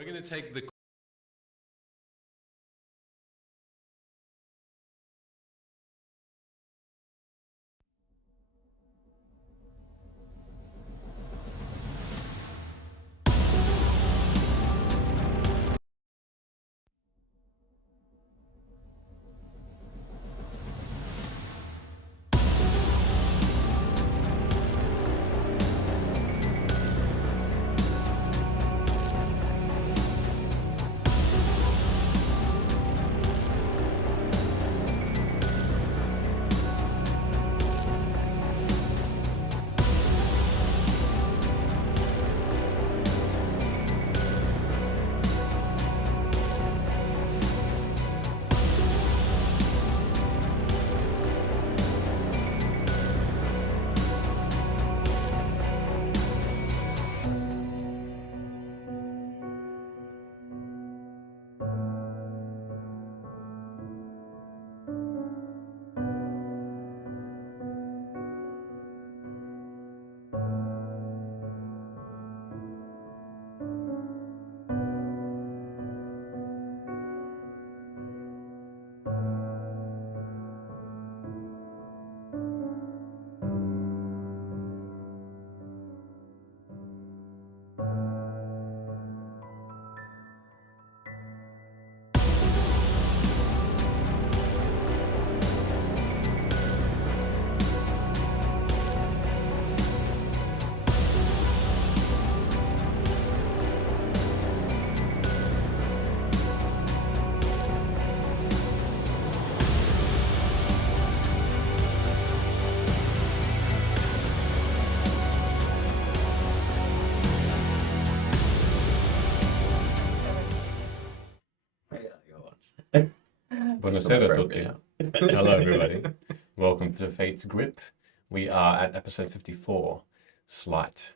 We're going to take the Buonasera a tutti. Hello, everybody. Welcome to Fate's Grip. We are at episode 54, Sleight.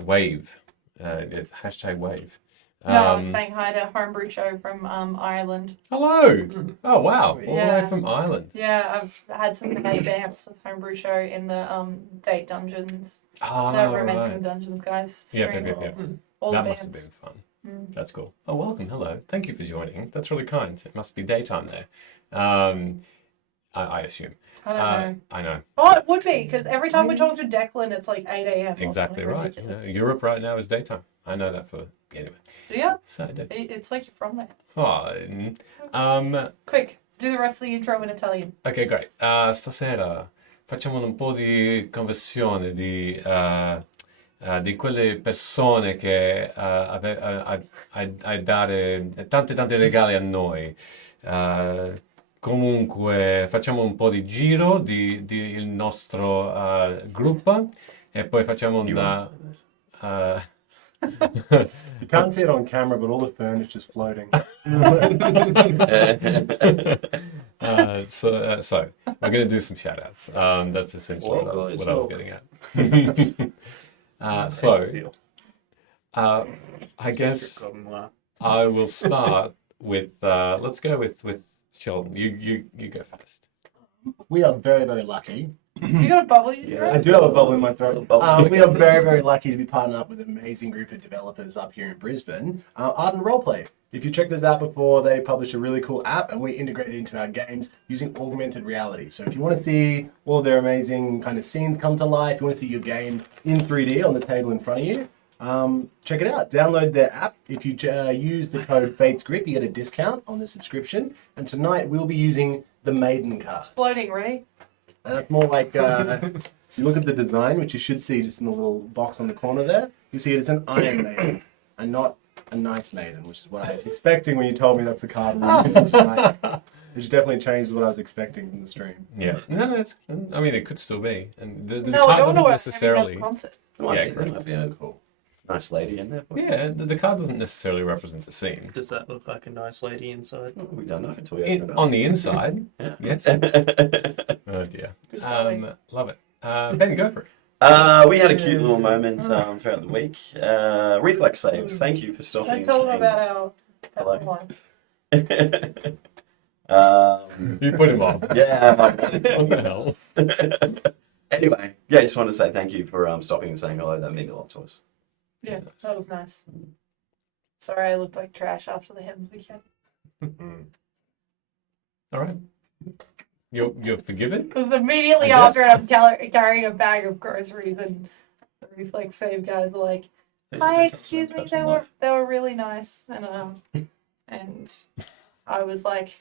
Wave. Hashtag wave. No, I was saying hi to Homebrew Show from Ireland. Hello! Oh, wow. All the Yeah. way from Ireland. Yeah, I've had some made bamps with Homebrew Show in the date dungeons. Ah, The romancing right. dungeons, guys. Yep. Stream all That the must have bands. been fun. Mm. That's cool. Oh, welcome. Hello. Thank you for joining. That's really kind. It must be daytime there. I assume. I don't know. I know. Oh, it would be, because every time we talk to Declan, it's like 8 a.m. Exactly right. You know, Europe right now is daytime. I know that for... Anyway. Do you? So I do. It's like you're from there. Oh, Quick, do the rest of the intro in Italian. ok, great. Stasera facciamo un po' di conversione di quelle persone che a dare tanti regali a noi. Comunque facciamo un po' di giro di il nostro gruppo e poi facciamo una... You can't see it on camera, but all the furniture's floating. So we're going to do some shout outs. That's essentially what I was getting at. I guess I will start with, let's go with Sheldon. You go first. We are very, very lucky. You got a bubble in your I throat? do have a bubble in my throat. We are very, very lucky to be partnered up with an amazing group of developers up here in Brisbane, Art and Roleplay. If you checked this out before, they published a really cool app and we integrate it into our games using augmented reality. So if you want to see all of their amazing kind of scenes come to life, you want to see your game in 3D on the table in front of you, check it out. Download their app. If you use the code FATESGRIP, you get a discount on the subscription. And tonight we'll be using the Maiden card. It's floating, ready? And it's more like, you look at the design, which you should see just in the little box on the corner there. You see it's an Iron Maiden and not a Nice Maiden, which is what I was expecting when you told me that's the card we're using tonight. Which definitely changes what I was expecting from the stream. Yeah. No, it's, I mean, it could still be. And the No, card I don't doesn't know what necessarily... concert. Yeah, correct. Yeah, Cool. nice lady in there. Yeah, the card doesn't necessarily represent the scene. Does that look like a nice lady inside? Oh, we don't know until we open it up. On the inside, Yeah. yes. Oh dear. Love it. Ben, go for it. We had a cute little moment throughout the week. Reflex saves. Thank you for stopping. Don't tell them Shane. about our Hello. life. You put him on. Yeah. What the hell? Anyway, yeah, I just wanted to say thank you for stopping and saying hello. That meant a lot to us. Yeah, that was nice. Sorry, I looked like trash after the hens weekend. All right. You're forgiven? It was immediately I guess. after I'm carrying a bag of groceries, and the reflex save guys are like, "Hi, excuse me." They were really nice, and I was like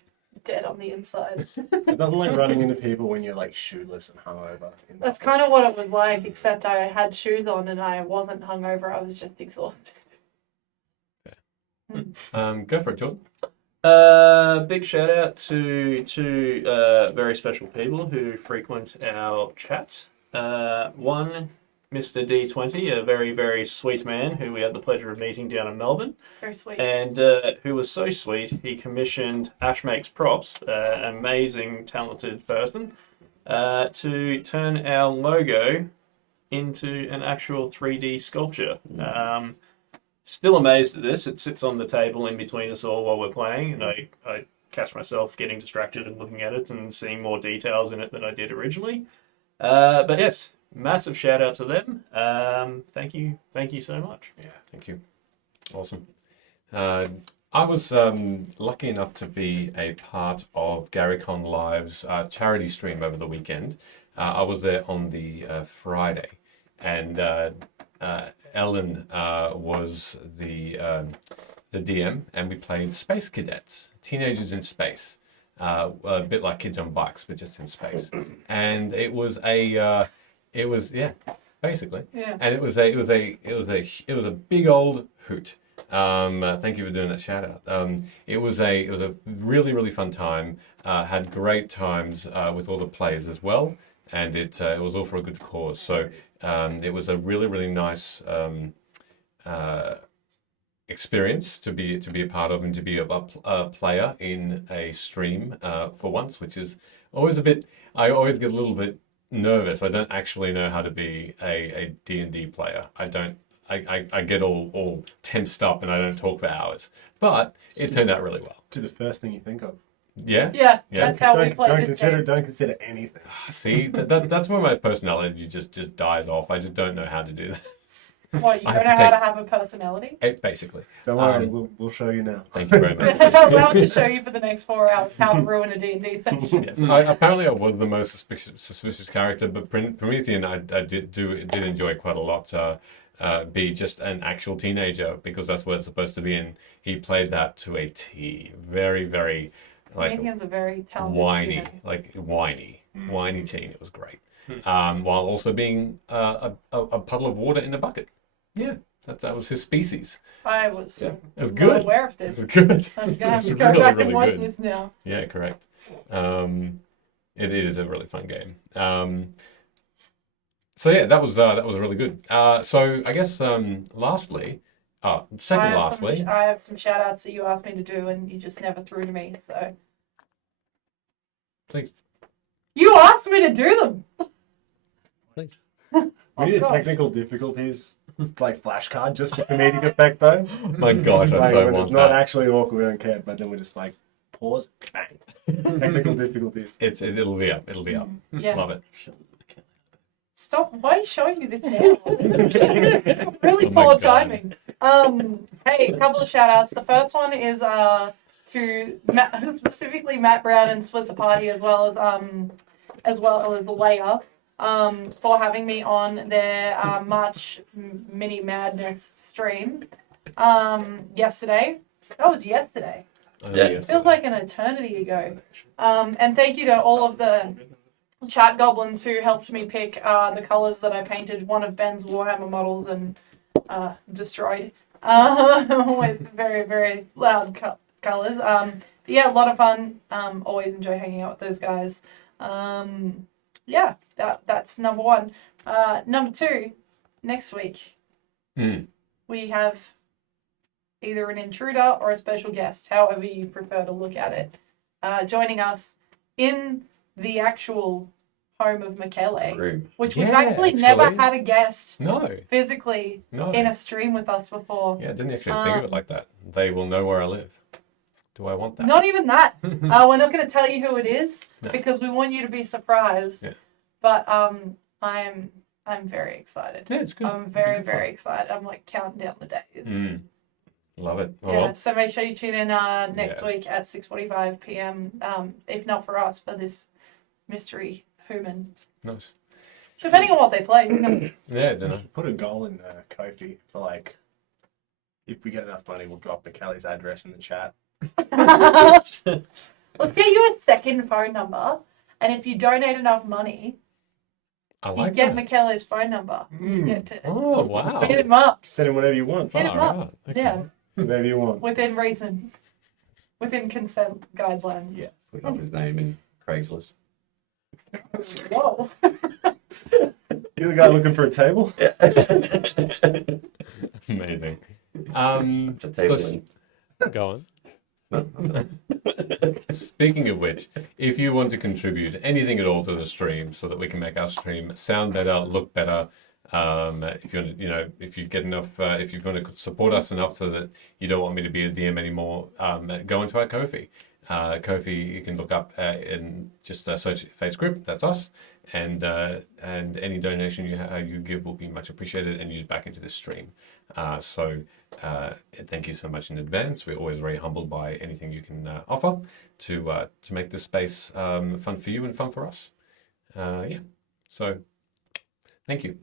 dead on the inside. It doesn't like running into people when you're like shoeless and hungover. That's kind of what it was like, except I had shoes on and I wasn't hungover. I was just exhausted. Go for it, Jordan. Big shout out to two very special people who frequent our chat. One, Mr. D20, a very, very sweet man who we had the pleasure of meeting down in Melbourne. Very sweet. And who was so sweet, he commissioned Ash Makes Props, an amazing, talented person, to turn our logo into an actual 3D sculpture. Still amazed at this. It sits on the table in between us all while we're playing, and I catch myself getting distracted and looking at it and seeing more details in it than I did originally. But yes, massive shout out to them. Thank you so much. Yeah, thank you. Awesome. I was lucky enough to be a part of GaryCon Live's charity stream over the weekend. I was there on the Friday, and Ellen was the DM, and we played Space Cadets, teenagers in space, a bit like Kids on Bikes, but just in space. And it was basically, Yeah. and it was a big old hoot. Thank you for doing that shout out. It was a really, really fun time. Had great times with all the players as well, and it was all for a good cause. So it was a really, really nice experience to be a part of, and to be a player in a stream for once, which is always a bit. I always get a little bit nervous. I don't actually know how to be a D&D player. I don't. I get all tensed up and I don't talk for hours. But it turned out really well. Do the first thing you think of. Yeah? Yeah, Yeah. that's how we play this game. Don't consider anything. See, that's where my personality just dies off. I just don't know how to do that. What, you I don't have know to how to have a personality? Basically. Don't worry, we'll show you now. Thank you very much. Allow us to show you for the next 4 hours how to ruin a D&D session. Yes, apparently I was the most suspicious character, but Promethean I did enjoy quite a lot. Be just an actual teenager, because that's what it's supposed to be, and he played that to a T. Very, very Promethean's a very talented whiny teen. It was great. While also being a puddle of water in a bucket. Yeah, that was his species. I was It was not good. aware of It this. was good. I'm gonna have It to was go really, back really and watch good. this now. Yeah, correct. It is a really fun game. So yeah, that was really good. So I guess lastly, I have some shout outs that you asked me to do and you just never threw to me, so. Please. You asked me to do them! Please. We need gosh. technical difficulties, like flashcard, just for comedic effect though. My gosh, I Like so when want it's not that. actually awkward, we don't care, but then we're just like, pause, bang. Technical difficulties. It'll be up. It'll be up. Yeah. Love it. Stop, why are you showing me this now? Really Oh my poor God. timing. Hey, a couple of shout outs. The first one is to specifically Matt Brown and Split the Party, as well as Leia, for having me on their March Mini Madness stream yesterday. That was yesterday. Yes. Feels like an eternity ago. And thank you to all of the chat goblins who helped me pick the colours that I painted one of Ben's Warhammer models and destroyed with very, very loud colours. Yeah, a lot of fun. Always enjoy hanging out with those guys. Yeah, that's number one. Number two, next week we have either an intruder or a special guest, however you prefer to look at it, joining us in the actual home of Michele, which we've actually never had a guest physically in a stream with us before. Yeah, I didn't actually think of it like that. They will know where I live. Do I want that? Not even that. We're not going to tell you who it is because we want you to be surprised. Yeah. But I'm very excited. Yeah, it's good. I'm very, very excited. I'm like counting down the days. Love it. Oh, Yeah, well, so make sure you tune in next Yeah. week at 6:45 p.m. If not for us, for this mystery human. nice. Depending on what they play. You know. Yeah, I don't know. Put a goal in Kofi for like, if we get enough money, we'll drop McKelly's address in the chat. Let's get you a second phone number, and if you donate enough money, I you like get that. McKellar's phone number. You get to Oh, wow. hit him up. Send him whatever you want. Hit Far him up. out. Okay. Yeah, Whatever you want. within reason, within consent guidelines. Yes. Look up his name in Craigslist. Whoa. You're the guy looking for a table? Amazing. It's a table so- in. Go on. Speaking of which, if you want to contribute anything at all to the stream so that we can make our stream sound better, look better, if you want to, if you get enough, if you want to support us enough so that you don't want me to be a DM anymore, go into our Ko-fi. Ko-fi, you can look up and just search Fates Group. That's us, and any donation you give will be much appreciated and used back into this stream. So thank you so much in advance. We're always very humbled by anything you can offer to make this space fun for you and fun for us. Yeah. So thank you.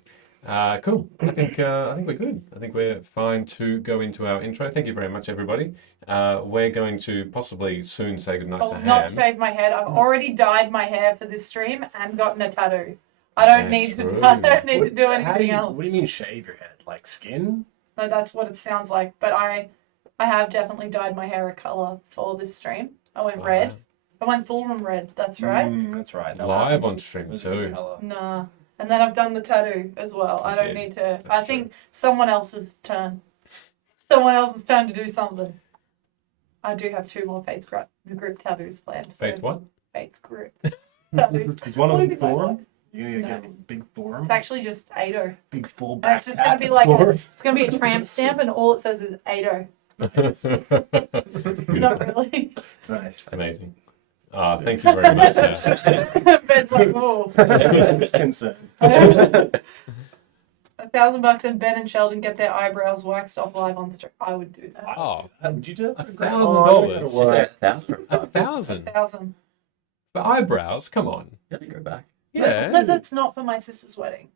Cool. I think we're good. I think we're fine to go into our intro. Thank you very much, everybody. We're going to possibly soon say goodnight to I'll not Ham. shave my head. I've already dyed my hair for this stream and gotten a tattoo. I don't Yeah, need true. to. I don't need to do How anything else. What do you mean shave your head? Like skin? No, that's what it sounds like. But I have definitely dyed my hair a color for this stream. I went red. I went Thulrum red. That's right. That's right. Live on stream That's too. Nah. And then I've done the tattoo as well. I don't did. need to. That's I think someone else's turn. Someone else's turn to do something. I do have 2 more Fates group tattoos planned. So Fates what? Fates group tattoos. Is one of What them do you think forum? that You're gonna No. get a big forum? It's actually just Ado. Big full And back. it's just gonna be like it's gonna be a tramp stamp, and all it says is Ado. Not really. Nice. Amazing. Thank you very much. Ben's like, oh. It's concerned. $1,000 and Ben and Sheldon get their eyebrows waxed off live on stream. I would do that. Oh, Would you do that? $1,000? Is that 1,000? 1,000 1,000. for eyebrows? Come on. Yeah, they go back. Because Yeah. it's not for my sister's wedding.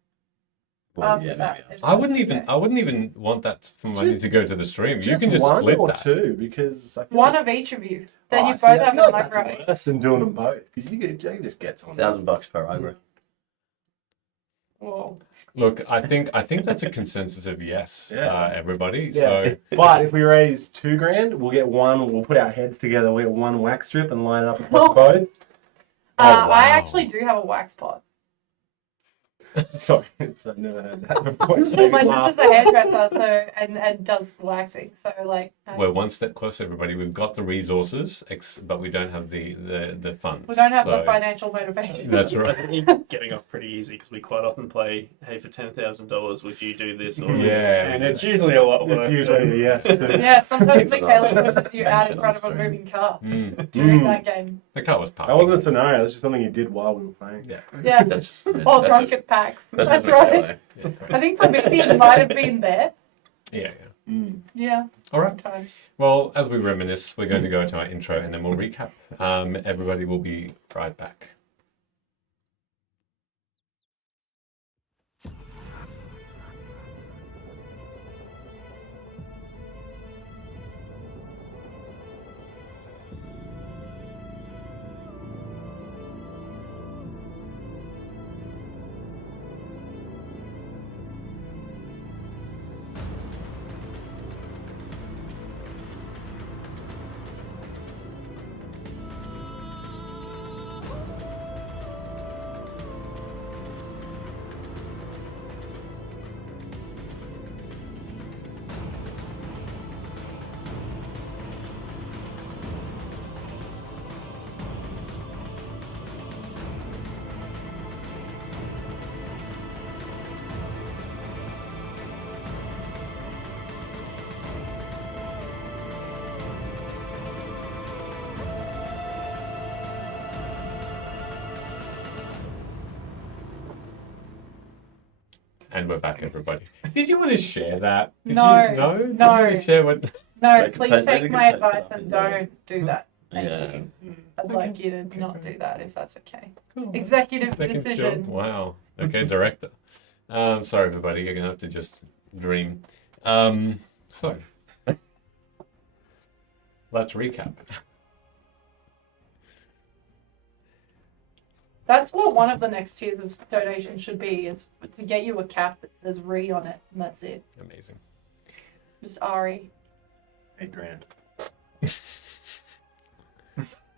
Well, After yeah, that, maybe. if I wouldn't that's even. okay. I wouldn't even want that for money Just- to go to the stream. You can just one split or that. 2 because I feel One like, of each of you. Then Oh, you see, both I have feel an like eyebrow. that's worse than doing them both because you just get someone. $1,000 per eyebrow. Whoa. Look, I think that's a consensus of yes, Yeah. everybody. Yeah. So But if we raise $2,000, we'll get one. We'll put our heads together. We'll get one wax strip and line it up across both. wow. I actually do have a wax pot. Sorry, I've never heard that before. Well, my Wow. sister's a hairdresser, so and does waxing. So like, we're one step closer, everybody. We've got the resources, but we don't have the funds. we don't have the So financial motivation. That's I right. think you're getting off pretty easy because we quite often play, hey, for $10,000, would you do this or this? Yeah. And it's usually a lot worse. It's usually a yes. Too. Yeah, sometimes Michaela pushes you out in front of a moving car Mm. during Mm. that game. The car was parked. That wasn't a scenario. That's just something you did while we were playing. Yeah. Yeah, That's all that's drunk just- at PAX. that's That's just right. McKellar. Yeah. I think Prometheus might have been there. Yeah. Yeah, All right. sometimes. Well, as we reminisce, we're going to go into our intro and then we'll recap. Everybody will be right back. And we're back, everybody. Did you want to share that? Did No, You, no? Did you no. want to share what? No, Take a please post- take maybe my we could post it advice up and in there. don't do that. Thank Yeah. you. I'd like you to not do that if that's okay. Cool. Executive Just making decision. Sure. Wow. Okay, director. Sorry, everybody. You're gonna have to just dream. So let's recap. That's what one of the next tiers of donation should be, is to get you a cap that says "re" on it, and that's it. Amazing. Just Ari. $8,000.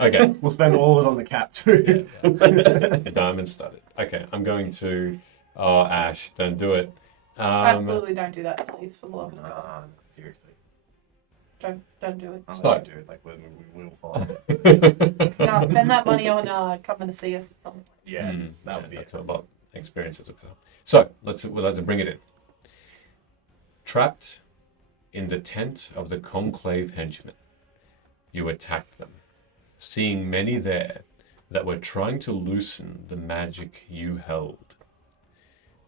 Okay. We'll spend all of it on the cap too. Diamond studded. Okay, I'm going to. Oh, Ash, don't do it. Absolutely don't do that, please, for the love of God. Nah, seriously. Don't do it. I'm So- gonna do it. Like we will follow. No, spend that money on coming to see us at some. Yes, that would be that's it. a lot. Experiences are better. So let's bring it in. Trapped in the tent of the conclave henchmen, you attacked them, seeing many there that were trying to loosen the magic you held.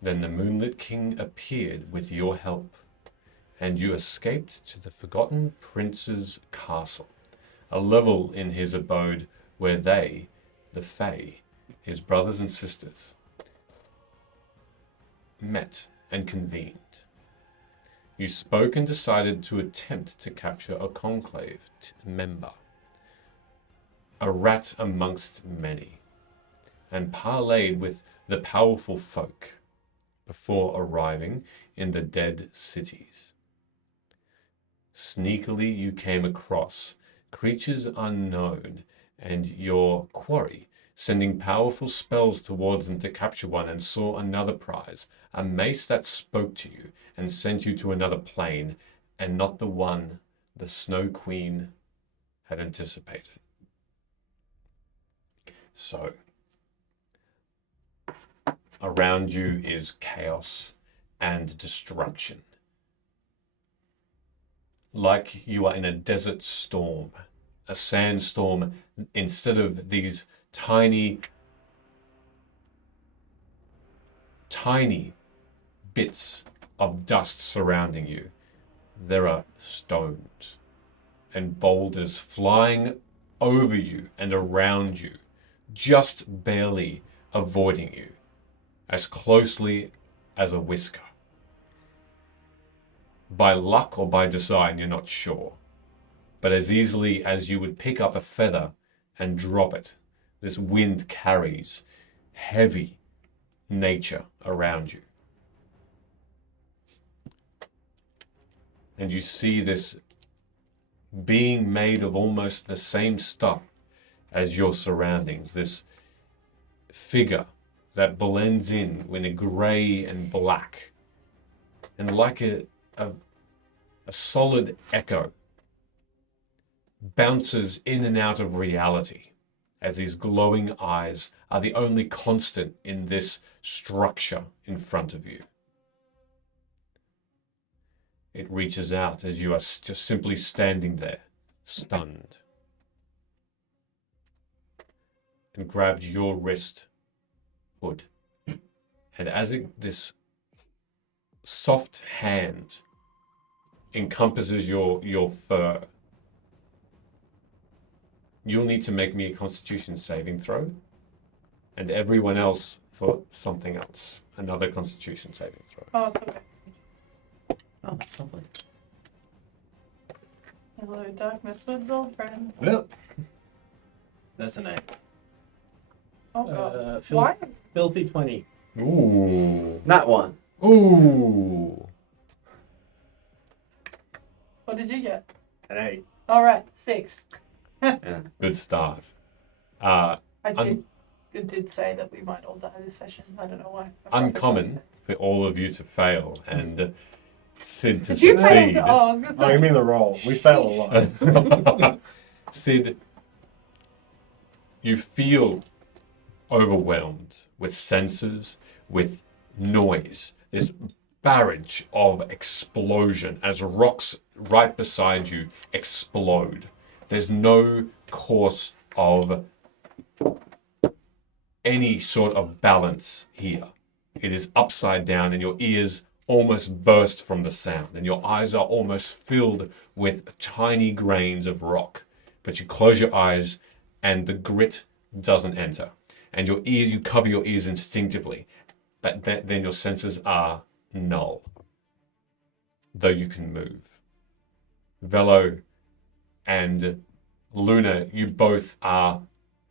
Then the Moonlit King appeared with your help, and you escaped to the Forgotten Prince's castle, a level in his abode where they, the Fae, his brothers and sisters, met and convened. You spoke and decided to attempt to capture a conclave member, a rat amongst many, and parleyed with the powerful folk before arriving in the dead cities. Sneakily you came across creatures unknown and your quarry, sending powerful spells towards them to capture one, and saw another prize, a mace that spoke to you and sent you to another plane, and not the one the Snow Queen had anticipated. So, around you is chaos and destruction. Like you are in a desert storm, a sandstorm, instead of these tiny bits of dust surrounding you, there are stones and boulders flying over you and around you, just barely avoiding you, as closely as a whisker. By luck or by design, you're not sure, but as easily as you would pick up a feather and drop it, this wind carries heavy nature around you. And you see this being made of almost the same stuff as your surroundings, this figure that blends in with a grey and black, and like a solid echo bounces in and out of reality, as these glowing eyes are the only constant in this structure in front of you. It reaches out as you are just simply standing there, stunned, and grabbed your wrist hood. And as this soft hand encompasses your fur, you'll need to make me a Constitution saving throw, and everyone else for something else, another Constitution saving throw. Oh, it's okay. Oh, that's lovely. Hello, darkness, woods, old friend. Well, that's an 8. Oh god. Phil- Why? Filthy 20. Ooh. That one. Ooh. What did you get? An 8. All right, 6. Good start. I did say that we might all die this session. I don't know why. Uncommon for all of you to fail and Sid to Did you fail? succeed. To, oh, I was gonna say. Oh, you mean the roll? We fail a lot. Sid, you feel overwhelmed with senses, with noise, this barrage of explosion as rocks right beside you explode. There's no course of any sort of balance here. It is upside down and your ears almost burst from the sound, and your eyes are almost filled with tiny grains of rock. But you close your eyes, and the grit doesn't enter. And your ears, you cover your ears instinctively, but then your senses are null, though you can move. Velo and Luna, you both are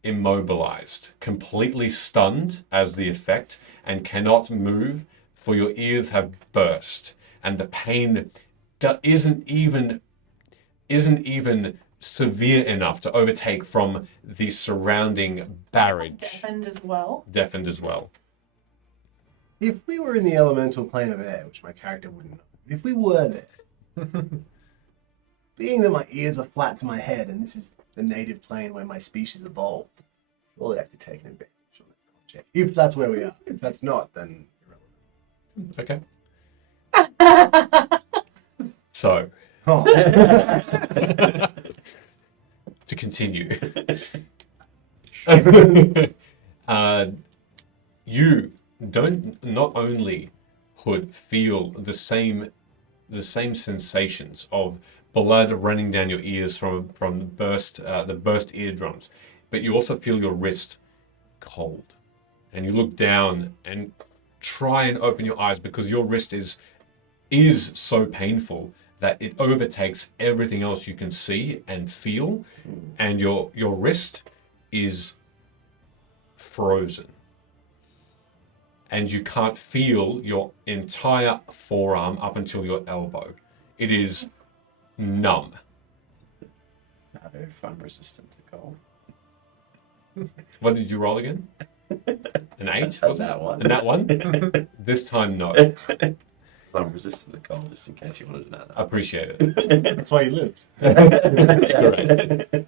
immobilized, completely stunned as the effect, and cannot move, for your ears have burst, and the pain isn't even severe enough to overtake from the surrounding barrage. Deafened as well. If we were in the elemental plane of air, which my character wouldn't know, but if we were there, being that my ears are flat to my head and this is the native plane where my species evolved, surely I could take an advantage on that check. If that's where we are. If that's not, then irrelevant. Okay. So, Oh. to continue, you don't not only Hood feel the same sensations of blood running down your ears from the burst eardrums, but you also feel your wrist cold, and you look down and try and open your eyes because your wrist is so painful that it overtakes everything else you can see and feel, and your wrist is frozen. And you can't feel your entire forearm up until your elbow. It is numb. Not very fun, resistant to cold. What did you roll again? An 8? And that one. And that one? This time, no. So I'm resistant to cold, just in case you wanted to know that. I appreciate it. That's why you lived. Correct.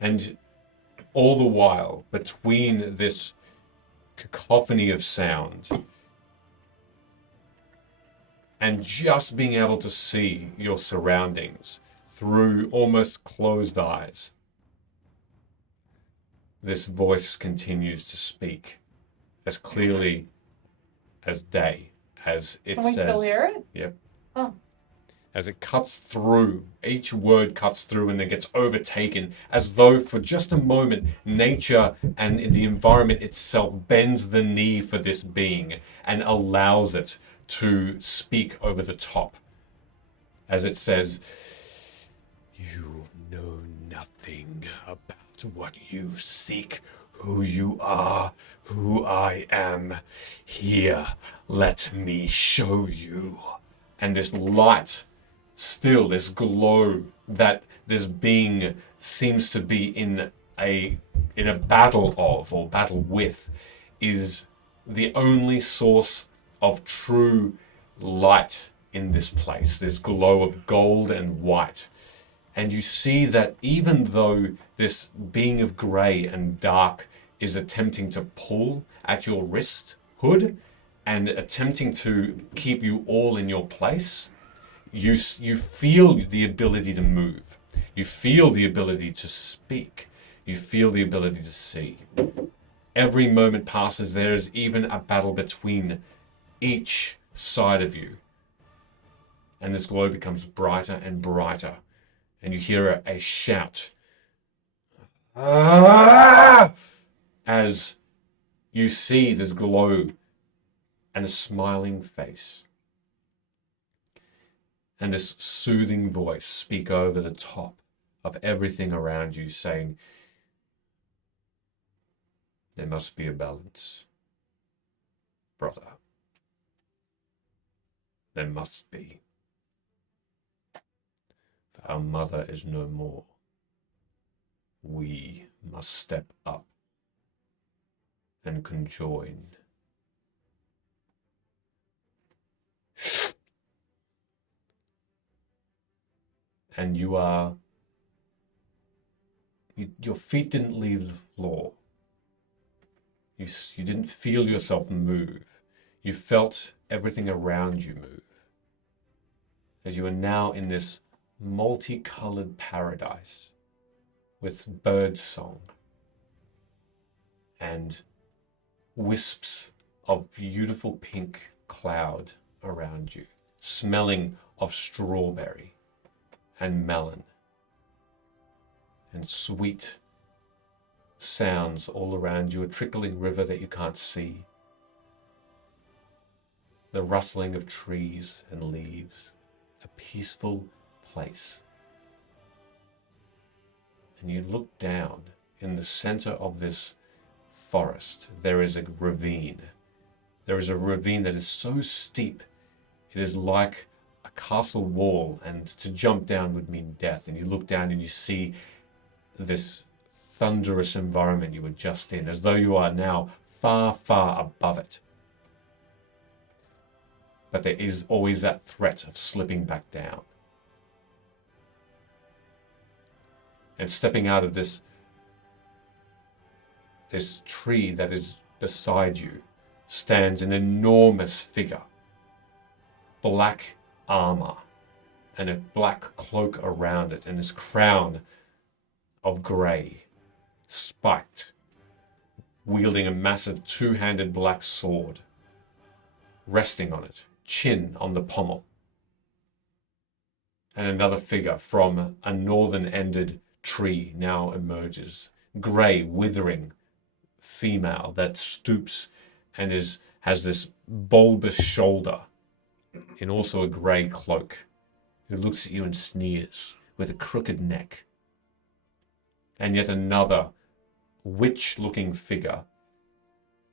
And all the while, between this cacophony of sound and just being able to see your surroundings through almost closed eyes, this voice continues to speak as clearly as day, as it Can we says. still hear it? Yep. Oh. As it cuts through, each word cuts through and then gets overtaken, as though for just a moment, nature and the environment itself bends the knee for this being and allows it to speak over the top. As it says, "You know nothing about what you seek, who you are, who I am. Here, let me show you." And this light, still this glow that this being seems to be in a battle of, or battle with, is the only source of true light in this place, this glow of gold and white. And you see that even though this being of grey and dark is attempting to pull at your wrist, Hood, and attempting to keep you all in your place, you feel the ability to move. You feel the ability to speak. You feel the ability to see. Every moment passes, there is even a battle between each side of you. And this glow becomes brighter and brighter. And you hear a shout. "Ah!" As you see this glow and a smiling face. And this soothing voice speak over the top of everything around you, saying, "There must be a balance, brother. There must be. For our mother is no more. We must step up and conjoin." And your feet didn't leave the floor. You didn't feel yourself move. You felt everything around you move. As you are now in this multicolored paradise with bird song and wisps of beautiful pink cloud around you, smelling of strawberry and melon and sweet sounds all around you, a trickling river that you can't see, the rustling of trees and leaves, a peaceful place. And you look down in the center of this forest. There is a ravine. There is a ravine that is so steep, it is like a castle wall, and to jump down would mean death. And you look down and you see this thunderous environment you were just in, as though you are now far, far above it. But there is always that threat of slipping back down. And stepping out of this tree that is beside you stands an enormous figure. Black armor and a black cloak around it, and this crown of grey, spiked, wielding a massive two-handed black sword, resting on it, chin on the pommel. And another figure from a northern-ended tree now emerges, grey, withering female that stoops and has this bulbous shoulder in also a grey cloak, who looks at you and sneers with a crooked neck. And yet another witch-looking figure,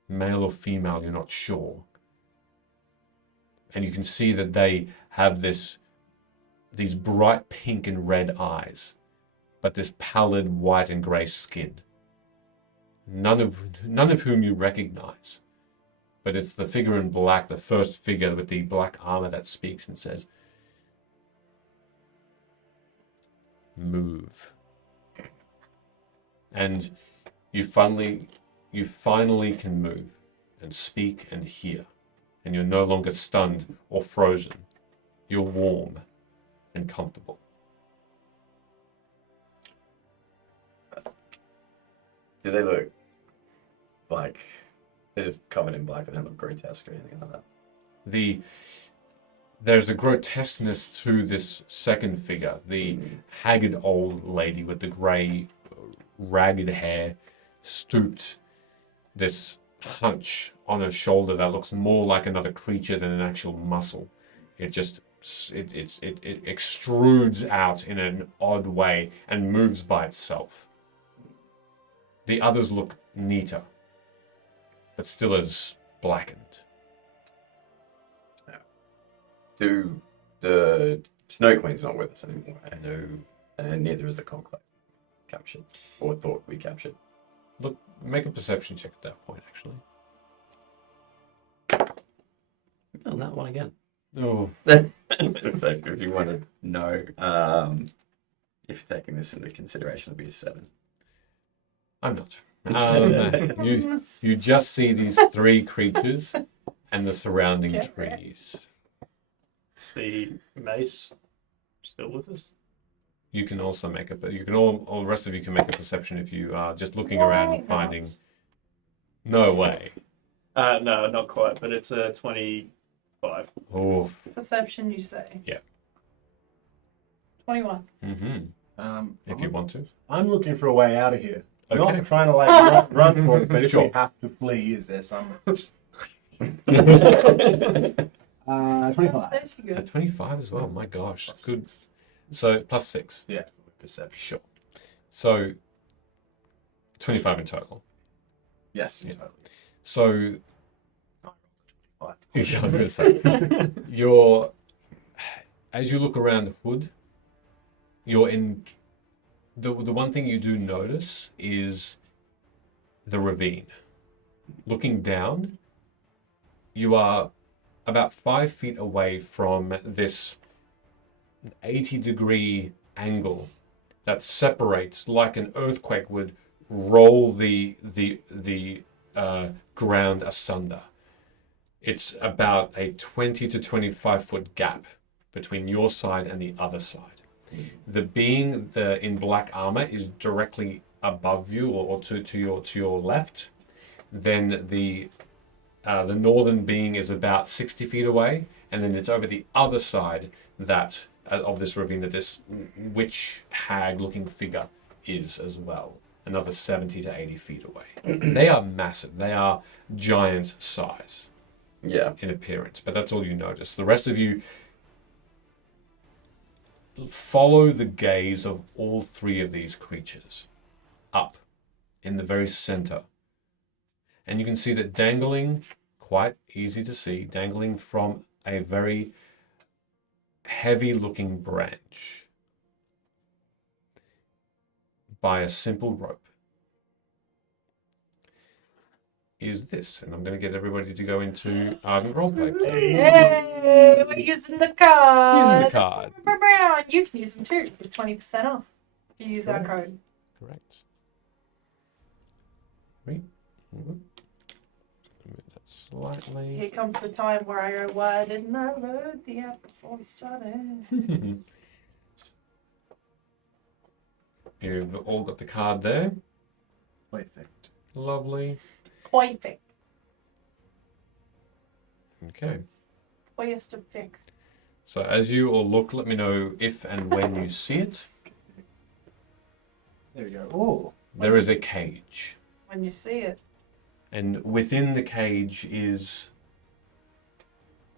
male or female, you're not sure. And you can see that they have these bright pink and red eyes, but this pallid white and grey skin. None of whom you recognize. But it's the figure in black, the first figure with the black armor, that speaks and says, "Move." And you finally can move and speak and hear. And you're no longer stunned or frozen. You're warm and comfortable. Do they look like they're just covered in black? They don't look grotesque or anything like that. There's a grotesqueness to this second figure, the haggard old lady with the grey, ragged hair, stooped, this hunch on her shoulder that looks more like another creature than an actual muscle. It extrudes out in an odd way and moves by itself. The others look neater, but still as blackened. Do the Snow Queen's not with us anymore? I know, and neither is the Conclave captured, or thought we captured. Look, make a perception check at that point, actually. On that one again. Oh, If you want to know, if you're taking this into consideration, it'll be a 7. I'm not. You just see these three creatures and the surrounding trees. Is the mace still with us? You can also make all the rest of you can make a perception if you are just looking around and finding. No way. No, not quite, but it's a 25. Oh. Perception, you say? Yeah. 21. Mm-hmm. If you want to. I'm looking for a way out of here. Okay. Not trying to run for it, but if Sure. we have to flee, is there some? 25. There she At goes. 25 as well. My gosh, good. So plus 6. Yeah, perception. Sure. So 25 in total. Yes. Yeah. Totally. So Fine. I was going to say, as you look around the hood, you're in. The one thing you do notice is the ravine. Looking down, you are about 5 feet away from this 80-degree angle that separates, like an earthquake would roll the ground asunder. It's about a 20 to 25 foot gap between your side and the other side. The being in black armor is directly above you or to your left. Then the the northern being is about 60 feet away, and then it's over the other side that of this ravine that this witch hag-looking figure is as well. Another 70 to 80 feet away. They are massive. They are giant size Yeah. in appearance, but that's all you notice. The rest of you follow the gaze of all three of these creatures up in the very center. And you can see that dangling, quite easy to see, dangling from a very heavy-looking branch by a simple rope is this. And I'm going to get everybody to go into Ardent Roleplay, please. Hey, we're using the card. Using the card. You can use them too with 20% off if you use our code. Correct. Wait. Move that slightly. Here comes the time where I go, why didn't I load the app before we started? You've all got the card there. Perfect. Lovely. Perfect. Okay. Poised to fix. So as you all look, let me know if and when you see it. There we go. Oh, There is a cage. When you see it. And within the cage is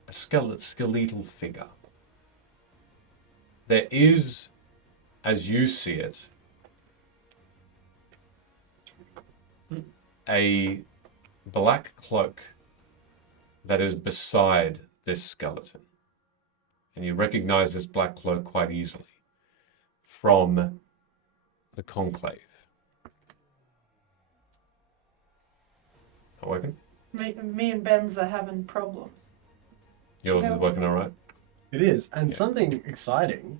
a skeletal figure. There is, as you see it, a black cloak that is beside this skeleton. And you recognize this black cloak quite easily from the conclave. Not working? Me and Ben's are having problems. Yours is working all right? it is. And Yeah. something exciting,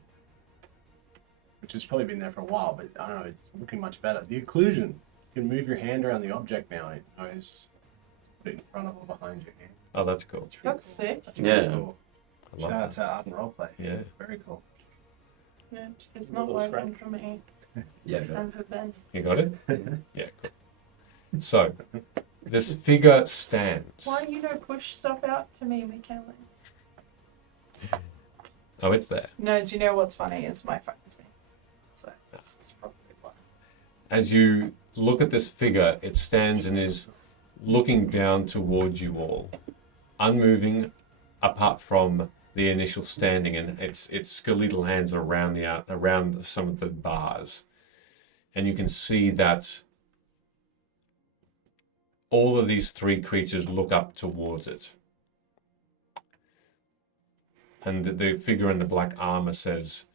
which has probably been there for a while, but I don't know, it's looking much better. The occlusion. You can move your hand around the object now. It knows put it in front of or behind your hand. Oh, that's cool. It's really That's cool. sick. That's really Yeah. cool. I Shout love out that. to Art and Roleplay. Yeah. Very cool. Yeah, it's not Little working for me Yeah. But and for Ben. You got it? Yeah, cool. So, this figure stands. Why do you don't push stuff out to me, Michaela? Oh, it's there. No, do you know what's funny? Is my phone's me. So that's probably why. As you look at this figure, it stands and is looking down towards you all, unmoving apart from the initial standing, and its skeletal hands are around some of the bars. And you can see that all of these three creatures look up towards it. And the figure in the black armor says,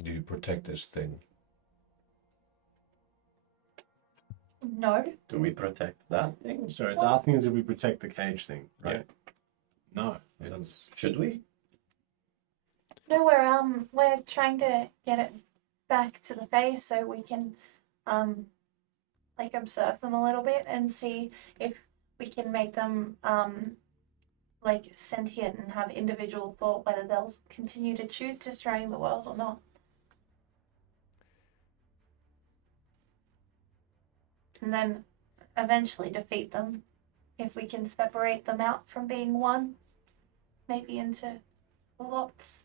"Do you protect this thing?" No. do we protect that thing? So it's asking us if we protect the cage thing, right? No. That's Should we? No, we're trying to get it back to the face so we can like observe them a little bit and see if we can make them like sentient and have individual thought, whether they'll continue to choose destroying the world or not. And then eventually defeat them if we can separate them out from being one, maybe into lots.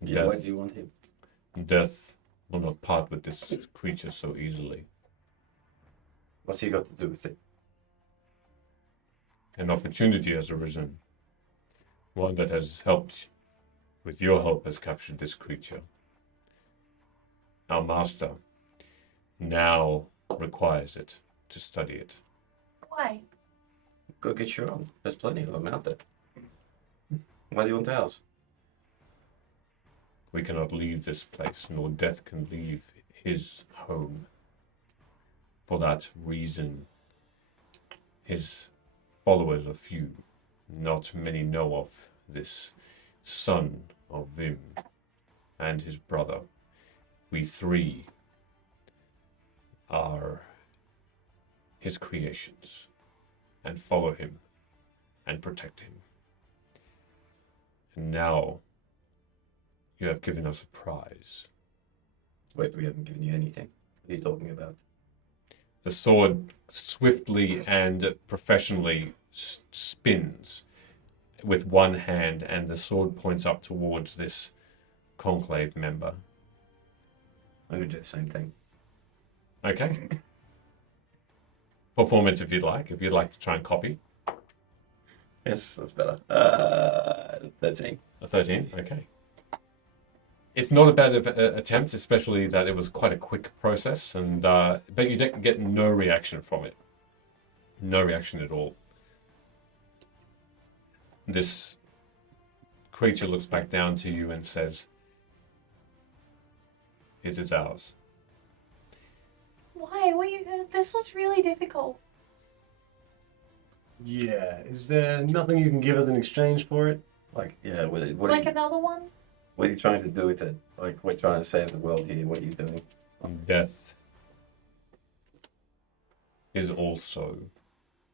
Yeah. Why Death, do you want him? death will not part with this creature so easily. What's he got to do with it? An opportunity has arisen. One that has helped, with your help, has captured this creature. Our master now requires it to study it. Why? Go get your own. There's plenty of them out there. Why do you want ours? We cannot leave this place, nor death can leave his home. For that reason, his followers are few. Not many know of this son of Vim and his brother. We three are his creations, and follow him and protect him. And now you have given us a prize. Wait, we haven't given you anything. What are you talking about? The sword swiftly and professionally spins with one hand, and the sword points up towards this conclave member. I'm going to do the same thing. Okay. Performance if you'd like to try and copy. Yes, that's better. 13. A 13, okay. It's not a bad attempt, especially that it was quite a quick process, and but you don't get no reaction from it. No reaction at all. This creature looks back down to you and says, "It is ours." Why? This was really difficult. Yeah. Is there nothing you can give us in exchange for it? Like, yeah, what Like another one? are you trying to do with it? Like, we're trying to save the world here. What are you doing? Death is also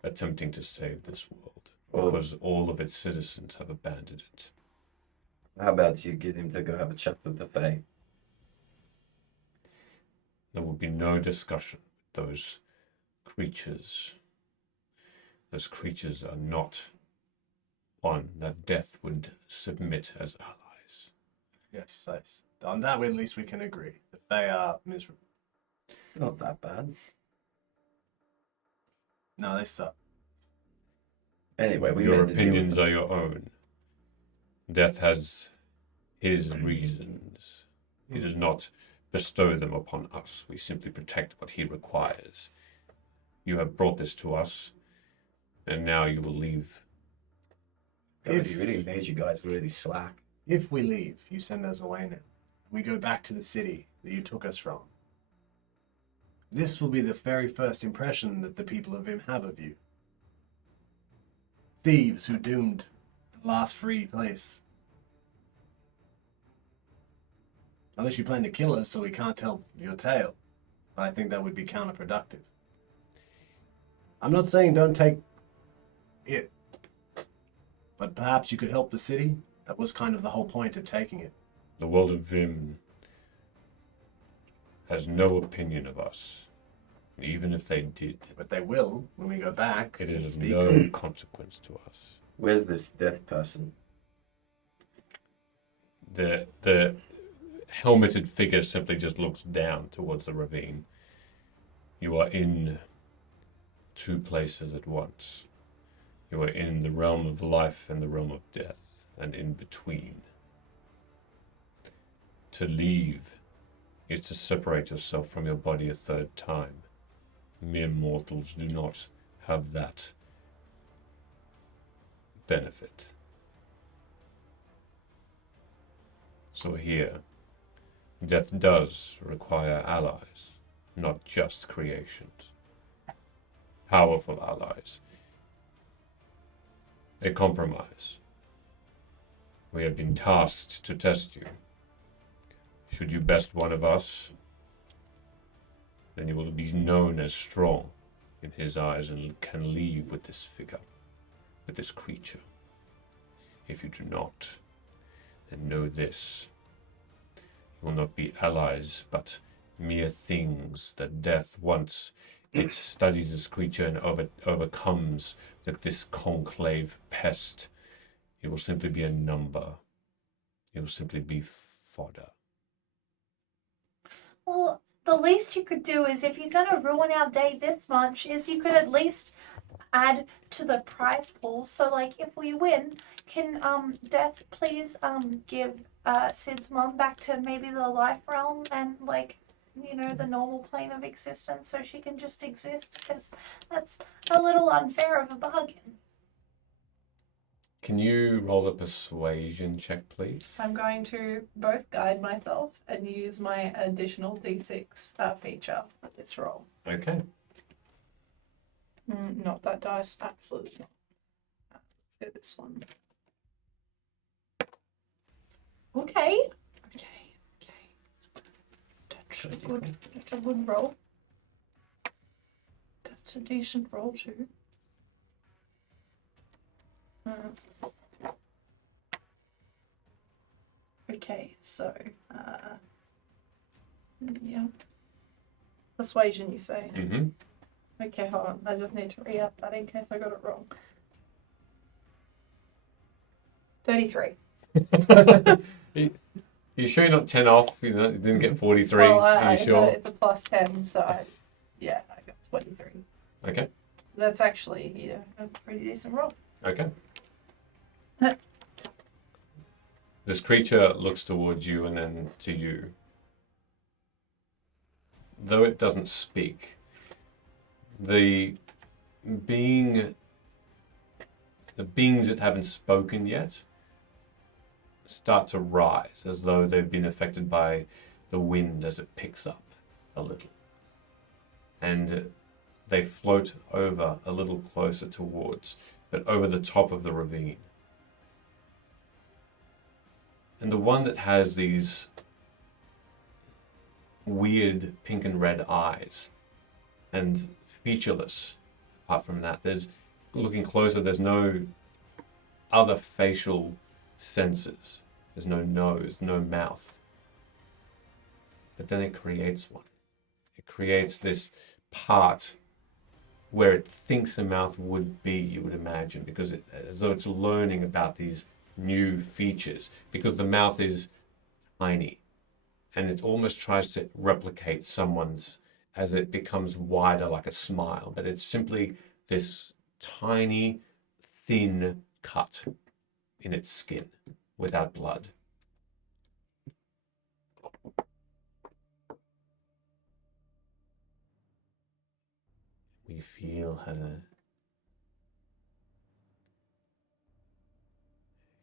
attempting to save this world Well, because all of its citizens have abandoned it. how about you get him to go have a chat with the Fae? There will be no discussion with those creatures. Those creatures are not one that death would submit as allies. Yes. So on that, at least we can agree. The Fae are miserable. Not that bad. No, they suck. Anyway, we Your made the deal with opinions them. are your own. Death has his reasons. He does not bestow them upon us. We simply protect what he requires. You have brought this to us, and now you will leave. God, he really made you guys really slack. If we leave, you send us away now. We go back to the city that you took us from. This will be the very first impression that the people of Vim have of you. Thieves who doomed the last free place. Unless you plan to kill us so we can't tell your tale. But I think that would be counterproductive. I'm not saying don't take it. But perhaps you could help the city? That was kind of the whole point of taking it. The world of Vim has no opinion of us. Even if they did, But they will when we go back. it and is of speak. no consequence to us. Where's this death person? The helmeted figure simply just looks down towards the ravine. You are in two places at once. You are in the realm of life and the realm of death, and in between. To leave is to separate yourself from your body a third time. Mere mortals do not have that benefit. So here, death does require allies, not just creations. Powerful allies. A compromise. We have been tasked to test you. Should you best one of us, then you will be known as strong in his eyes and can leave with this figure, with this creature. If you do not, then know this. You will not be allies, but mere things that death, once it studies this creature and overcomes this conclave pest, it will simply be a number. It will simply be fodder. Well, the least you could do is, if you're gonna ruin our day this much, is you could at least add to the prize pool. So, like, if we win, can Death please give Sid's mom back to maybe the life realm and, like, you know, the normal plane of existence, so she can just exist? Because that's a little unfair of a bargain. Can you roll a persuasion check, please? I'm going to both guide myself and use my additional D6 feature with this roll. Okay. Not that dice, absolutely not. Let's go this one. Okay. That's a good roll. That's a decent roll too. Okay, so yeah. Persuasion, you say? Mm-hmm. Okay, hold on. I just need to re-up that in case I got it wrong. 33. You sure you're not 10 off? You didn't get 43? Well, Are you sure? it's a plus 10, so I got 23. Okay. That's actually a pretty decent roll. Okay. This creature looks towards you and then to you. Though it doesn't speak, the beings that haven't spoken yet start to rise as though they've been affected by the wind as it picks up a little. And they float over a little closer towards, but over the top of the ravine. And the one that has these weird pink and red eyes and featureless, apart from that, looking closer, there's no other facial senses. There's no nose, no mouth. But then it creates one. It creates this part where it thinks a mouth would be, you would imagine, because as though it's learning about these new features, because the mouth is tiny and it almost tries to replicate someone's as it becomes wider like a smile, but it's simply this tiny, thin cut in its skin without blood. We feel her.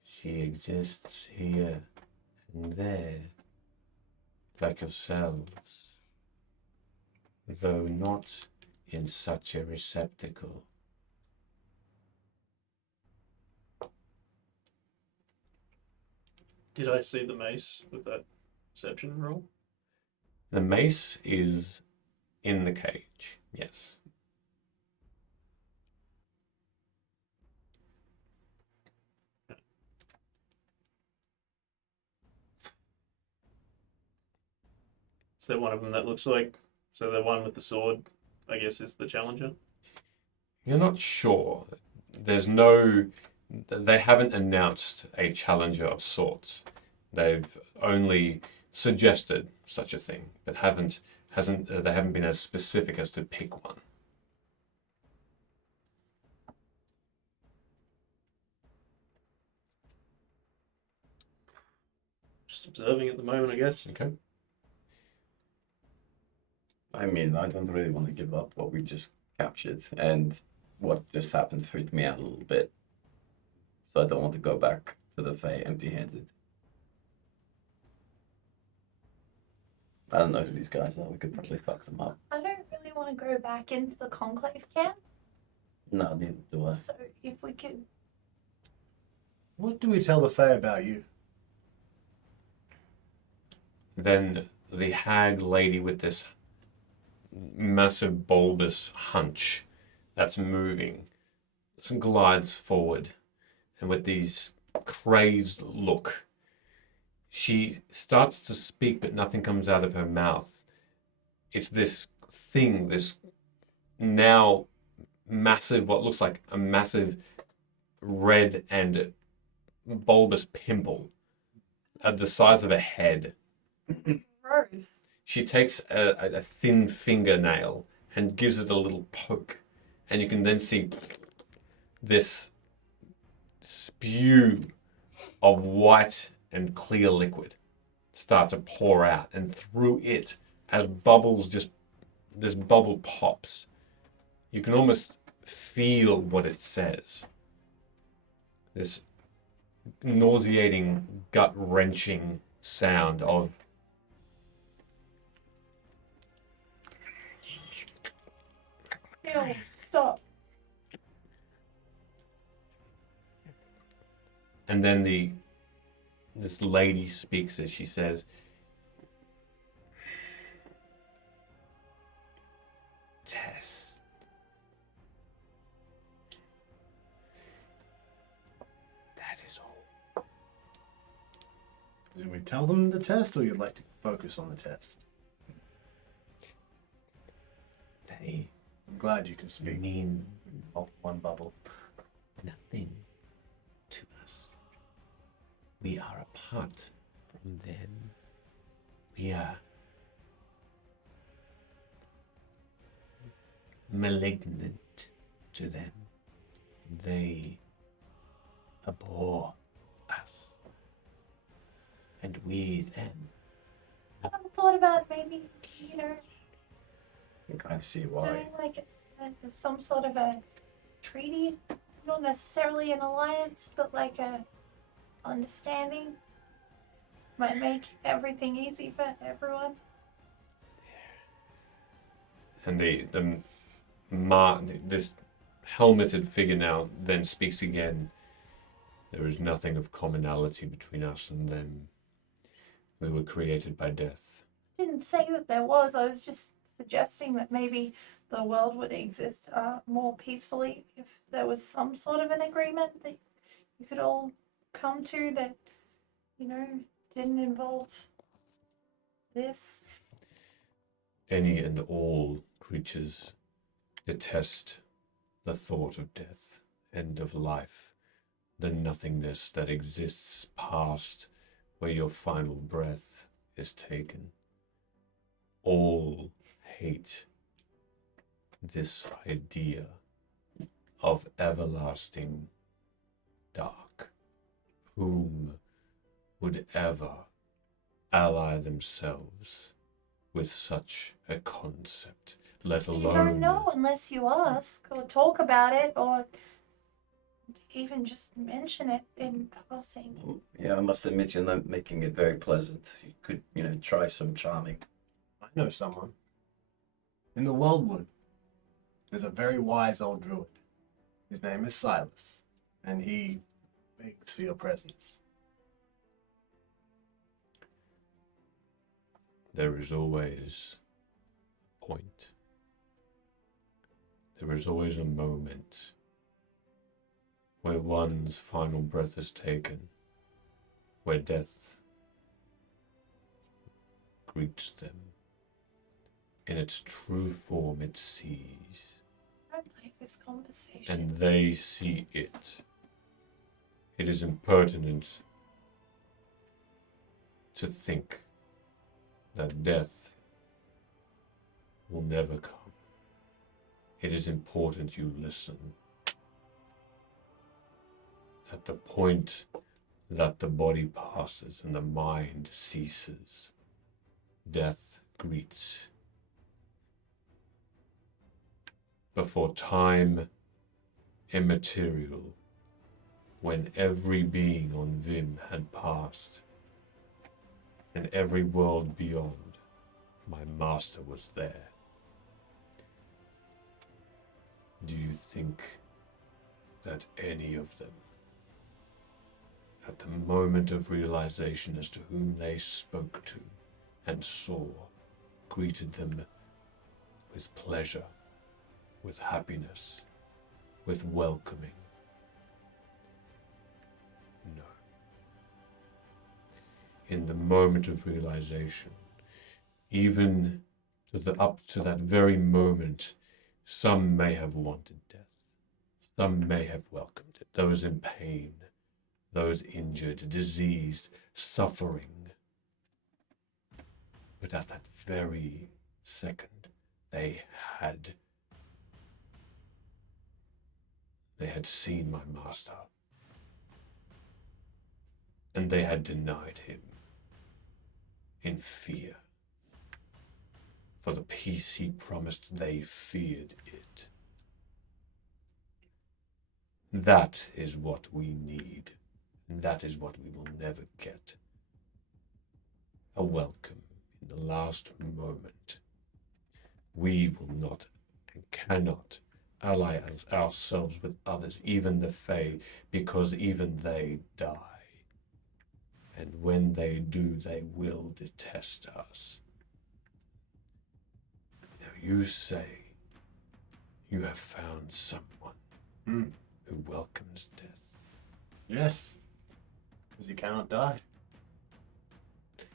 She exists here and there, like yourselves, though not in such a receptacle. Did I see the mace with that perception roll? The mace is in the cage, yes. Is there one of them that looks like... So the one with the sword, I guess, is the challenger? You're not sure. There's no... They haven't announced a challenger of sorts. They've only suggested such a thing, but they haven't been as specific as to pick one. Just observing at the moment, I guess. Okay. I mean, I don't really want to give up what we just captured, and what just happened freaked me out a little bit. So I don't want to go back to the Fae empty-handed. I don't know who these guys are. We could probably fuck them up. I don't really want to go back into the conclave camp. No, neither do I. So if we could, What do we tell the Fae about you? Then the hag lady with this massive bulbous hunch that's moving glides forward, and with these crazed look, she starts to speak, but nothing comes out of her mouth. It's this thing, this now massive, what looks like a massive red and bulbous pimple at the size of a head. Gross. She takes a thin fingernail and gives it a little poke, and you can then see this spew of white and clear liquid start to pour out, and through it, as this bubble pops, you can almost feel what it says. This nauseating, gut-wrenching sound of Ew, stop. and then this lady speaks as she says, "Test. That is all." Do we tell them the test, or you'd like to focus on the test? They I'm glad you can speak. mean One bubble. nothing to us. We are apart from them. We are malignant to them. They abhor us. And we them. I haven't thought about maybe, you know, I see why. doing like some sort of a treaty, not necessarily an alliance, but like a understanding. Might make everything easy for everyone. And this helmeted figure now then speaks again. There is nothing of commonality between us and them. We were created by death. Didn't say that there was. I was just suggesting that maybe the world would exist more peacefully if there was some sort of an agreement that you could all come to that, you know, didn't involve this. Any and all creatures detest the thought of death, end of life, the nothingness that exists past where your final breath is taken. All hate this idea of everlasting dark. Whom would ever ally themselves with such a concept, let alone... You don't know unless you ask or talk about it or even just mention it in passing. Yeah, I must admit you're not making it very pleasant. You could, try some charming. I know someone. In the Worldwood, there's a very wise old druid. His name is Silas, and he begs for your presence. There is always a point. There is always a moment where one's final breath is taken, where death greets them. In its true form it sees, I don't like this conversation. and they see it. It is impertinent to think that death will never come. It is important you listen. At the point that the body passes and the mind ceases, death greets. Before time immaterial, when every being on Vim had passed, and every world beyond, my master was there. Do you think that any of them, at the moment of realization as to whom they spoke to and saw, greeted them with pleasure, with happiness, with welcoming? No. In the moment of realization, even up to that very moment, some may have wanted death. Some may have welcomed it. Those in pain, those injured, diseased, suffering. But at that very second, they had seen my master, and they had denied him in fear. For the peace he promised, they feared it. That is what we need, and that is what we will never get. A welcome in the last moment. We will not and cannot ally ourselves with others, even the Fae, because even they die. And when they do, they will detest us. Now you say you have found someone who welcomes death. Yes, because he cannot die.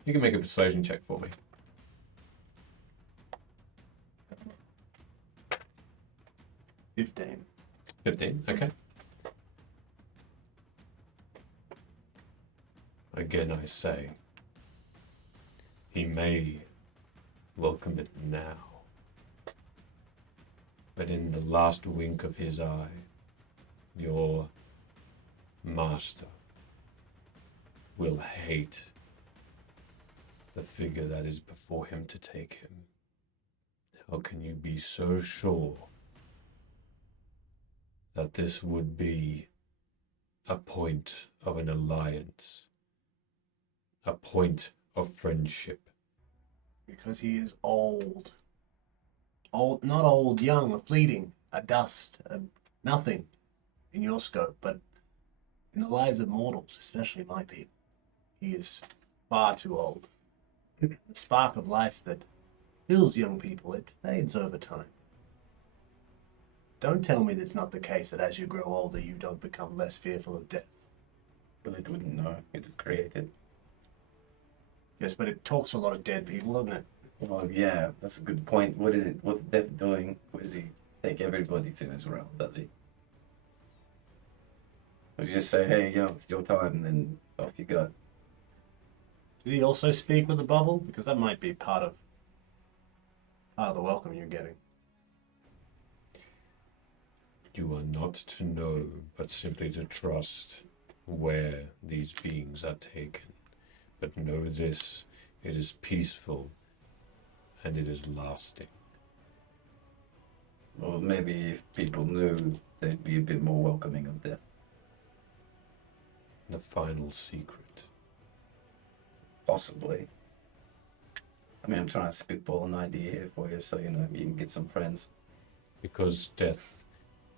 You can make a persuasion check for me. 15. 15, okay. Again, I say, he may welcome it now, but in the last wink of his eye, your master will hate the figure that is before him to take him. How can you be so sure that this would be a point of an alliance, a point of friendship? Because he is old. Old, not old, young, a fleeting, a dust, a nothing in your scope, but in the lives of mortals, especially my people, he is far too old. The spark of life that fills young people, it fades over time. Don't tell me that's not the case, that as you grow older, you don't become less fearful of death. But it wouldn't know. It was created. Yes, but it talks to a lot of dead people, doesn't it? Well, yeah, that's a good point. What's Death doing? Does he take everybody to his realm, does he? Or does he just say, hey, yo, it's your time, and then off you go? Did he also speak with the bubble? Because that might be part of the welcome you're getting. You are not to know, but simply to trust where these beings are taken. But know this, it is peaceful, and it is lasting. Or maybe if people knew, they'd be a bit more welcoming of death. The final secret. Possibly. I mean, I'm trying to spitball an idea here for you, so you know you can get some friends. Because death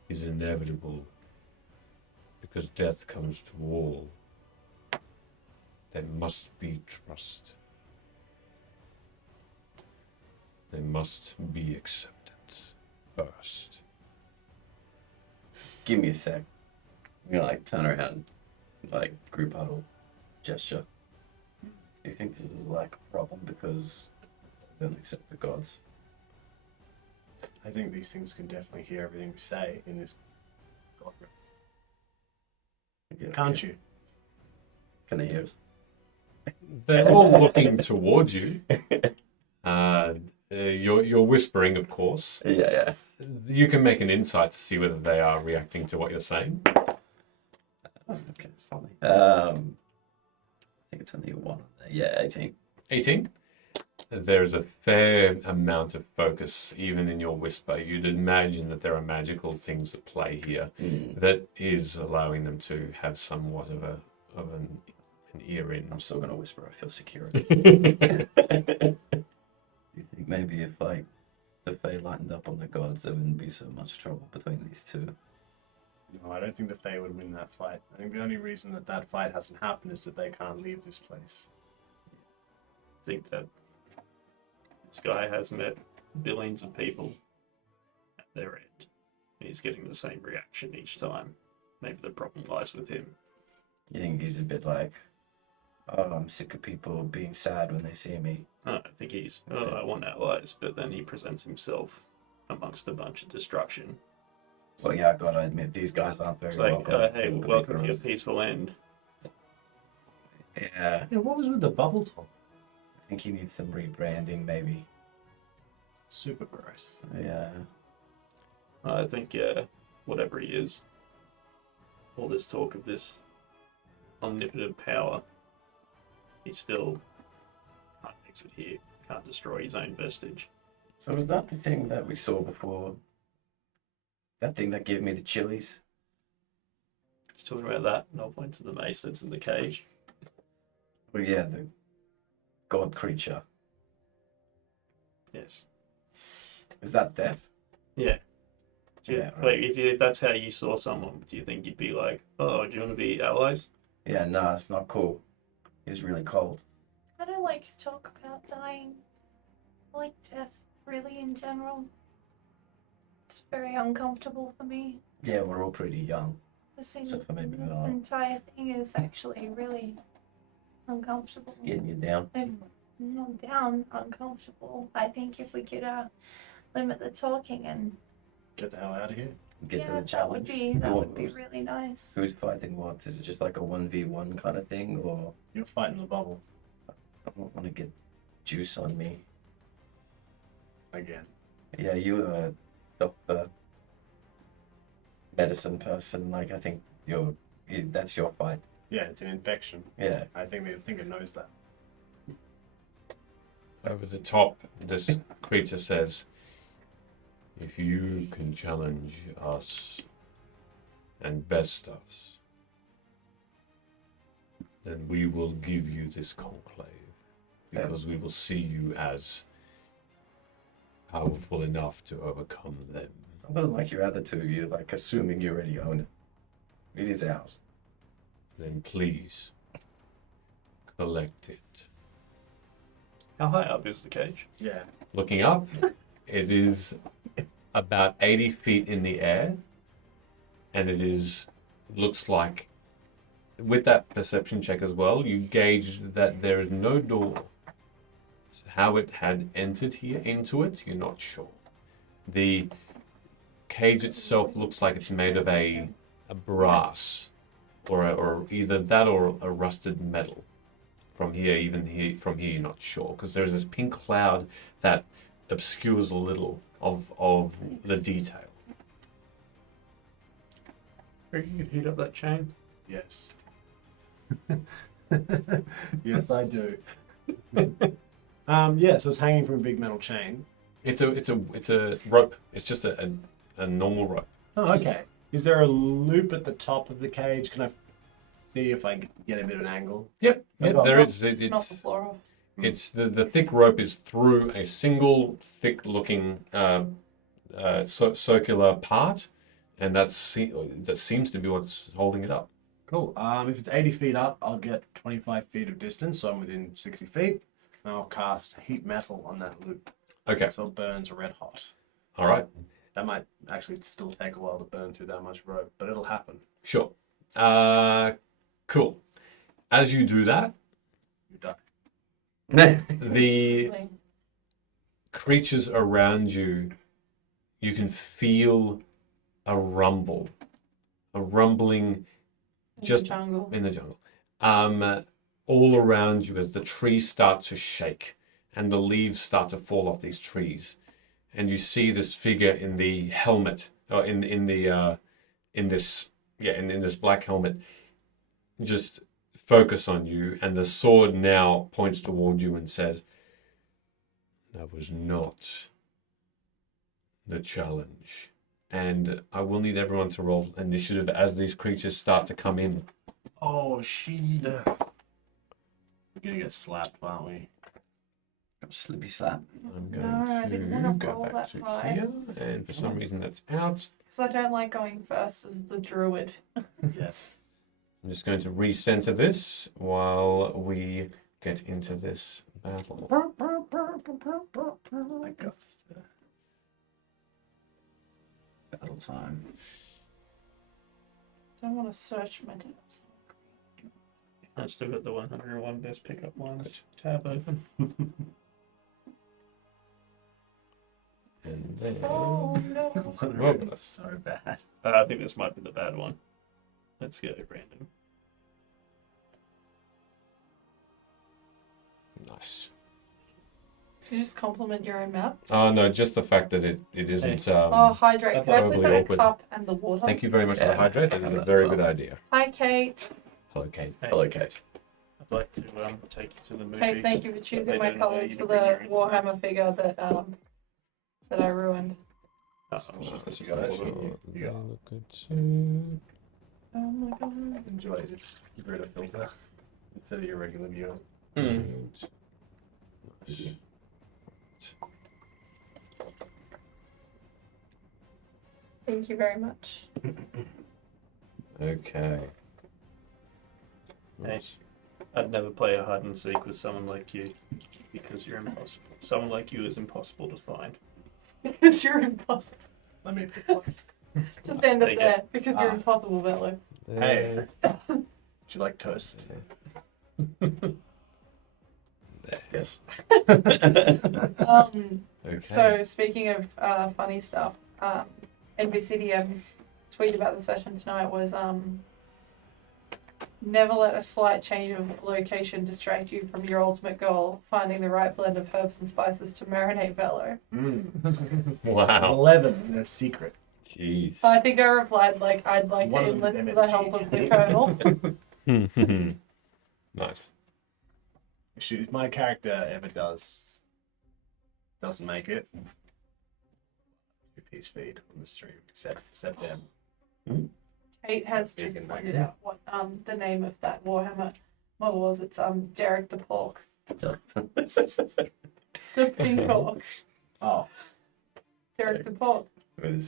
is inevitable, because death comes to all, there must be trust. There must be acceptance first. Give me a sec. I'm gonna like turn around, like group huddle gesture. Do you think this is like a problem because they don't accept the gods? I think these things can definitely hear everything we say in this god realm. Yeah, Can't you? Can they hear us? They're all looking toward you. You're whispering, of course. Yeah. You can make an insight to see whether they are reacting to what you're saying. Okay, funny. I think it's only a one. Yeah, 18. 18. There is a fair amount of focus, even in your whisper. You'd imagine that there are magical things at play here that is allowing them to have somewhat of an ear in. I'm still gonna whisper. I feel secure. Do you think maybe if like the Fae lightened up on the gods, there wouldn't be so much trouble between these two? No, I don't think the Fae would win that fight. I think the only reason that fight hasn't happened is that they can't leave this place. I think that this guy has met billions of people at their end. And he's getting the same reaction each time. Maybe the problem lies with him. You think he's a bit like, oh, I'm sick of people being sad when they see me? I don't think he's, oh, I want allies, but then he presents himself amongst a bunch of destruction. Well, yeah, I gotta admit, these guys aren't very It's like, welcome. hey, welcome to your peaceful end. Yeah, Yeah, what was with the bubble top? I think he needs some rebranding, maybe. Super gross. Yeah. I think, whatever he is, all this talk of this omnipotent power, he still can't exit here, can't destroy his own vestige. So was that the thing that we saw before? That thing that gave me the chilies? Just talking about that, and I'll point to the mace that's in the cage. Well, yeah, the god creature. Yes. Is that death? Yeah. Yeah, right. Like, if that's how you saw someone, do you think you'd be like, oh, do you want to be allies? Yeah, no, it's not cool. He's really cold. I don't like to talk about dying. I like death, really, in general. It's very uncomfortable for me. Yeah, we're all pretty young. This Except for maybe this not. entire thing is actually really uncomfortable. It's getting you down. I'm not down, uncomfortable. I think if we could limit the talking and Get the hell out of here. Get to Yeah, the challenge. that would be Who's- really nice. Who's fighting what? Is it just like a 1v1 kind of thing, or You're fighting the bubble I don't want to get juice on me? again. Yeah, you doctor, medicine person. Like I think that's your fight. Yeah, it's an infection. Yeah. I think it knows that. Over the top, this creature says, "If you can challenge us and best us, then we will give you this conclave, because we will see you as powerful enough to overcome them." I don't like your attitude. You're like assuming you already own it. It is ours. Then please collect it. How high up is the cage? Yeah. Looking up, it is about 80 feet in the air, and looks like, with that perception check as well, you gauged that there is no door. It's how it had entered here into it, you're not sure. The cage itself looks like it's made of a brass, or either that or a rusted metal. From here, you're not sure, because there's this pink cloud that obscures a little of the detail. Reckon you could heat up that chain? Yes. Yes, I do. Yeah, so it's hanging from a big metal chain. It's a rope. It's just a normal rope. Oh, okay. Is there a loop at the top of the cage? Can I see if I can get a bit of an angle? Yep, yeah, there is. It's not the floor off. It's the thick rope is through a single thick-looking circular part, and that seems to be what's holding it up. Cool. If it's 80 feet up, I'll get 25 feet of distance, so I'm within 60 feet. And I'll cast heat metal on that loop, Okay, so it burns red hot. all right, That might actually still take a while to burn through that much rope, but it'll happen. sure. Cool. As you do that, You die. the creatures around you, you can feel a rumbling just jungle. in the jungle, all around you as the trees start to shake and the leaves start to fall off these trees, and you see this figure in the helmet, or in this black helmet, just focus on you, and the sword now points toward you and says, "That was not the challenge." And I will need everyone to roll initiative as these creatures start to come in. Oh, We're gonna get slapped, aren't we? Slippy slap. I'm No, going I didn't want to to go roll back that to high. here, and for some reason that's out. Because I don't like going first as the druid. Yes. I'm just going to recenter this while we get into this battle. I got Battle time. Don't want to search my tabs. I've still got the 101 best pickup ones tab open. And then... Oh no. Whoa. That's so bad. I think this might be the bad one. Let's go random. Nice. Can you just compliment your own map? Oh no, just the fact that it isn't... Oh, hydrate. Can I put Probably that awkward. cup and the water? Thank you very much for the Yeah, hydrate. That is have a that very as well. good idea. Hi, Kate. Hello, Kate. Hey, Hello, Kate. I'd like to take you to the movies. Kate, thank you for but choosing they my don't allow colours you for to bring the your own Warhammer figure that I ruined. Oh, You got it. You got it. Look at Oh my god. Enjoy it. Just keep rid of filter instead of your regular viewer. Nice. Thank you very much. Okay. Hey. I'd never play a hide and seek with someone like you because you're impossible. Someone like you is impossible to find. Because you're impossible. Let me pick one. Just end There it you there. Because you're Ah. impossible, Bello. Hey. Would you like toast? Yes. Um, Okay. So speaking of funny stuff, NBCDM's tweet about the session tonight was never let a slight change of location distract you from your ultimate goal, finding the right blend of herbs and spices to marinate Velo. Wow. 11, a secret. Jeez. I think I replied like I'd like One to of them enlist is the help of the colonel. Nice. Shoot, if my character ever doesn't make it, piece feed on the stream, except them. Kate has just pointed out what the name of that Warhammer model was. It's Derek the Pork. The pink orc. Oh, Derek the Pork. I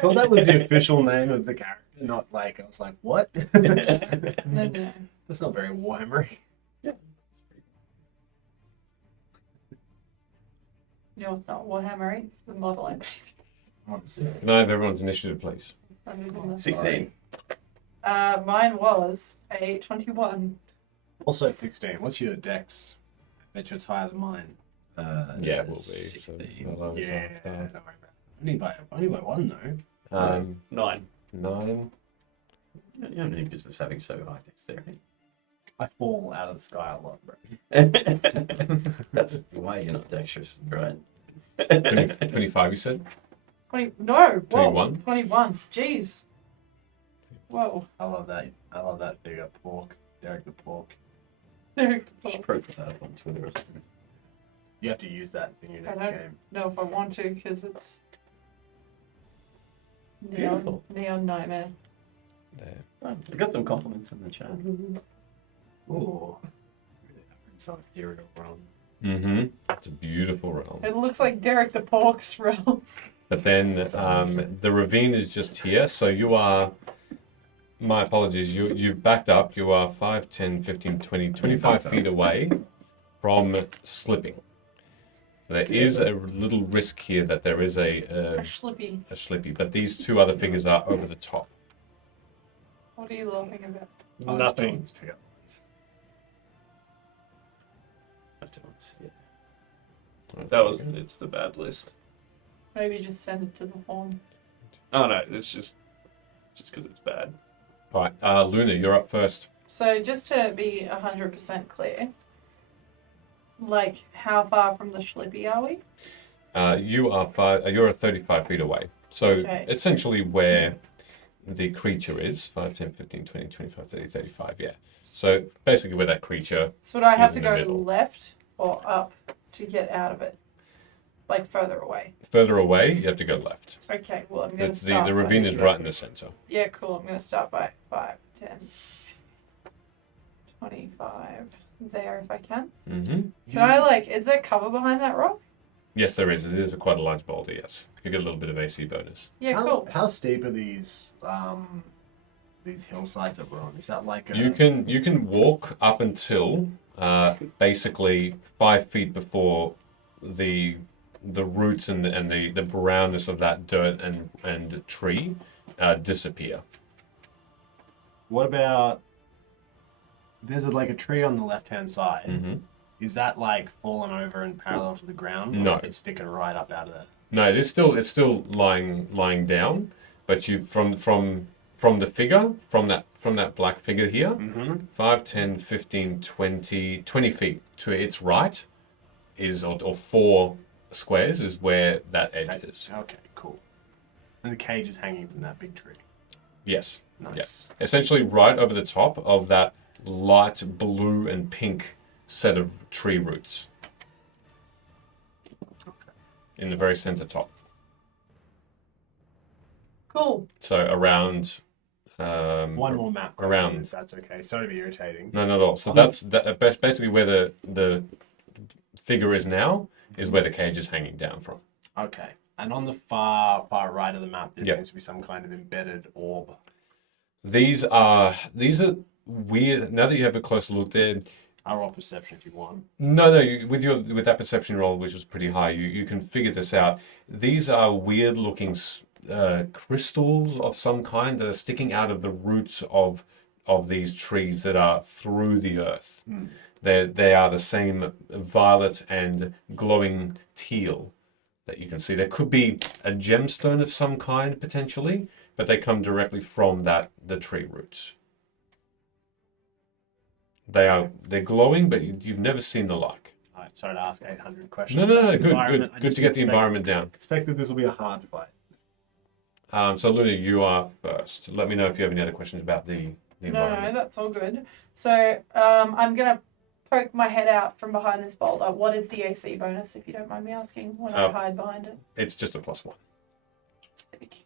thought that was the official name of the character, not like I was like, what? No. That's not very Warhammery. You know it's not Warhammer, right? The model I made. Can I have everyone's initiative, please? 16. Mine was a 21. Also 16. What's your dex? Bet you it's higher than mine. Yeah, it will be. 16. So, Yeah, don't worry about it. Only by one though. 9. 9. You don't have any business having so high dexterity. I fall out of the sky a lot, bro. That's why you're not dexterous, right? 25, you said? 20. No. Whoa, 21? 21. Jeez. Whoa. I love that. I love that figure. Pork. Derek the Pork. Derek the Just Pork. proof that up on Twitter or something. You have to use that in your next I don't game. know if I want to because it's Beautiful. Neon Nightmare. There. Oh, I got some compliments in the chat. Ooh. It's not ethereal realm. Mm-hmm. It's a beautiful realm. It looks like Derek the Pork's realm. But then the ravine is just here, so you are... My apologies, you've backed up. You are 5, 10, 15, 20, 25 feet away from slipping. There is a little risk here that there is A a Schlippy. slippy, but these two other figures are over the top. What are you laughing about? Nothing. Let's pick up. I don't see it. It's the bad list. Maybe just send it to the horn. Oh no, it's just because it's bad. All right, Luna, you're up first. So just to be 100% clear, like how far from the Schlippy are we? You're 35 feet away. So Okay. essentially where the creature is, 5, 10, 15, 20, 25, 30, 35, yeah. So basically where that creature, So would I have Is to in the go middle. left or up to get out of it? Like further away. further away, you have to go left. Okay, well I'm gonna It's start. the by- ravine is right in the center. Yeah, cool. I'm gonna start by 5, 10, 25 there if I can. Mm-hmm. Can I is there cover behind that rock? Yes, there is. It is quite a large boulder, yes. You get a little bit of AC bonus. Yeah, cool. How steep are these hillsides that we're on? Is that like a... You can walk up until basically 5 feet before the roots and the brownness of that dirt and tree disappear. What about... There's a tree on the left-hand side. Mm-hmm. Is that fallen over and parallel to the ground? No. Or is it sticking right up out of there? No, it's still lying down, but you from the figure, from that black figure here, Mm-hmm. 5, 10, 15, 20 feet to its right is or 4 squares is where that edge is. Okay, cool. And the cage is hanging from that big tree. Yes. Nice. Essentially right over the top of that light blue and pink set of tree roots. In the very center top. Cool. So around One more map question, around. if that's okay. Sorry to be irritating. No, not at all. So that's basically where the figure is now is where the cage is hanging down from. Okay. And on the far right of the map, there Yep. seems to be some kind of embedded orb. These are weird. Now that you have a closer look, there. I'll roll perception if you want. No, with that perception roll, which was pretty high, you can figure this out. These are weird looking crystals of some kind that are sticking out of the roots of these trees that are through the earth. They are the same violet and glowing teal that you can see. There could be a gemstone of some kind potentially, but they come directly from the tree roots. They're glowing, but you've never seen the like. All right, sorry to ask 800 questions. No, about the good environment. I to just get the expect- environment down. Expect that this will be a hard fight. So Luna, you are first. Let me know if you have any other questions about the No, environment. that's all good. So I'm gonna poke my head out from behind this boulder. What is the AC bonus, if you don't mind me asking, when I hide behind it? It's just a +1. Sick.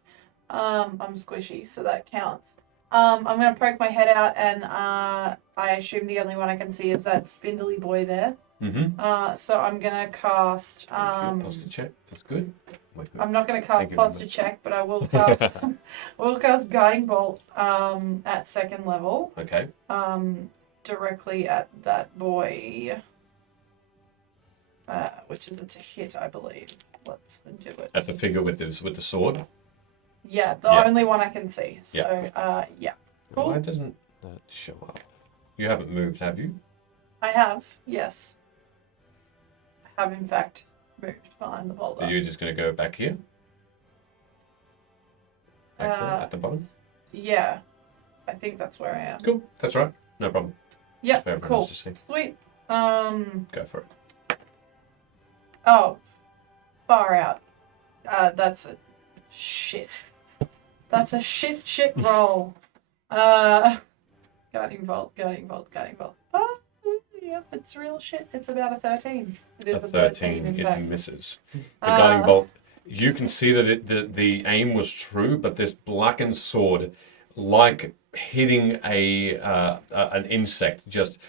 I'm squishy, so that counts. I'm gonna poke my head out, and I assume the only one I can see is that spindly boy there. Mm-hmm. So I'm gonna cast. Posture check. That's good. We're good. I'm not gonna Thank cast you very posture much. check, but I will cast. will cast guiding bolt. At second level. Okay. Directly at that boy. Which is a hit, I believe. Let's do it. At the figure with the sword. Yeah, the Yeah. only one I can see. So, yeah. Cool. Why doesn't that show up? You haven't moved, have you? I have, yes. I have, in fact, moved behind the boulder. Are you just going to go back here? Back there, at the bottom? Yeah. I think that's where I am. Cool. That's right. No problem. Yeah, For everyone cool. else to see. Sweet. Go for it. Oh. Far out. That's a shit. That's a shit roll. Guiding bolt. Oh, yep, it's real shit. It's about a 13. It is A a 13, in it fact. misses. The guiding bolt, you can see that the aim was true, but this blackened sword, like hitting an insect, just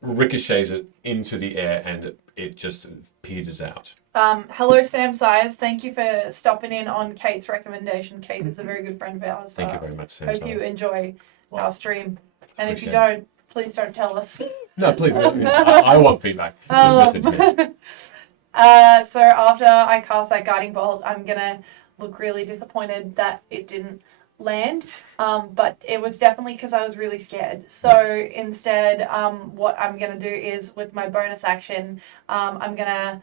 ricochets it into the air and it just peters out. Hello, Sam Sires. Thank you for stopping in on Kate's recommendation. Kate is a very good friend of ours. Thank you very much, Sam. Hope you enjoy our stream. And if you Appreciate don't, please don't tell us. No, please. I want feedback. Just message me. So after I cast that guiding bolt, I'm gonna look really disappointed that it didn't land. But it was definitely because I was really scared. So instead, what I'm gonna do is with my bonus action, I'm gonna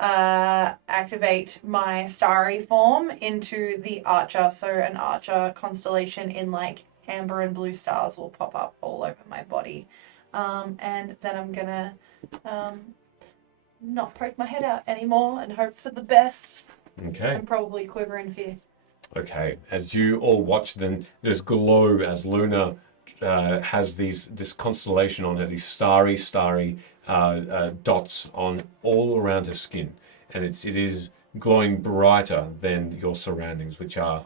activate my starry form into the archer. So an archer constellation in like amber and blue stars will pop up all over my body. And then I'm gonna not poke my head out anymore and hope for the best. Okay. And probably quiver in fear. Okay. As you all watch then this glow as Luna has this constellation on her, these starry dots on all around her skin, and it is glowing brighter than your surroundings, which are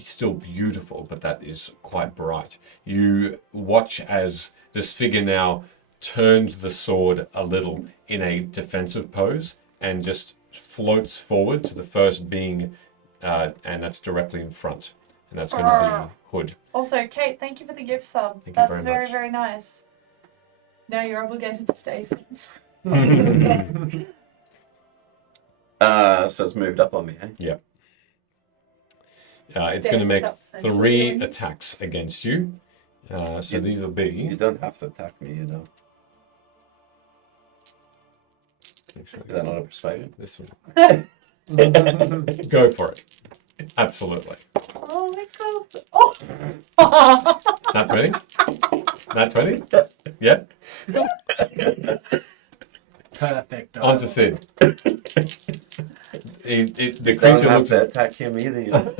still beautiful, but that is quite bright. You watch as this figure now turns the sword a little in a defensive pose and just floats forward to the first being, and that's directly in front, and that's going to be Hood. Also, Kate, thank you for the gift sub. Thank you That's very very, much. very nice. Now you're obligated to stay. So it's moved up on me, eh? It's going to make Stop 3 attacks against you. So these will You be. don't have to attack me, you know. Is that not a persuasion? This one. Go for it. Absolutely. Oh my god. Oh! Not 20? Not 20? Yeah? Perfect. On to Sid. The You creature don't have looks. to attack him either, you know.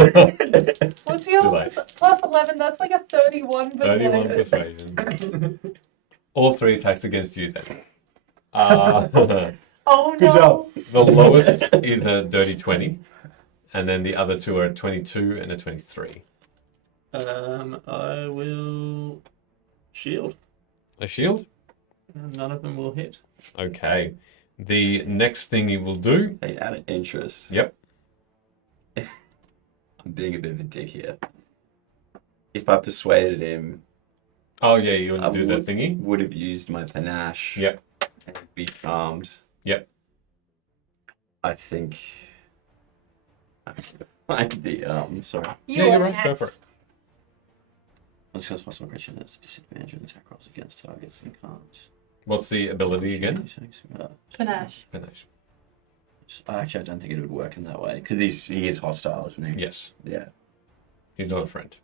What's your Too late. plus 11? That's like a 31. 31 persuasion. All 3 attacks against you then. Oh Good no. job. The lowest is a dirty 20, and then the other 2 are a 22 and a 23. I will shield. A shield? None of them will hit. Okay. The next thing you will do. Hey, out of interest. Yep. I'm being a bit of a dick here. If I persuaded him, Oh, yeah, you want I to do the thingy? would have used my panache. Yep. And be charmed. Yep. I think I'm gonna find the sorry. Yeah, you're right. Go for it. Let's go to my question. That's disadvantage on attack rolls against targets and can't. What's the ability again? Panache. Panache. I don't think it would work in that way because he is hostile, isn't he? Yes, Yeah. he's not a friend.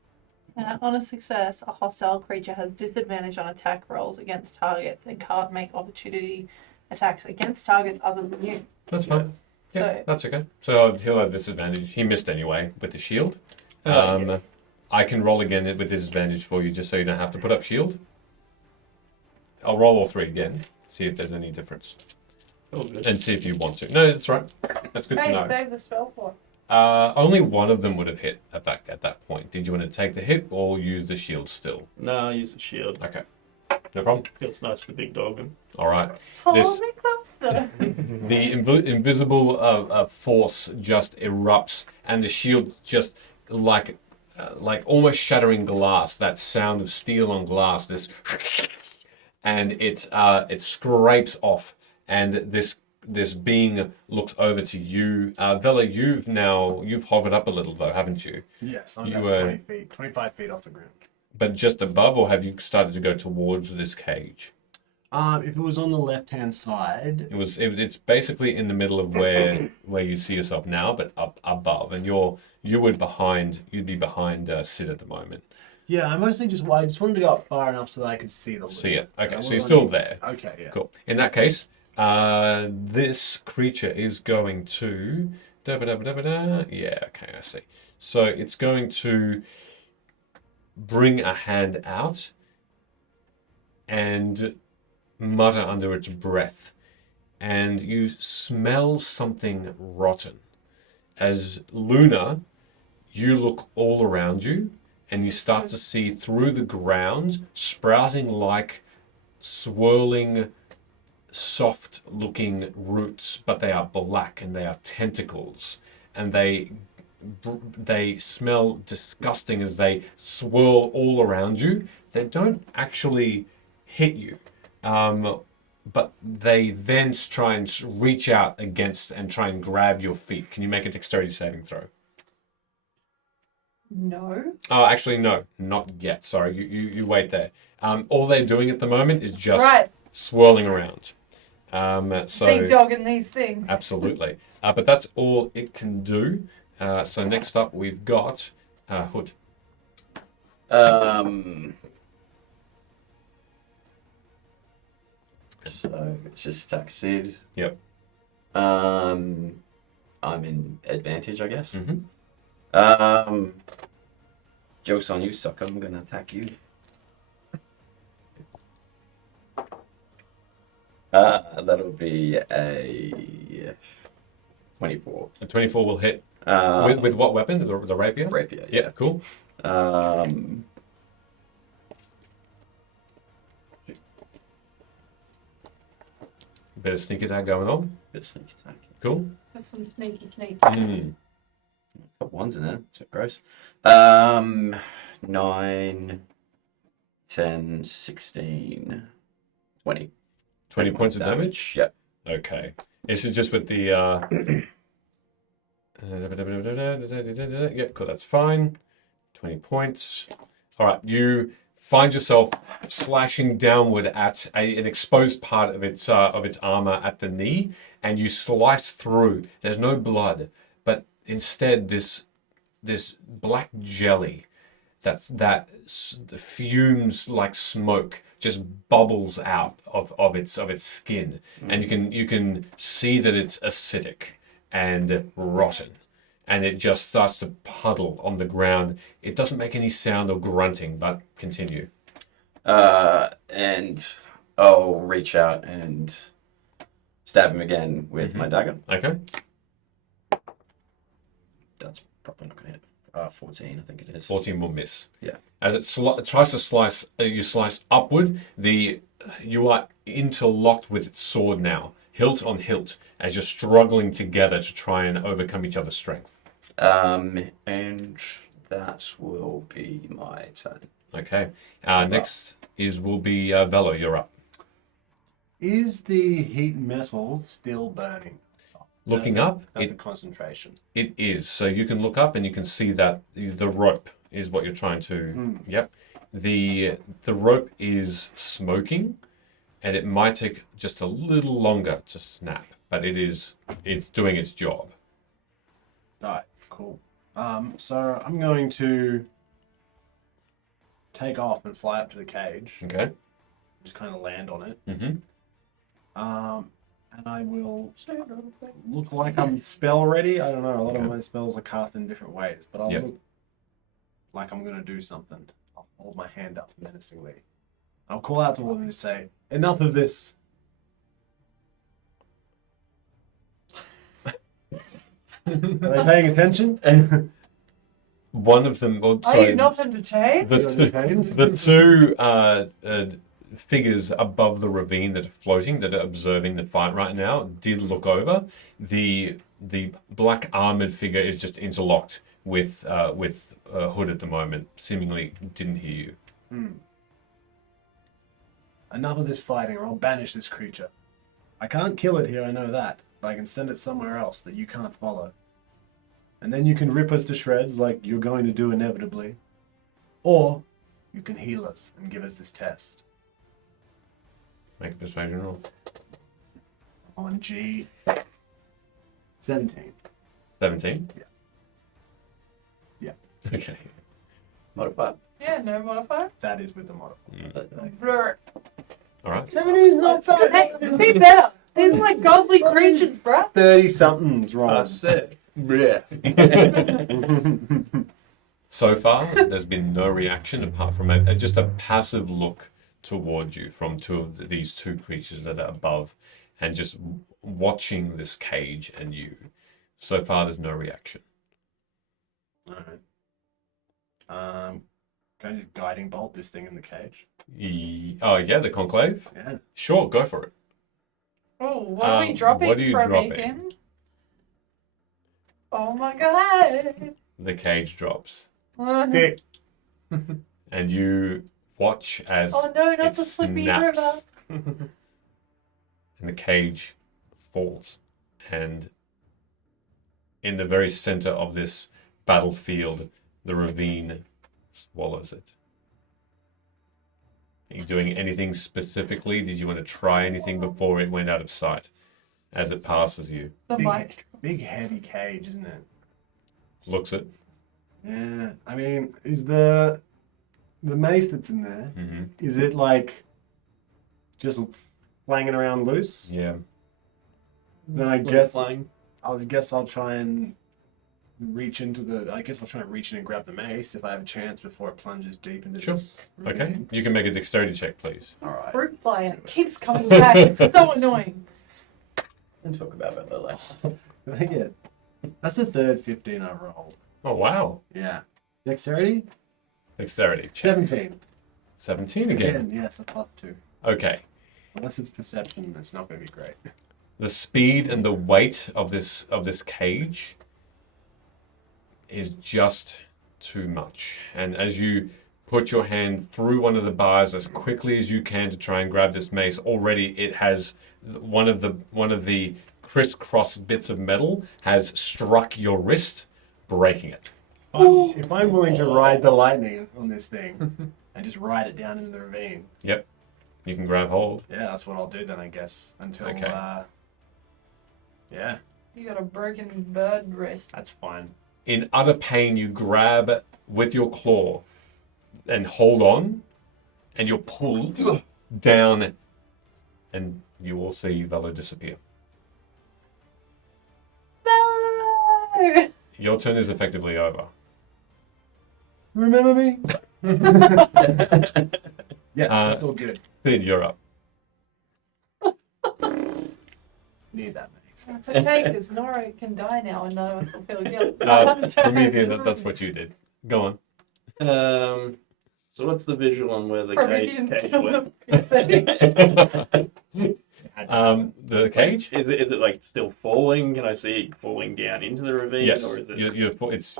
On a success, a hostile creature has disadvantage on attack rolls against targets and can't make opportunity attacks against targets other than you. That's fine. Yeah, So that's okay. So he'll have disadvantage. He missed anyway with the shield. Yes. I can roll again with disadvantage for you just so you don't have to put up shield. I'll roll all three again, see if there's any difference. All good. And see if you want to. No, that's right. That's good to hey, know. save the spell slot. Only one of them would have hit at that point. Did you want to take the hit or use the shield still? No, I'll use the shield. Okay. No problem. Feels nice to big dog him. All right. Hold This- me closer. The invisible force just erupts, and the shield just like almost shattering glass. That sound of steel on glass. This, and it scrapes off, and this being looks over to you, Vela. You've hovered up a little though, haven't you? Yes, I'm You about were- 20 feet, 25 feet off the ground. But just above, or have you started to go towards this cage? If it was on the left-hand side, It's basically in the middle of where you see yourself now, but up above, and you'd be behind Sid at the moment. yeah, I just wanted to go up far enough so that I could see the See it. loot. Okay, I so you're wasn't- still there. Okay, yeah. Cool. In that case, this creature is going to yeah, okay, I see. So it's going to bring a hand out and mutter under its breath, and you smell something rotten. As Luna, you look all around you, and you start to see through the ground, sprouting like swirling, soft-looking roots, but they are black and they are tentacles, and they smell disgusting as they swirl all around you. They don't actually hit you, but they then try and reach out against and try and grab your feet. Can you make a dexterity saving throw? No. Oh, actually, no, not yet. Sorry, you wait there. All they're doing at the moment is just Right. swirling around. So Big dog in these things. absolutely, but that's all it can do. So next up, we've got Hood. So it's just attack Sid. Yep. I'm in advantage, I guess. Mm-hmm. Joke's on you, sucker. I'm gonna attack you. That'll be a 24. A 24 will hit. Uh, With what weapon? The rapier? rapier. Yeah, cool. Bit of sneak attack going on. Bit of sneak attack. Cool. There's some sneaky. Mm. Got ones in there. It's gross. 9, 10, 16, 20. 20 points of damage? Yep. Okay. This is just with the... Yep, cool, that's fine. 20 points. All right, you find yourself slashing downward at an exposed part of its armor at the knee, and you slice through. There's no blood, but instead this black jelly that fumes like smoke just bubbles out of its skin, and you can see that it's acidic and rotten, and it just starts to puddle on the ground. It doesn't make any sound or grunting, but continue. And I'll reach out and stab him again with my dagger. Okay. That's probably not going to hit. 14, I think it is. 14 will miss. Yeah. As it tries to slice, you slice upward. You are interlocked with its sword now, hilt on hilt, as you're struggling together to try and overcome each other's strength. And that will be my turn. Okay. Next will be Velo. You're up. Is the heat metal still burning? Looking That's up, That's a concentration. it is. So you can look up and you can see that the rope is what you're trying to. Yep. The rope is smoking, and it might take just a little longer to snap. but it's doing its job. Alright, cool. So I'm going to take off and fly up to the cage. Okay. Just kind of land on it. Mm-hmm. And I will look like I'm spell ready. I don't know. A lot Okay. of my spells are cast in different ways, but I'll Yep. look like I'm going to do something. I'll hold my hand up menacingly. I'll call out to all of them and say, "Enough of this." Are they paying attention? One of them. Oh, Are sorry. you not entertained? The two figures above the ravine that are floating, that are observing the fight right now, did look over. The black armored figure is just interlocked with Hood at the moment. Seemingly didn't hear you. Enough of this fighting, or I'll banish this creature. I can't kill it here, I know that, but I can send it somewhere else that you can't follow. And then you can rip us to shreds like you're going to do inevitably. Or you can heal us and give us this test. Make a persuasion roll. On G. 17. 17? Yeah. Yeah. Okay. Modifier. Yeah, no modifier. That is with the modifier. Brr. All right. 70 is not bad. Hey, be better. These are like godly creatures, bruh. 30-somethings wrong. That's it. So far, there's been no reaction apart from just a passive look towards you from these two creatures that are above, and just watching this cage and you. So far, there's no reaction. Alright. Can I just guiding bolt this thing in the cage? Oh, yeah, the conclave? Yeah. Sure, go for it. Oh, what are we dropping what are you from dropping? Aiken? Oh my god. The cage drops. Sick. And you watch as Oh no, not it the slippy snaps, river. and the cage falls. And in the very center of this battlefield, the ravine swallows it. Are you doing anything specifically? Did you want to try anything before it went out of sight as it passes you? The mic. Big heavy cage, isn't it? Looks at. Yeah. I mean, is the mace that's in there, Mm-hmm. is it like just flanging around loose? Yeah. Then I guess Flying. I'll try and reach into the. I guess I'll try and reach in and grab the mace if I have a chance before it plunges deep into Sure. this. Okay. You can make a dexterity check, please. All right. Fruit fly and it keeps coming back. It's so annoying. And talk about it later. Did I get? That's the third 15 I rolled. Oh, wow. Yeah. Dexterity? Dexterity check. 17. 17 again. Again, yes, a +2. Okay. Unless it's perception, it's not going to be great. The speed and the weight of this cage is just too much. And as you put your hand through one of the bars as quickly as you can to try and grab this mace, already it has one of the crisscross bits of metal has struck your wrist, breaking it. If I'm willing to ride the lightning on this thing and just ride it down into the ravine, Yep. You can grab hold. yeah, that's what I'll do then, I guess. Until, Okay. Yeah, You got a broken bird wrist. that's fine. In utter pain, you grab with your claw and hold on, and you're pulled down, and you will see Velo disappear. No! Your turn is effectively over. Remember me? Yeah, that's all good. Thid, you're up. Need that mace. That's okay, because Nora can die now and none of us will feel guilty. Promethean, that's what you did. Go on. So what's the visual on where the Promethean's cage killed went? The cage? Is it like still falling? Can I see it falling down into the ravine? Yes. Or is it...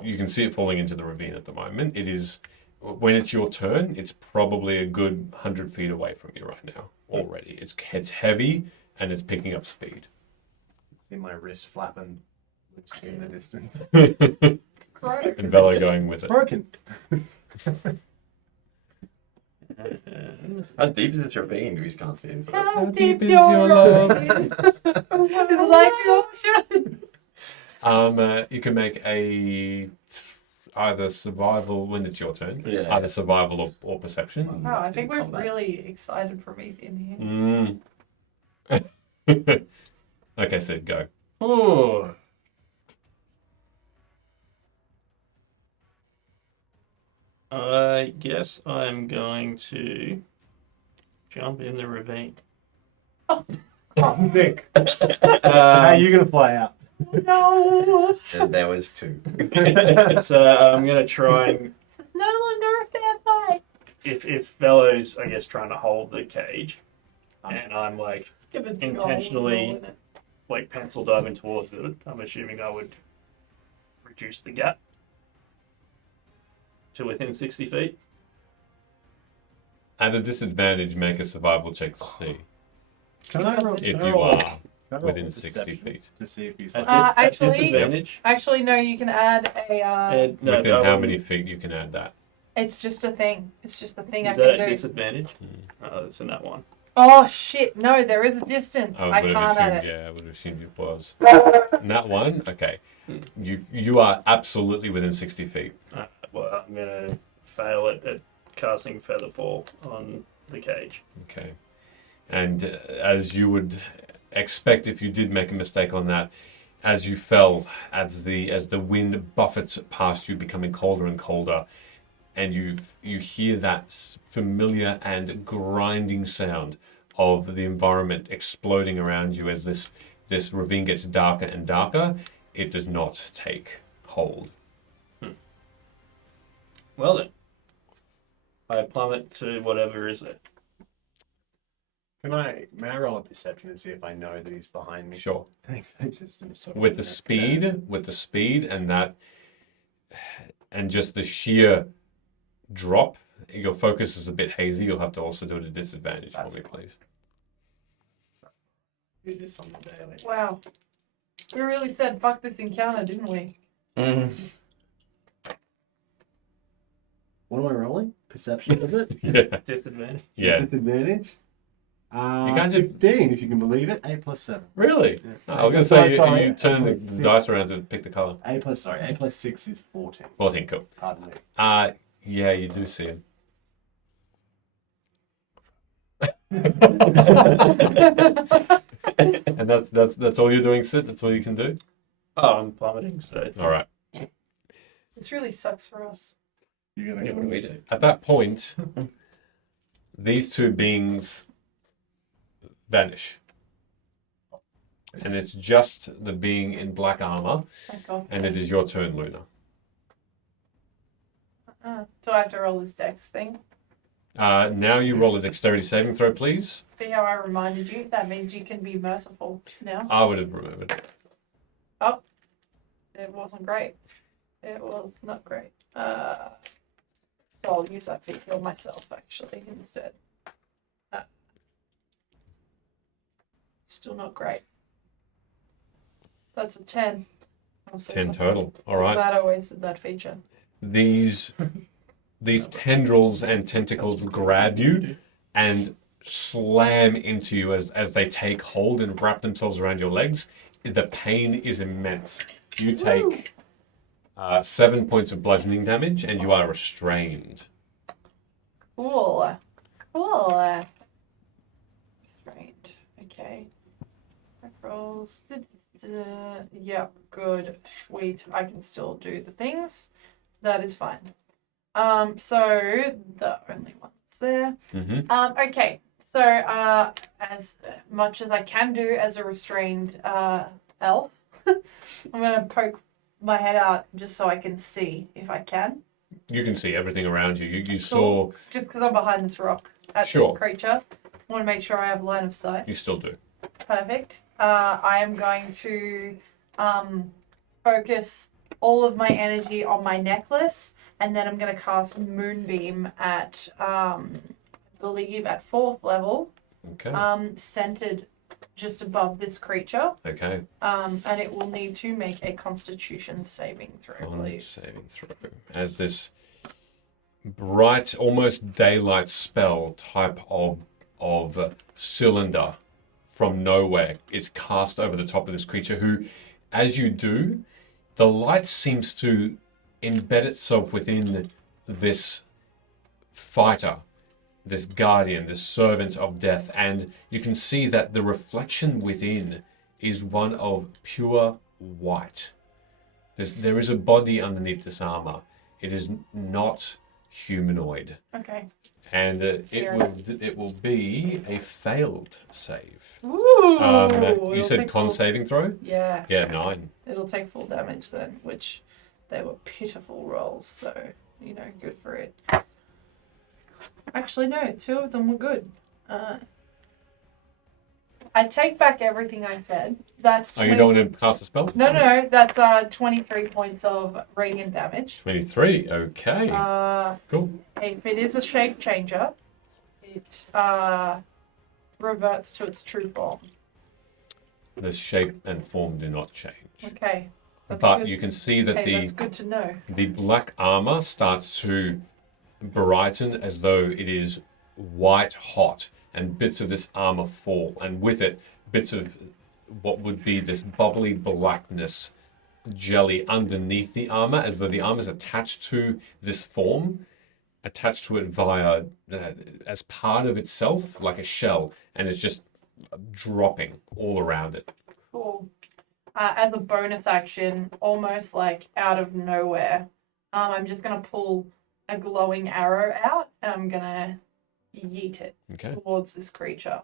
You can see it falling into the ravine at the moment. It is, when it's your turn, it's probably a good 100 feet away from you right now already. It's heavy and it's picking up speed. See my wrist flapping loosely in the distance. Croak. And Velo going with it. Broken. How deep is this ravine? We just can't see into it. How deep deep is your your love? love? It's like the ocean. You can make either survival when it's your turn, Yeah. either survival or perception. Wow, I think we're Combat. really excited for Promethean here. Okay, Sid, go. Oh. I guess I'm going to jump in the ravine. Nick, how are you going to fly out? No, And there was 2. So I'm going to try and, this is no longer a fair fight. if Velo's, I guess, trying to hold the cage, and I'm like Give it to Intentionally- Gold, roll in it. pencil diving towards it, I'm assuming I would reduce the gap to within 60 feet. At a disadvantage, make a survival check to see Can I roll? if Can I you roll- are can I roll within a 60 perception feet. to see if he's At, like, Uh, at actually- disadvantage. Actually, no, you can add a. No, Within I how wouldn't. many feet you can add that? It's just a thing. It's just a thing Is I that can at do. disadvantage? Oh, that's in that one. Oh shit! No, there is a distance. I would can't have add assumed, it. yeah, I would have assumed it was. That one? Okay. You are absolutely within 60 feet. Well, I'm going to fail at casting Featherfall on the cage. Okay. And as you would expect if you did make a mistake on that, as you fell, as the wind buffets past you, becoming colder and colder, and you hear that familiar and grinding sound of the environment exploding around you as this ravine gets darker and darker, it does not take hold. Well then, I plummet to whatever is it. May I roll a perception and see if I know that he's behind me? Sure. Thanks. It's just sort of With the speed and just the sheer drop, your focus is a bit hazy. You'll have to also do it at a disadvantage That's for me, fine. please. Do this on the daily. Wow. We really said fuck this encounter, didn't we? What am I rolling? Perception, is it? Yeah. Disadvantage. Yeah. Disadvantage. You can't just- 15, if you can believe it. A plus 7. Really? Yeah. Oh, I was going to say Sorry, you turn the A plus dice around to pick the color. A plus 6 is 14. 14, cool. Pardon me. Yeah, you do see him. And that's all you're doing, Sid? That's all you can do? Oh, I'm plummeting, so. All right. This really sucks for us. You're gonna Yeah, go. what do we do? At that point, these two beings vanish. And it's just the being in black armor, Thank God. and it is your turn, Luna. Do I have to roll this dex thing? Now you roll a dexterity saving throw, please. See how I reminded you? That means you can be merciful now. I would have remembered. It wasn't great. It was not great. So I'll use that for heal myself actually instead. Still not great. That's a 10. I'm so 10 glad- total. so All right. glad I wasted that feature. These tendrils and tentacles grab you and slam into you as they take hold and wrap themselves around your legs. The pain is immense. You take 7 points of bludgeoning damage and you are restrained. Cool. Cool. Restrained. Okay. Back rolls. Yep, good. Sweet. I can still do the things. That is fine. So the only one that's there. Mm-hmm. Okay. So as much as I can do as a restrained elf, I'm gonna poke my head out just so I can see if I can. You can see everything around you. You saw. Just because I'm behind this rock at Sure. this creature. I want to make sure I have line of sight. You still do. Perfect. I am going to focus all of my energy on my necklace, and then I'm going to cast Moonbeam at, I believe, at 4th level, Okay. centered just above this creature, Okay. and it will need to make a Constitution saving throw, Con please. saving throw. As this bright, almost daylight spell type of cylinder from nowhere is cast over the top of this creature who, as you do, the light seems to embed itself within this fighter, this guardian, this servant of death, and you can see that the reflection within is one of pure white. There is a body underneath this armor. It is not humanoid. Okay. And it will be a failed save. Ooh. You it'll said take con full- saving throw? Yeah. Yeah, 9. It'll take full damage then, which they were pitiful rolls, so, good for it. Actually, no, 2 of them were good. I take back everything I said. That's Oh, you don't want to cast a spell? No, that's 23 points of radiant damage. 23, okay. Cool. If it is a shape changer, it reverts to its true form. The shape and form do not change. Okay. That's But good. you can see that that's good to know. the black armor starts to brighten as though it is white hot, and bits of this armor fall, and with it, bits of what would be this bubbly blackness jelly underneath the armor, as though the armor is attached to this form, attached to it via as part of itself, like a shell, and it's just dropping all around it. Cool. As a bonus action, almost like out of nowhere, I'm just going to pull a glowing arrow out, and I'm going to yeet it Okay. towards this creature.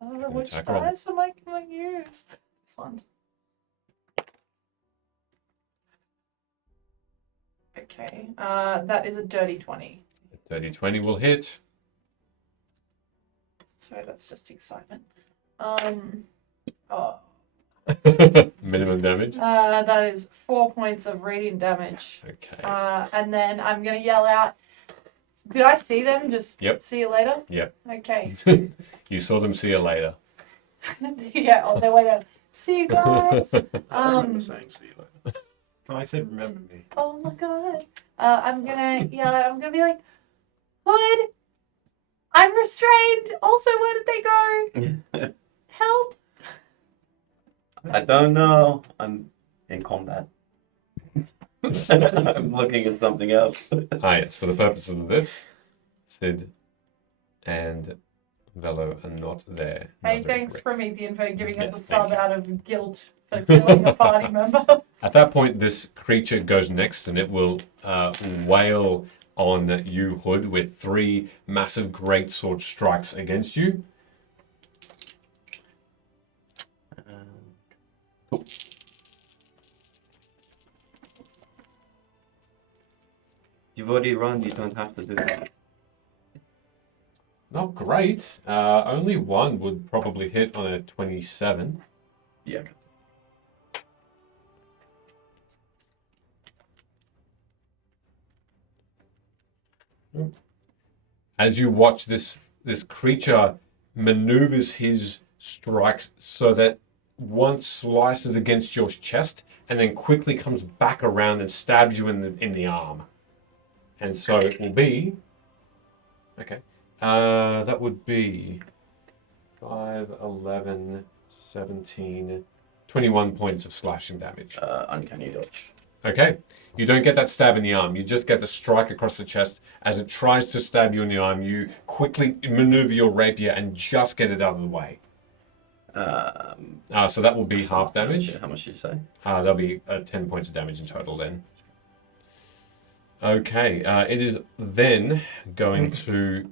Which attack roll. dice am I going to use? This one. Okay, that is a dirty 20. 30-20 will hit. So that's just excitement. Minimum damage. That is 4 points of radiant damage. Okay. And then I'm going to yell out, did I see them? Just Yep. see you later? Yep. Okay. You saw them. See you later. Yeah, on their way out. See you guys. I remember saying see you later. Oh, I said remember me. Oh my god. I'm gonna yell out, I'm gonna be like, Hood, I'm restrained. Also, where did they go? Help. I don't know. I'm in combat. I'm looking at something else. Yes, for the purposes of this, Sid and Velo are not there. Hey, Neither is thanks Rick. Promethean for giving us a Yes, sub thank you. out of guilt for killing a party member. At that point, this creature goes next, and it will wail on you, Hood, with 3 massive greatsword strikes against you. Cool. You've already run, you don't have to do that. Not great. Only one would probably hit on a 27. Yeah. Okay. As you watch this creature maneuvers his strike so that one slices against your chest and then quickly comes back around and stabs you in the arm. And so it will be... Okay. That would be 5, 11, 17, 21 points of slashing damage. Uncanny dodge. Okay. You don't get that stab in the arm. You just get the strike across the chest. As it tries to stab you in the arm, you quickly maneuver your rapier and just get it out of the way. So that will be half damage. How much did you say? That'll be 10 points of damage in total then. Okay. It is then going to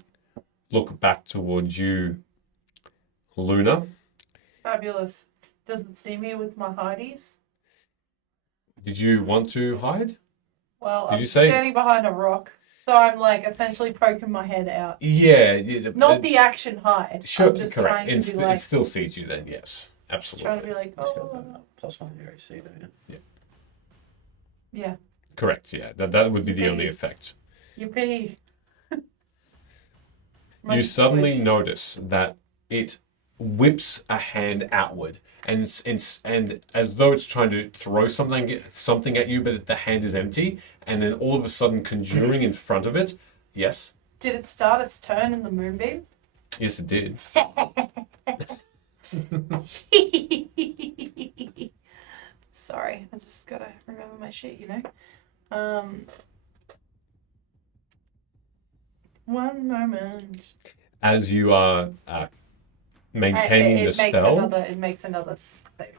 look back towards you, Luna. Fabulous. Does it see me with my hideys? Did you want to hide? Well, Did I'm you say- standing behind a rock, so I'm like essentially poking my head out. Yeah. Not the action hide. Sure, I'm just correct. trying to It be like, still sees you then, yes. trying Absolutely. to be like, Just got oh, +1 your AC, don't you? yeah, Correct, yeah. That would be the only effect. yippee. You suddenly notice that it whips a hand outward and as though it's trying to throw something at you, but the hand is empty, and then all of a sudden conjuring in front of it. Yes, Did it start its turn in the moonbeam? yes, it did. Sorry, I just gotta remember my shit, you know. One moment. As you are maintaining the spell, It makes another saving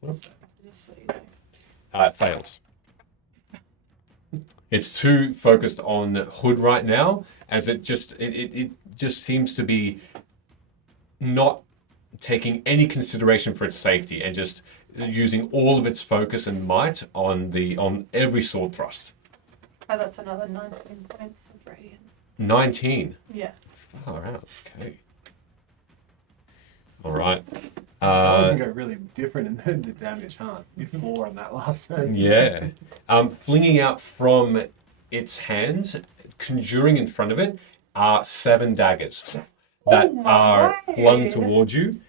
throw. Oops. Just so you know. It fails. It's too focused on Hood right now, as it just seems to be not taking any consideration for its safety and just using all of its focus and might on every sword thrust. Oh, that's another 19 points of radiant. 19. Yeah. Far out. Okay. All right. That would go really different in the damage, huh? You 4 on that last turn. Yeah. Flinging out from its hands, conjuring in front of it, are 7 daggers that are flung towards you.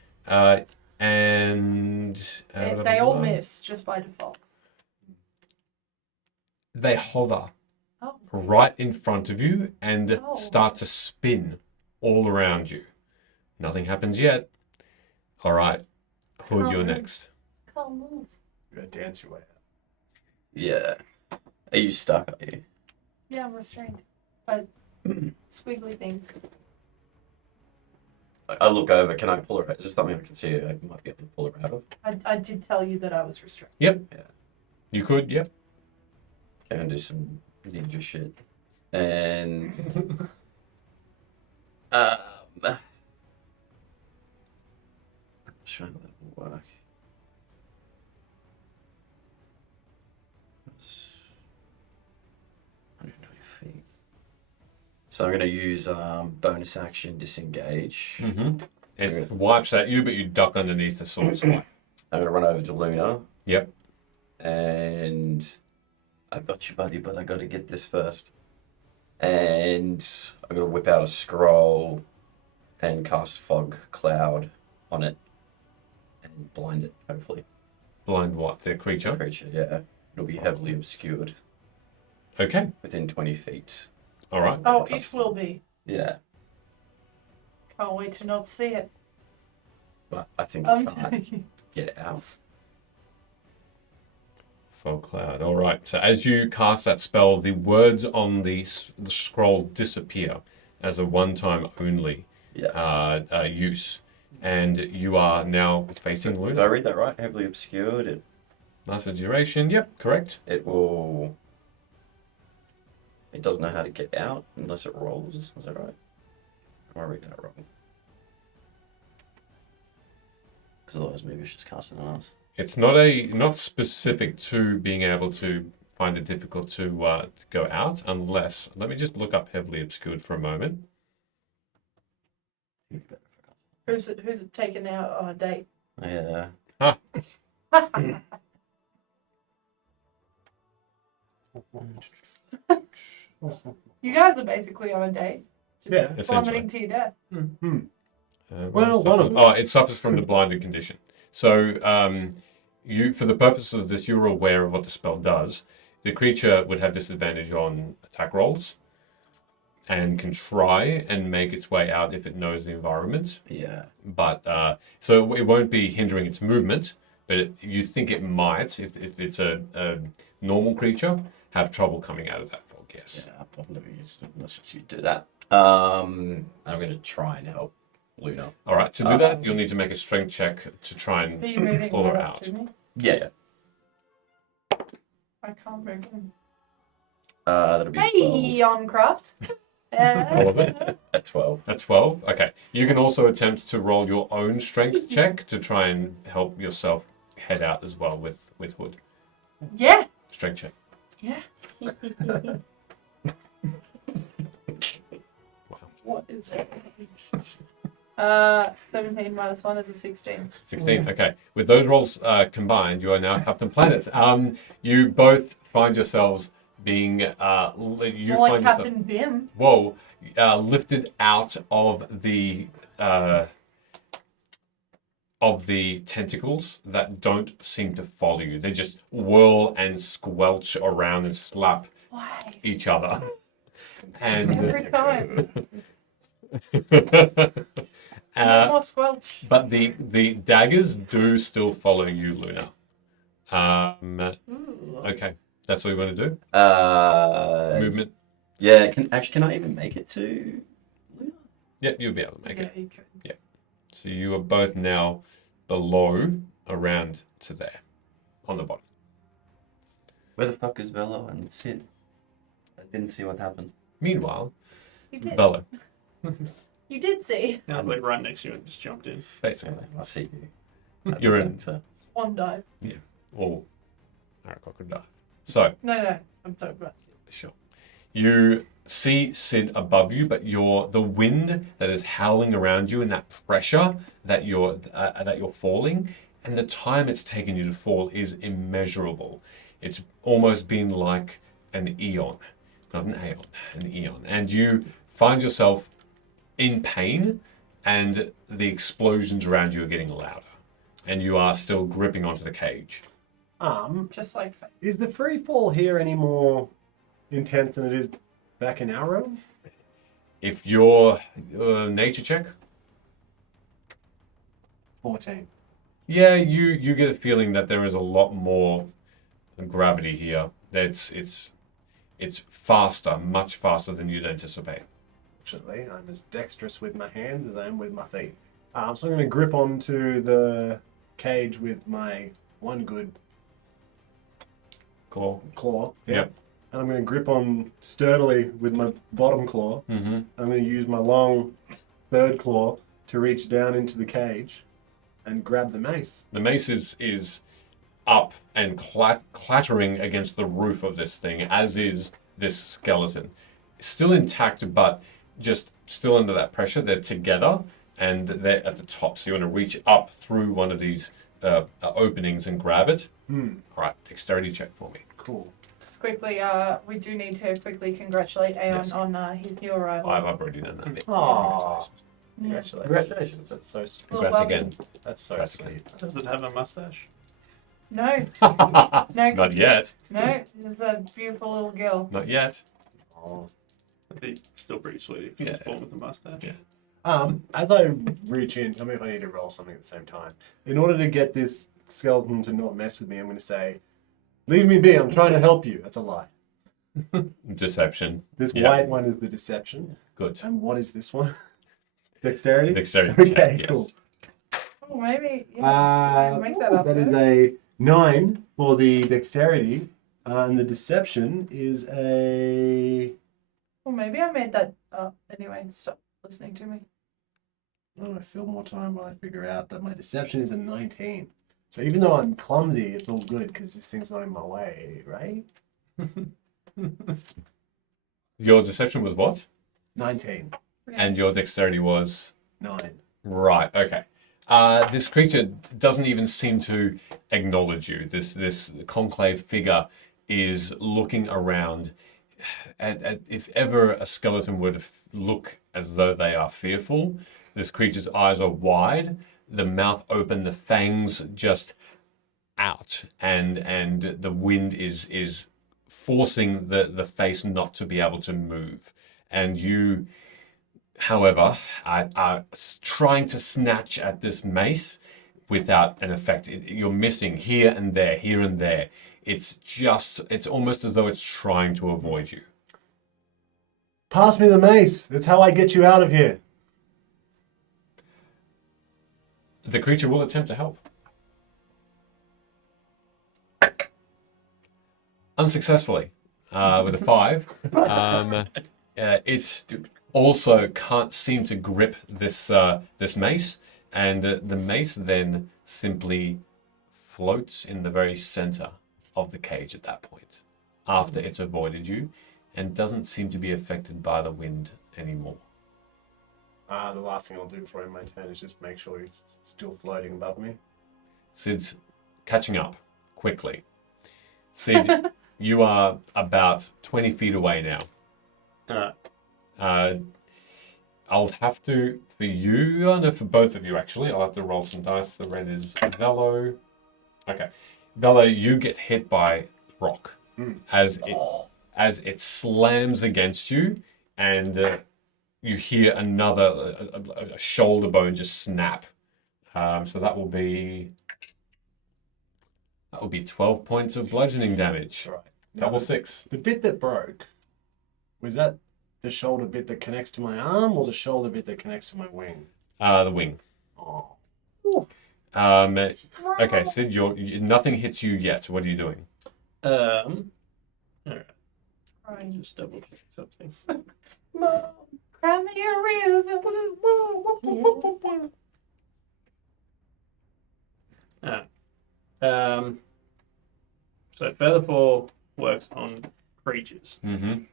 And They all miss just by default. they hover Oh. right in front of you and Oh. start to spin all around you. Nothing happens yet. All right. Hood, you're next. Can't move. You're gonna dance your way out. Yeah. Are you stuck? Are you? Yeah, I'm restrained by squiggly things. I look over. Can I pull her? Is this something I can see? I might be able to pull her out of. I did tell you that I was restrained. Yep. Yeah. You could, yep. Can I do some ninja shit? And I'm trying to let it work. That's 120 feet. So I'm going to use bonus action disengage. Mm-hmm. It wipes at you, but you duck underneath the sword spike. I'm going to run over to Luna. Yep. And I've got you, buddy, but I got to get this first. And I'm going to whip out a scroll and cast Fog Cloud on it and blind it, hopefully. Blind what? The creature? Creature, yeah. It'll be heavily obscured Okay. within 20 feet. All right. Oh, it will be. Yeah, Can't wait to not see it. but I think I'm you can't joking. get it out. Fog cloud. All right. So as you cast that spell, the words on the scroll disappear as a one-time only Yeah. use, and you are now facing Did I Luna. read that right? Heavily obscured. Lasts a duration. Yep, correct. It will. It doesn't know how to get out unless it rolls. Was that right? Am I reading that wrong? Because otherwise, maybe it's just casting on us. It's not specific to being able to find it difficult to go out unless. Let me just look up heavily obscured for a moment. Who's it taken out on a date? Yeah. You guys are basically on a date. Just Yeah, plummeting to your death. Well, one of them. Oh, it suffers from the blinded condition. So, you, for the purposes of this, you're aware of what the spell does. The creature would have disadvantage on attack rolls, and can try and make its way out if it knows the environment. Yeah. But so it won't be hindering its movement. But you think it might, if it's a normal creature, have trouble coming out of that fog. Yes. Yeah. Let's just you do that. I'm going to try and help Luna. All right. To do that, you'll need to make a strength check to try Are and you moving pull her right up out. to me? Yeah. I can't move him. That'll be Hey, on craft. All of it? at 12. At 12? Okay. You can also attempt to roll your own strength check to try and help yourself head out as well with Hood. Yeah. Strength check. Yeah. Wow. What is it? 17 minus 1 is a 16. 16. Okay. With those rolls combined, you are now Captain Planet. You both find yourselves being More like Captain Vim. lifted out of the of the tentacles that don't seem to follow you. They just whirl and squelch around and slap Why? each other. And Every time. No uh, more squelch. but the daggers do still follow you, Luna. Ooh. Okay, that's what you want to do. Movement. Yeah. Can I even make it to Luna? Yep, you'll be able to make Yeah, it. you could. So you are both now below, around to there, on the bottom. Where the fuck is Velo and Sid? I didn't see what happened. Meanwhile, You did. Bella, You did see. I was like right next to you and just jumped in. basically, I see you. You're in. One dive. or Araquok could dive. So, No. I'm talking about. sure. You see Sid above you, but the wind that is howling around you and that pressure that you're falling, and the time it's taken you to fall is immeasurable. It's almost been like an eon, not an aeon, an eon. And you find yourself in pain, and the explosions around you are getting louder, and you are still gripping onto the cage. Just like. Is the free fall here any more intense than it is back in our realm? If your nature check, 14. yeah, you get a feeling that there is a lot more gravity here. It's faster, much faster than you'd anticipate. Fortunately, I'm as dexterous with my hands as I am with my feet. So I'm going to grip onto the cage with my one good Cool. claw. Yep. And I'm going to grip on sturdily with my bottom claw. Mm-hmm. I'm going to use my long third claw to reach down into the cage and grab the mace. The mace is up and clattering against the roof of this thing, as is this skeleton. Still intact, but just still under that pressure. They're together, and they're at the top. So you want to reach up through one of these openings and grab it. All right, dexterity check for me. Cool. Just quickly, we do need to quickly congratulate Aeon Yes. on his new arrival. I've already done that bit. Aww. Yeah. Congratulations. That's so sweet. Little Congrats puppy. again. That's so Congrats sweet. Does it have a mustache? No, no, Not yet. no. There's a beautiful little girl. Not yet. Oh. That'd be still pretty sweet if you Yeah. was born with a mustache. Yeah. As I reach in, tell me if I need to roll something at the same time. In order to get this skeleton to not mess with me, I'm going to say, "Leave me be. I'm trying to help you." That's a lie. Deception. This Yeah. white one is the deception. Good. And what is this one? Dexterity? Dexterity Okay, check, yes. cool. Oh, maybe. Yeah. Make that up. That is a 9 for the dexterity. And the deception is a... Well, maybe I made that up. Anyway, stop listening to me. Oh, I feel more time while I figure out that my deception is a 19. So even though I'm clumsy, it's all good because this thing's not in my way, right? Your deception was what? 19. And your dexterity was? 9. Right, okay. This creature doesn't even seem to acknowledge you. This conclave figure is looking around. If ever a skeleton were to look as though they are fearful, this creature's eyes are wide, the mouth open, the fangs just out, and the wind is forcing the face not to be able to move. And you, however, are trying to snatch at this mace without an effect. You're missing here and there, here and there. It's almost as though it's trying to avoid you. Pass me the mace. That's how I get you out of here. The creature will attempt to help. Unsuccessfully, with a 5. It also can't seem to grip this mace, and the mace then simply floats in the very center of the cage at that point, after it's avoided you, and doesn't seem to be affected by the wind anymore. The last thing I'll do before my turn is just make sure he's still floating above me. Sid's catching up quickly. Sid, you are about 20 feet away now. Alright. I'll have to, for you, no, for both of you actually, I'll have to roll some dice. The red is Velo. Okay. Velo, you get hit by rock as it slams against you, and you hear another a shoulder bone just snap. So that will be 12 points of bludgeoning damage. Right. Double six. The bit that broke, was that the shoulder bit that connects to my arm or the shoulder bit that connects to my wing? The wing. Oh. Okay, Sid, nothing hits you yet. What are you doing? Alright. Crying. Just double check something. Mom, cry me a river. So Featherfall works on creatures. Mm-hmm.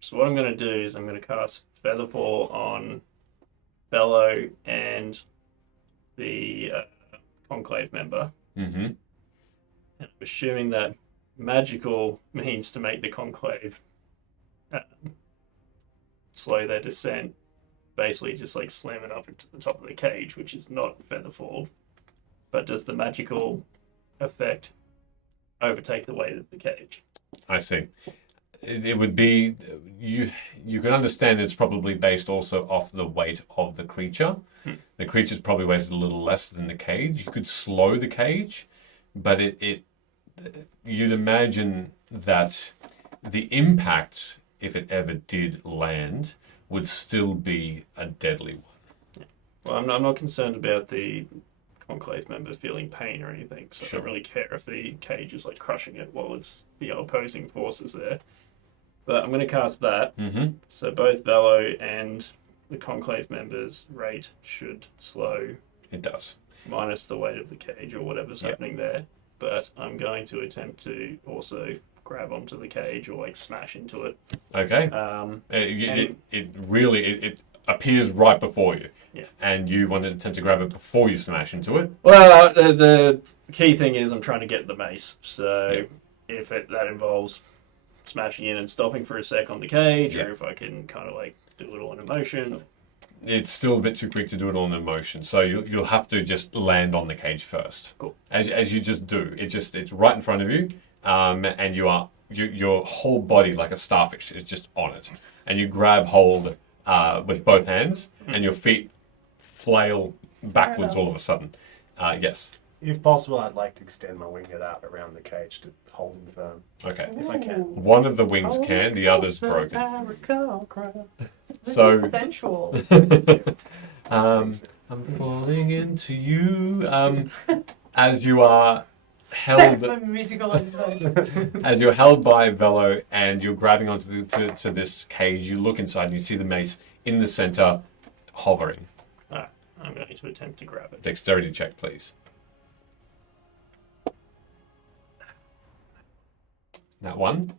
So what I'm going to do is I'm going to cast Featherfall on Bello and the Conclave member. Mm-hmm. And I'm assuming that magical means to make the Conclave slow their descent. Basically just like slam it up into the top of the cage, which is not Featherfall. But does the magical effect overtake the weight of the cage? I see. It would be you can understand it's probably based also off the weight of the creature. The creature's probably weighs a little less than the cage. You could slow the cage, but you'd imagine that the impact, if it ever did land, would still be a deadly one. Well, I'm not concerned about the Conclave member feeling pain or anything, so Sure. I don't really care if the cage is like crushing it while it's the opposing forces there. But I'm going to cast that. Mm-hmm. So both Velo and the Conclave members' rate should slow, It does. minus the weight of the cage or whatever's Yep. happening there. But I'm going to attempt to also grab onto the cage or like smash into it. Okay. It really appears right before you. Yeah. And you want to attempt to grab it before you smash into it. Well, the key thing is I'm trying to get the mace. So Yeah. if that involves smashing in and stopping for a sec on the cage, Yeah. or if I can kind of like do it all in emotion. It's still a bit too quick to do it on emotion, so you'll have to just land on the cage first. Cool. As you just do, it's right in front of you, and your whole body like a starfish is just on it, and you grab hold with both hands, and your feet flail backwards all of a sudden. Yes. If possible, I'd like to extend my wing out around the cage to hold him firm, Okay. if I can. One of the wings can, the other's broken. This So- is sensual. I'm falling into you. As you are held. My musical episode. As you're held by Velo and you're grabbing onto to this cage, you look inside and you see the mace in the center, hovering. Alright, I'm going to attempt to grab it. Dexterity check, please. That one.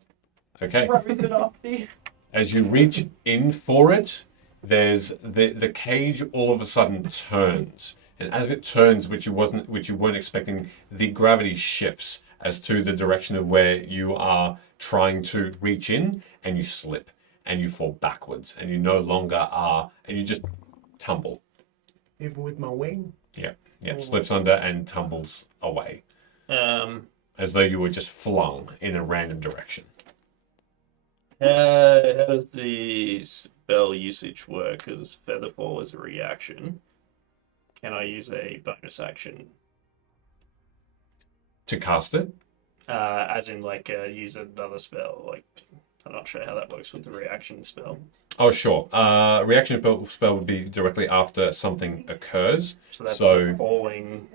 Okay. Rose it off the. As you reach in for it, there's the cage all of a sudden turns, and as it turns, which you weren't expecting, the gravity shifts as to the direction of where you are trying to reach in, and you slip and you fall backwards, and you no longer are, and you just tumble. Even with my wing? Yep, slips under and tumbles away, as though you were just flung in a random direction. How does the spell usage work? Because Featherfall is a reaction. Can I use a bonus action? To cast it? As in, like, use another spell? Like, I'm not sure how that works with the reaction spell. Oh, sure. Reaction spell would be directly after something occurs. So that's So- the falling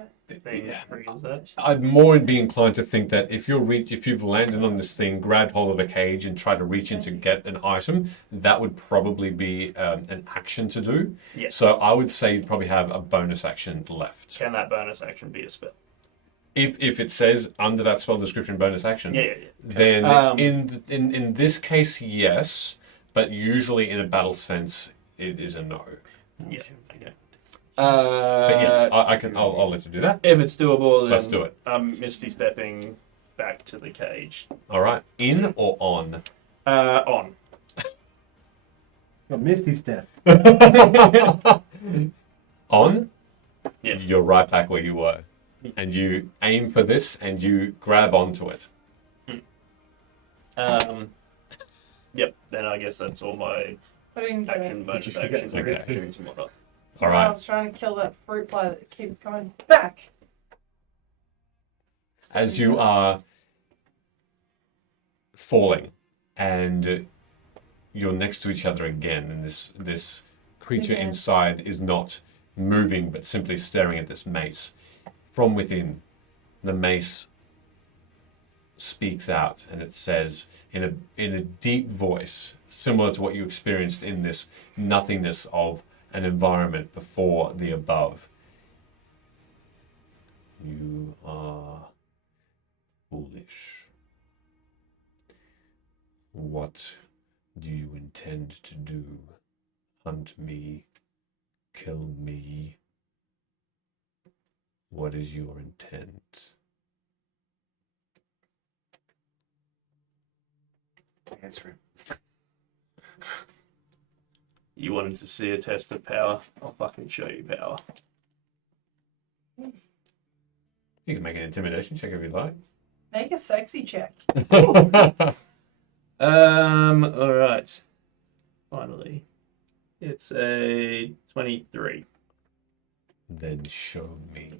thing triggers that. I'd more be inclined to think that if you've landed on this thing, grabbed hold of a cage, and tried to reach in to get an item, that would probably be an action to do. Yes. So I would say you'd probably have a bonus action left. Can that bonus action be a spell? If it says under that spell description bonus action, Yeah. then Um, in this case, yes, but usually in a battle sense, it is a no. Yeah. Okay. But yes, I'll let you do that. If it's doable, then Let's do it. I'm Misty stepping back to the cage. All right, in or on? On. A misty step. On, Yeah. you're right back where you were. And you aim for this and you grab onto it. Yep. Then I guess that's all my Putting the, action, bonus you forget actions, Okay. actions and whatnot. All I right. was trying to kill that fruit fly that keeps coming back. As you are falling and you're next to each other again, and this creature Again. inside is not moving but simply staring at this mace. From within, the mace speaks out, and it says in a deep voice, similar to what you experienced in this nothingness of an environment before the above. You are foolish. What do you intend to do? Hunt me? Kill me? What is your intent? Answer him. You wanted to see a test of power? I'll fucking show you power. You can make an intimidation check if you like. Make a sexy check. All right. Finally, it's a 23. Then show me.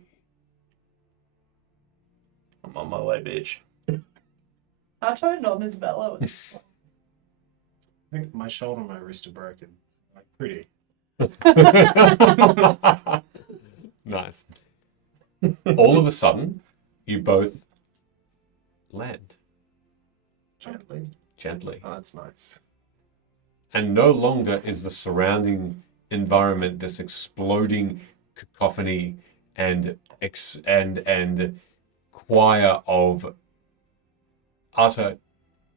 I'm on my way, bitch. I turned on his bellow. I think my shoulder and my wrist are broken. Like, pretty. Nice. All of a sudden, you both land Gently. gently. Oh, that's nice. And no longer is the surrounding environment this exploding cacophony and choir of utter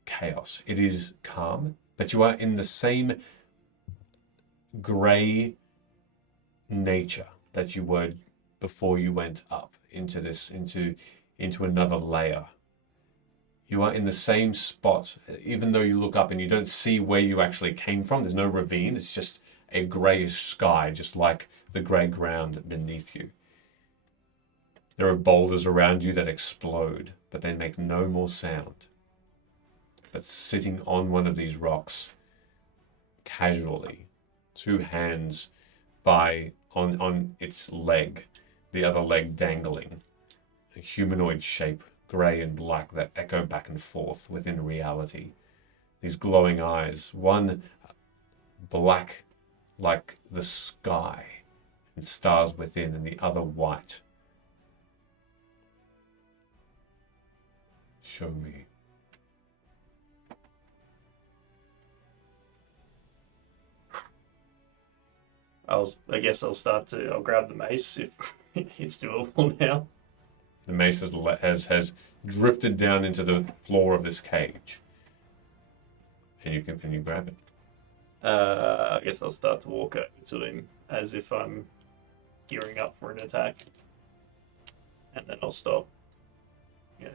chaos. It is calm, but you are in the same grey nature that you were before you went up into this into another layer. You are in the same spot, even though you look up and you don't see where you actually came from. There's no ravine. It's just a greyish sky, just like the grey ground beneath you. There are boulders around you that explode, but they make no more sound. But sitting on one of these rocks, casually, two hands on its leg, the other leg dangling, a humanoid shape, grey and black, that echo back and forth within reality. These glowing eyes, one black like the sky and stars within, and the other white. Show me. I guess I'll grab the mace if it's doable now. The mace has drifted down into the floor of this cage, and you grab it. I guess I'll start to walk over to him as if I'm gearing up for an attack. And then I'll stop. You know,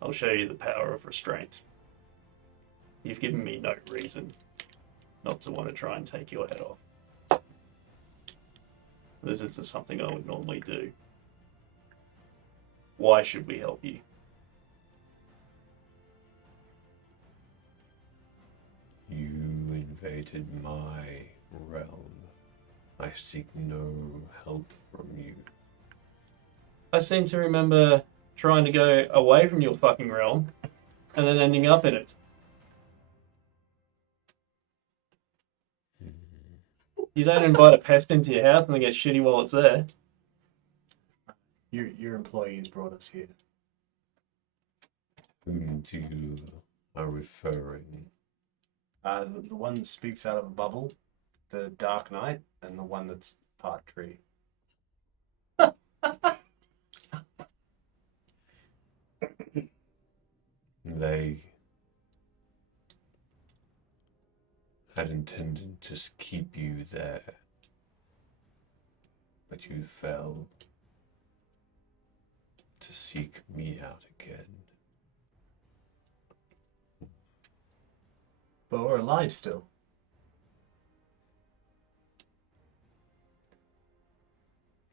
I'll show you the power of restraint. You've given me no reason not to want to try and take your head off. This is something I would normally do. Why should we help you? You invaded my realm. I seek no help from you. I seem to remember trying to go away from your fucking realm and then ending up in it. You don't invite a pest into your house and then get shitty while it's there. Your employees brought us here. Whom to you are referring? The one that speaks out of a bubble, the Dark Knight, and the one that's part tree. They had intended to keep you there, but you fell to seek me out again. before are alive still.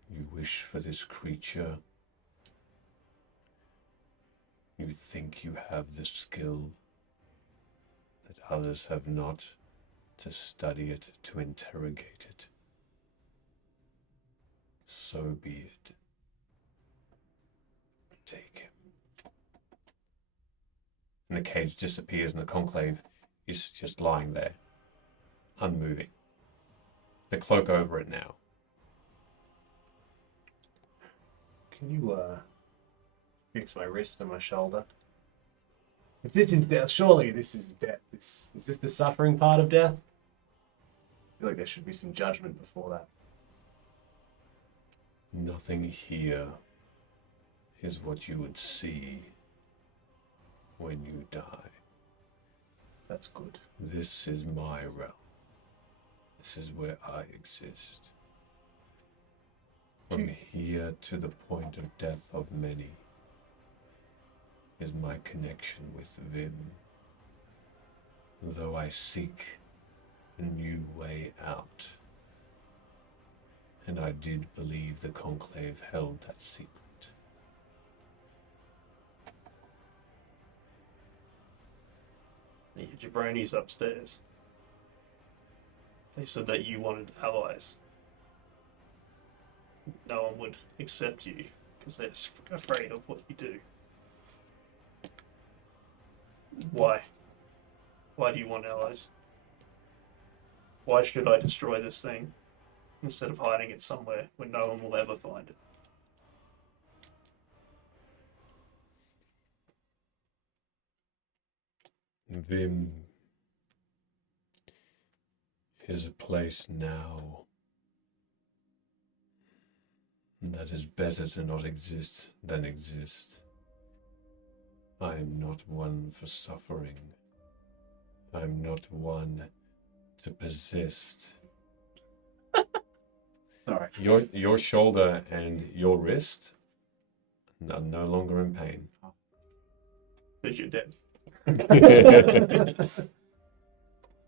You wish for this creature. You think you have the skill that others have not, to study it, to interrogate it. So be it. Take him. And the cage disappears and the conclave is just lying there, unmoving. The cloak over it now. Can you fix my wrist and my shoulder? If this is death, surely this is death. Is this the suffering part of death? I feel like there should be some judgment before that. Nothing here is what you would see when you die. That's good. This is my realm. This is where I exist. From here to the point of death of many is my connection with Vim. Though I seek a new way out, and I did believe the Conclave held that secret. The jabronis upstairs. They said that you wanted allies. No one would accept you because they're afraid of what you do. Why? Why do you want allies? Why should I destroy this thing instead of hiding it somewhere where no one will ever find it? Vim is a place now that is better to not exist than exist. I am not one for suffering. I am not one to persist. Sorry. Your shoulder and your wrist are no longer in pain. Because you're dead.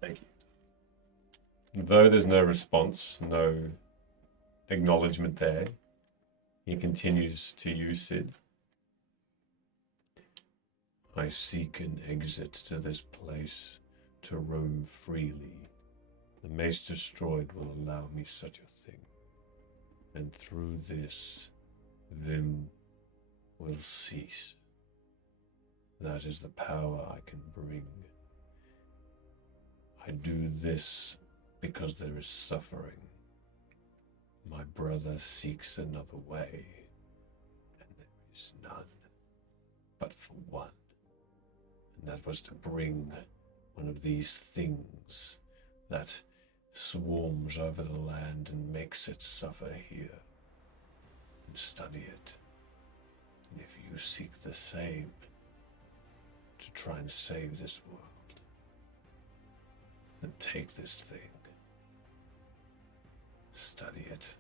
Thank you. Though there's no response, no acknowledgement there, he continues to use Sid. I seek an exit to this place, to roam freely. The Mace Destroyed will allow me such a thing. And through this, Vim will cease. That is the power I can bring. I do this because there is suffering. My brother seeks another way, and there is none but for one. And that was to bring one of these things that swarms over the land and makes it suffer here, and study it. And if you seek the same, to try and save this world, then take this thing, study it,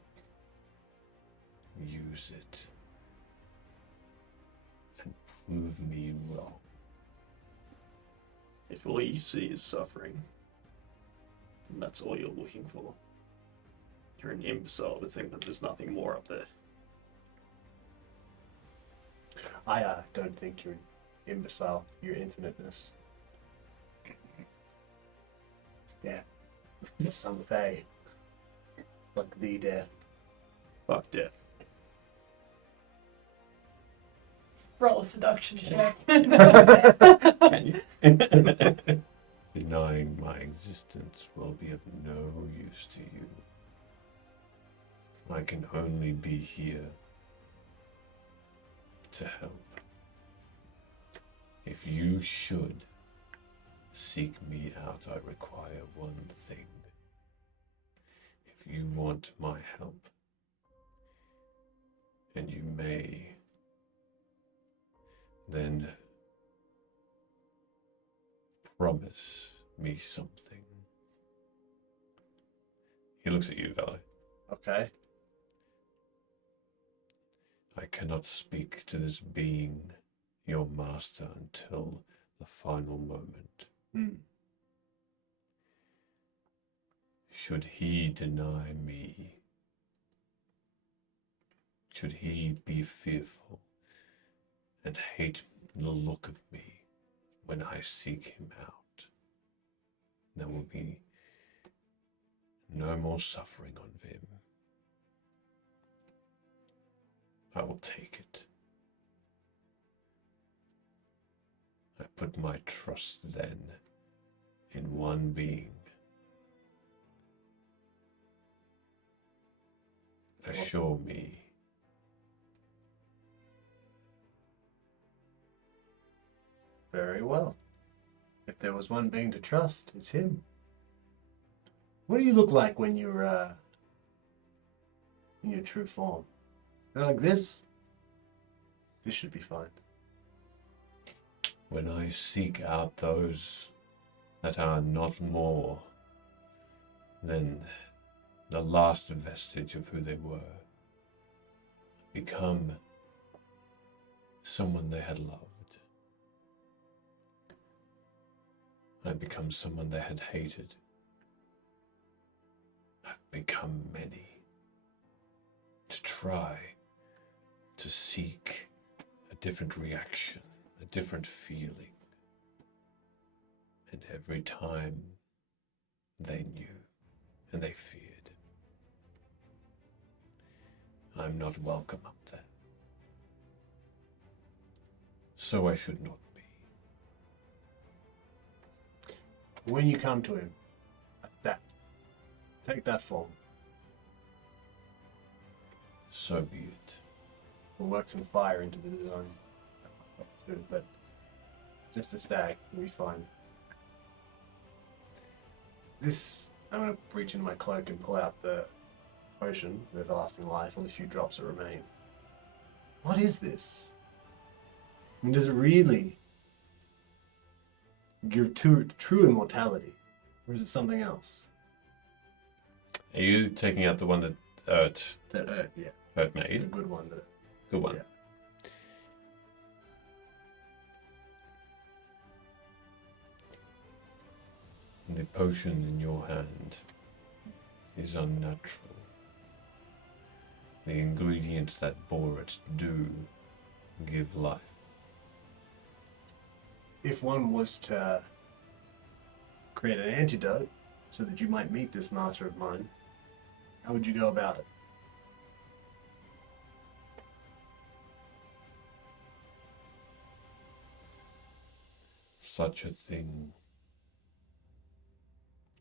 use it, and prove me wrong. If all you see is suffering, and that's all you're looking for, you're an imbecile to think that there's nothing more up there. I don't think you're an imbecile. Your infiniteness. It's death. Some Fae. Like the death. Fuck death. Roll a seduction check. Can you? Denying my existence will be of no use to you. I can only be here to help. If you should seek me out, I require one thing. If you want my help, and you may, then promise me something. He looks at you, Velo. Okay. I cannot speak to this being, your master, until the final moment. Should he deny me, should he be fearful and hate the look of me when I seek him out, there will be no more suffering on Vim. I will take it. I put my trust then in one being. Assure me. Very well. If there was one being to trust, it's him. What do you look like when you're in your true form? Like this? This should be fine. When I seek out those that are not more than the last vestige of who they were, become someone they had loved. I become someone they had hated. I've become many. To try to seek a different reaction, a different feeling. And every time they knew and they feared. I'm not welcome up there. So I should not be. When you come to him, that's that. Take that form. So be it. We'll work some fire into the design. But just a stag, you'll be fine. This, I'm going to reach into my cloak and pull out the potion of everlasting life, or the few drops that remain. What is this? I mean, does it really give true immortality? Or is it something else? Are you taking out the one that Ert Yeah. Ert The made? good one. Good one. Yeah. The potion in your hand is unnatural. The ingredients that bore it do give life. If one was to create an antidote so that you might meet this master of mine, how would you go about it? Such a thing,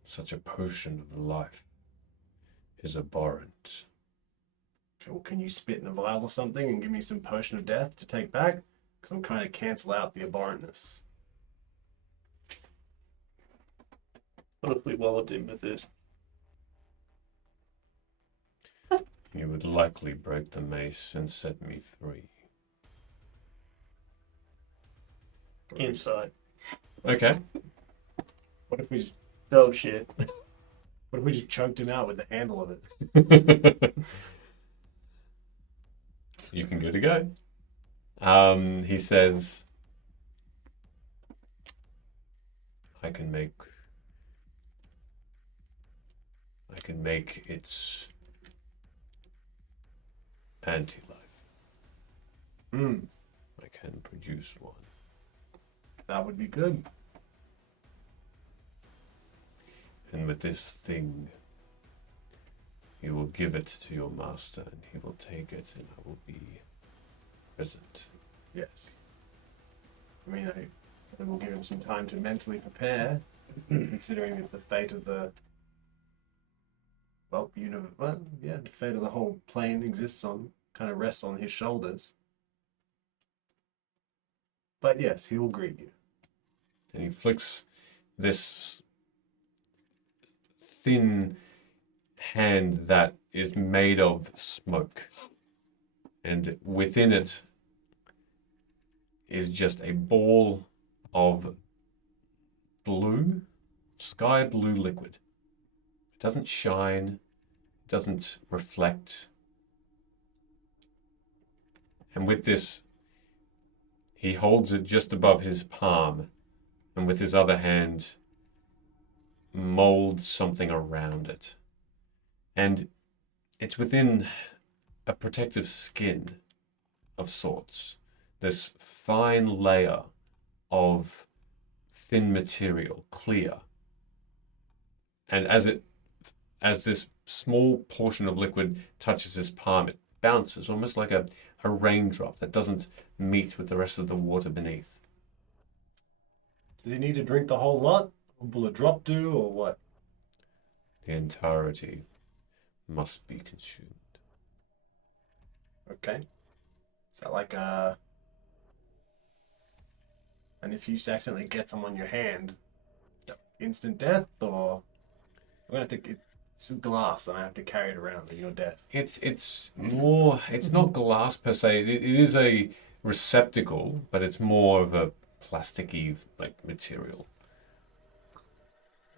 such a potion of life, is abhorrent. Well, can you spit in a vial or something and give me some potion of death to take back? Because I'm trying to cancel out the abhorrentness. What if we walloped him with this? You would likely break the mace and set me free. Inside. Okay. What if we just Dog shit. choked him out with the handle of it? You can go to go. He says, I can make its anti-life. I can produce one. That would be good. And with this thing, you will give it to your master, and he will take it, and I will be present. Yes. I mean, I will give him some time to mentally prepare, considering that the fate of the the fate of the whole plane kind of rests on his shoulders. But yes, he will greet you. And he flicks this thin hand that is made of smoke. And within it is just a ball of blue, sky blue liquid. It doesn't shine, it doesn't reflect. And with this, he holds it just above his palm, and with his other hand, mold something around it. And it's within a protective skin of sorts. This fine layer of thin material, clear. And as this small portion of liquid touches his palm, it bounces almost like a raindrop that doesn't meet with the rest of the water beneath. Does he need to drink the whole lot? Or will a drop do, or what? The entirety must be consumed. Okay. Is that like and if you accidentally get some on your hand, instant death, or I'm gonna have to get some glass and I have to carry it around in your death? It's more. It's not glass per se. It is a receptacle, but it's more of a plasticky like material.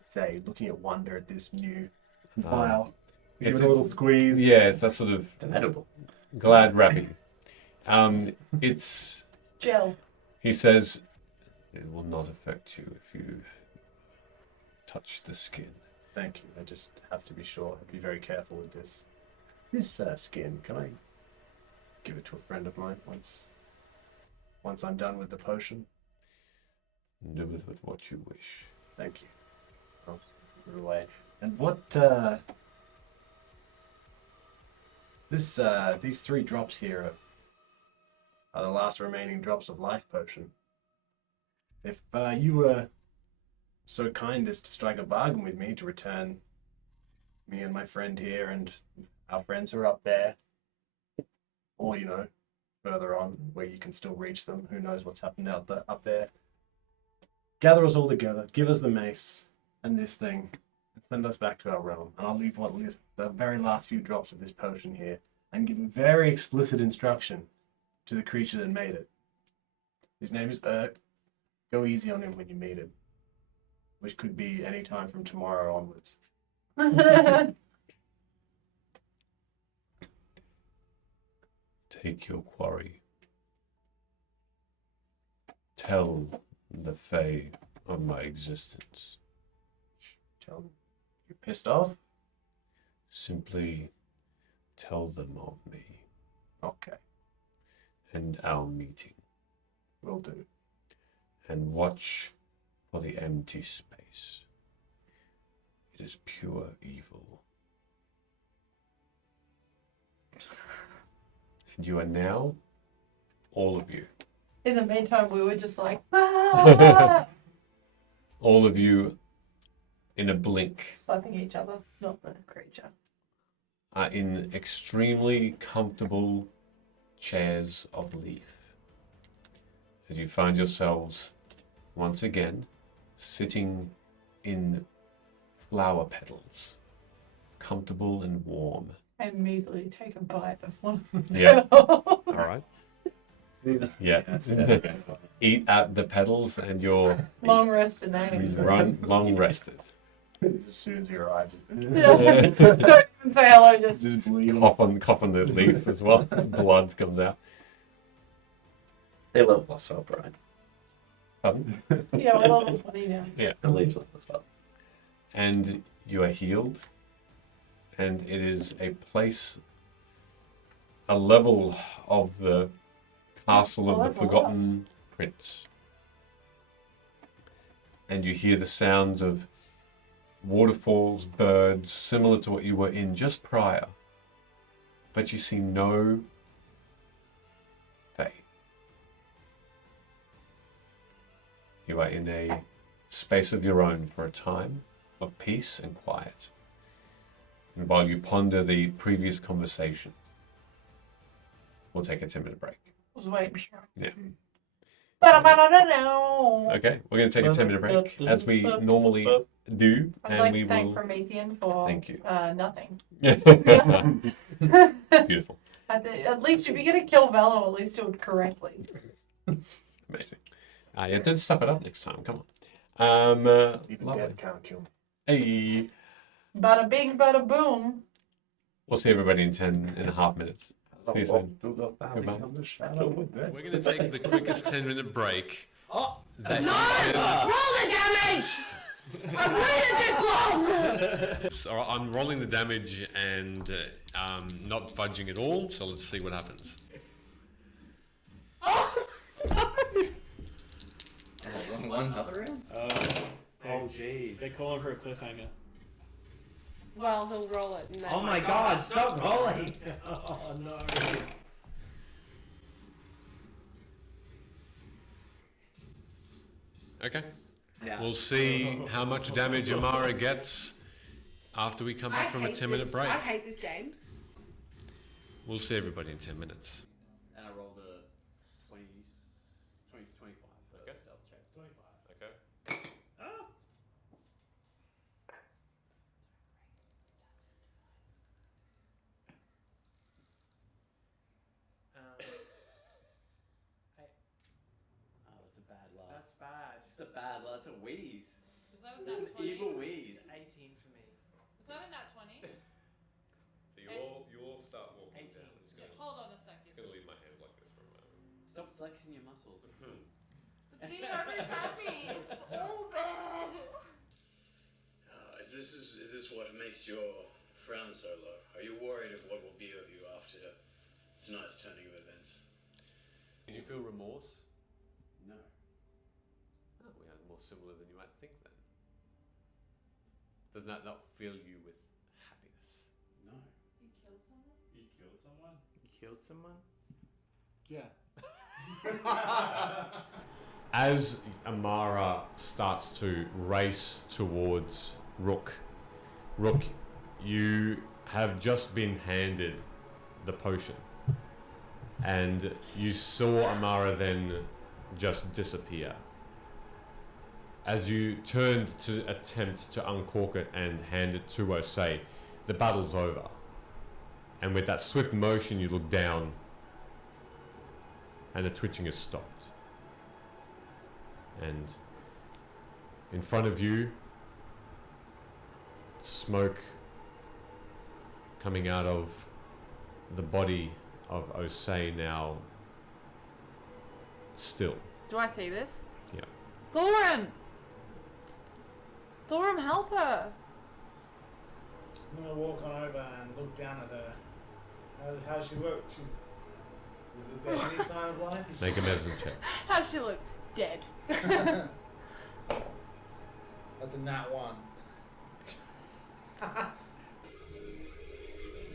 Say, looking at wonder at this new vial. Give It's it a little squeeze. yeah. It's that sort of It's edible. glad wrapping. It's. Gel. He says, it will not affect you if you touch the skin. Thank you. I just have to be sure. I'd be very careful with this. This skin, can I give it to a friend of mine once I'm done with the potion? Do with it what you wish. Thank you. I'll give it away. And what these 3 drops here are the last remaining drops of life potion. If you were so kind as to strike a bargain with me to return me and my friend here and our friends who are up there, or further on where you can still reach them, who knows what's happened up there. Gather us all together, give us the mace and this thing, and send us back to our realm. And I'll leave the very last few drops of this potion here, and give a very explicit instruction to the creature that made it. His name is Urk. Go easy on him when you meet him, which could be any time from tomorrow onwards. Take your quarry. Tell the Fae of my existence. Tell him you're pissed off? Simply tell them of me Okay, and our meeting. will do. And watch for the empty space. It is pure evil. And you are now, all of you, In the meantime, we were just like, ah! all of you in a blink slapping each other, not the creature. are in extremely comfortable chairs of leaf. As you find yourselves once again sitting in flower petals, comfortable and warm. I immediately take a bite of one. Yeah. All All right. See, that's Yeah. Eat at the petals and you're Long rest and names. long rested. As soon as you arrive, Yeah. Don't even say hello, just just leave. Cough on the leaf as well. Blood comes out. They level us up, right? Pardon? yeah, we're level 20 now. The leaves level us up. And you are healed. And it is a place, a level of the castle of the Level up. Forgotten Prince. And you hear the sounds of waterfalls, birds, similar to what you were in just prior. But you see no Fae. You are in a space of your own for a time of peace and quiet. And while you ponder the previous conversation, we'll take a 10-minute break. Was waiting. Yeah. Ba-da-ba-da-da-da. Okay, we're going to take a 10-minute break, as we normally do, I'd and like we to thank will... Promethean for Thank you. nothing. Beautiful. At least if you're going to kill Valo, at least do it correctly. Amazing. Yeah, don't stuff it up next time, come on. Even Lovely. death can't kill. Hey, Bada bing, bada boom. we'll see everybody in 10.5 minutes. See you soon. Goodbye. We're going to take the quickest 10-minute break. Roll the damage! I've waited this long! So I'm rolling the damage and not budging at all, so let's see what happens. Oh, no! Wrong one, another round? Oh, jeez. They're calling for a cliffhanger. Well, he'll roll it. And then Oh my god, stop rolling! Oh no. Okay. Yeah. We'll see how much damage Amara gets after we come back from a 10-minute break. I hate this game. We'll see everybody in 10 minutes. And I rolled a 25 for stealth check. 25. Okay. Oh, that's a bad laugh. That's bad. It's a bad laugh. It's a wheeze. Is that a It's nat an 20? evil wheeze. 18 for me. Is that a nat 20? So you all start walking 18. down. I'm just gonna, Hold on a second. leave my hands like this for a moment. Stop flexing your muscles. The GM is happy. It's all bad. Is this what makes your frown so low? Are you worried of what will be of you after tonight's turning of events? Did you feel remorse? No. Oh, we are more similar than you might think then. Does that not fill you with happiness? No. You killed someone? You killed someone? You killed someone? Yeah. As Amara starts to race towards Rook, you have just been handed the potion. And you saw Amara then just disappear. As you turned to attempt to uncork it and hand it to Osei, the battle's over. And with that swift motion, you look down, and the twitching has stopped. And in front of you, smoke coming out of the body of Osei, now still. Do I see this? Yeah. Thorum! Thorum, help her! I'm gonna walk on over and look down at her. How's she look? Is there any sign of life? Make a medicine check. How's she look? Dead. That's a nat 1.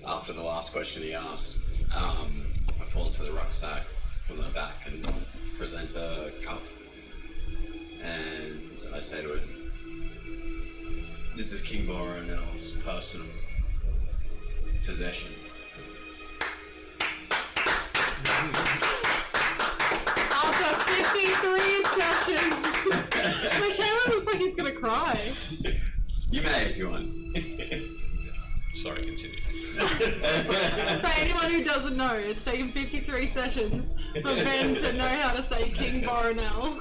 After the last question he asked, I pull into the rucksack from the back and present a cup. And I say to it, "This is King Boronel's personal possession." After 53 sessions! The camera looks like he's gonna cry. You may if you want. Sorry, continue. For anyone who doesn't know, it's taken 53 sessions for Ben to know how to say King Boronel.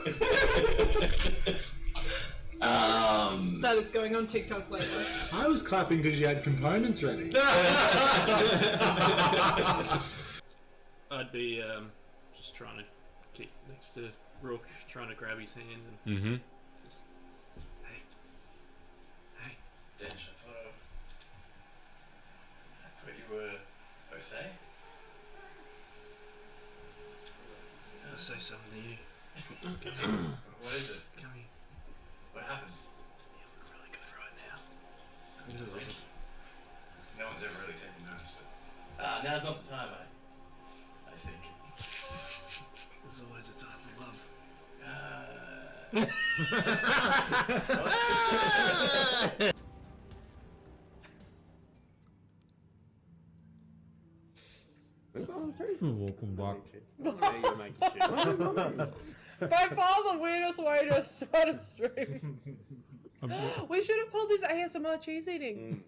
That is going on TikTok later. I was clapping because you had components ready. I'd be just trying to get next to Rook, trying to grab his hand and Mm-hmm. just, hey. Ditch, I thought you were Osei. I'll say something to you. What is it? Come here. What happened? You look really good right now. No one's ever really taken notice, but now's not the time, I think. There's always a time for love. Welcome back. By far the weirdest way to start a stream. We should have called this ASMR cheese eating.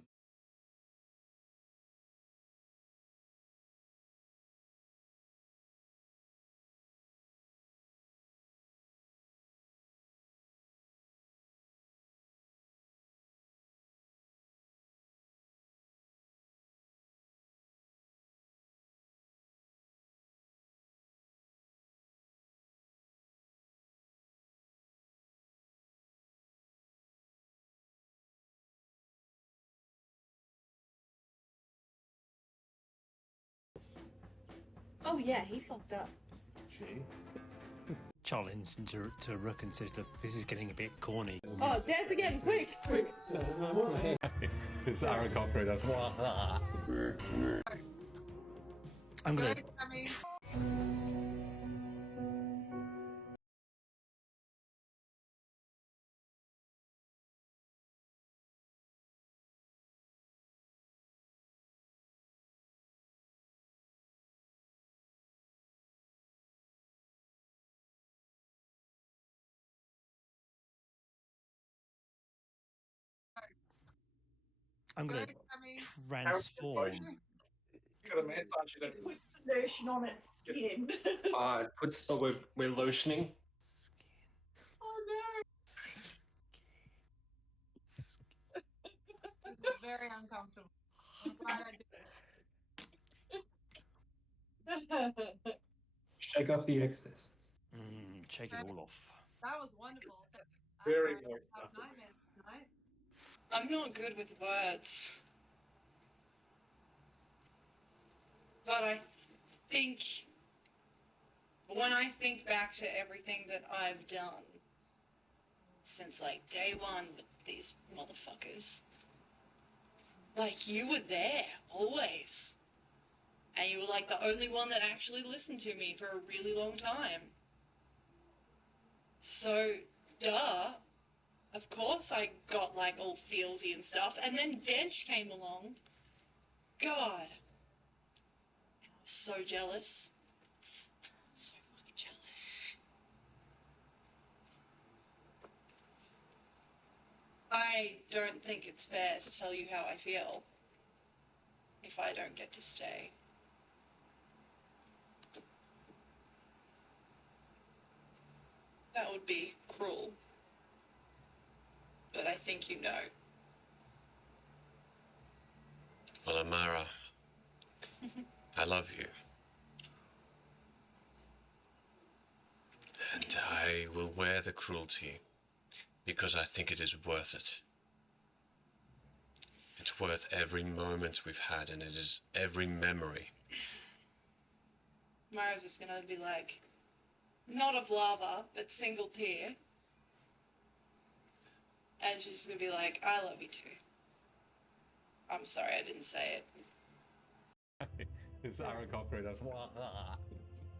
Oh yeah, he fucked up. Gee. Challenge to Rook and says, "Look, this is getting a bit corny." Oh, dance again, quick! It's Aaron Cochran. That's I'm gonna. I'm gonna transform. It puts the lotion on its skin. We're lotioning. Oh no! This is very uncomfortable. I'm glad I did. Shake off the excess. Shake it all off. That was wonderful. Very I moist. have nightmares tonight. I'm not good with words. But I think when I think back to everything that I've done since like day one with these motherfuckers, like you were there always. And you were like the only one that actually listened to me for a really long time. So, duh. Of course I got like all feelsy and stuff. And then Dench came along. God. I was so jealous. So fucking jealous. I don't think it's fair to tell you how I feel if I don't get to stay. That would be cruel. But I think you know. Well, Amara, I love you. And I will wear the cruelty because I think it is worth it. It's worth every moment we've had, and it is every memory. Mara's just gonna be like, not of lava, but single tear. And she's just gonna be like, I love you too. I'm sorry I didn't say it. It's Aaron Cochran. That's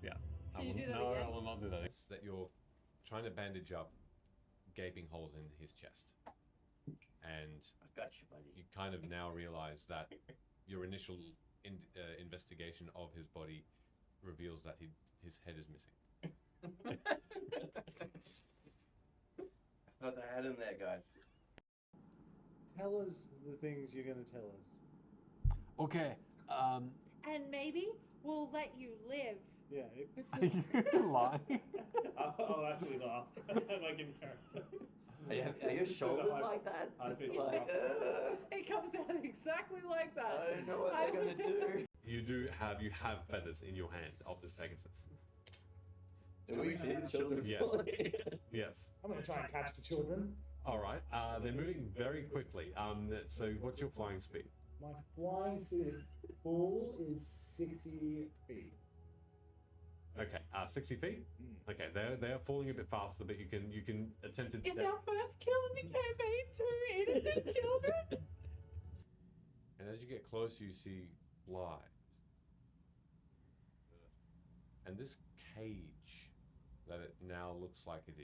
yeah. Can you do that no, again? I will not do that. It's that you're trying to bandage up gaping holes in his chest, and I got you, buddy. you kind of now realize that your initial investigation of his body reveals that his head is missing. I thought I had him there, guys. Tell us the things you're going to tell us. Okay. And maybe we'll let you live. Yeah, if it's Are you lying? I'll actually laugh. Like in character. Are your shoulders like that? I think Like, It comes out exactly like that. I don't know what they're gonna do. You have feathers in your hand of this Pegasus. Do we see the children? Yes. Yes. I'm going to try and catch the children. All right. They're moving very quickly. So what's your flying speed? My flying speed full is 60 feet. Okay. 60 feet. Okay. They're falling a bit faster, but you can attempt to. It's our first kill in the campaign, 2 innocent children. And as you get closer, you see lives. And this cage that it now looks like it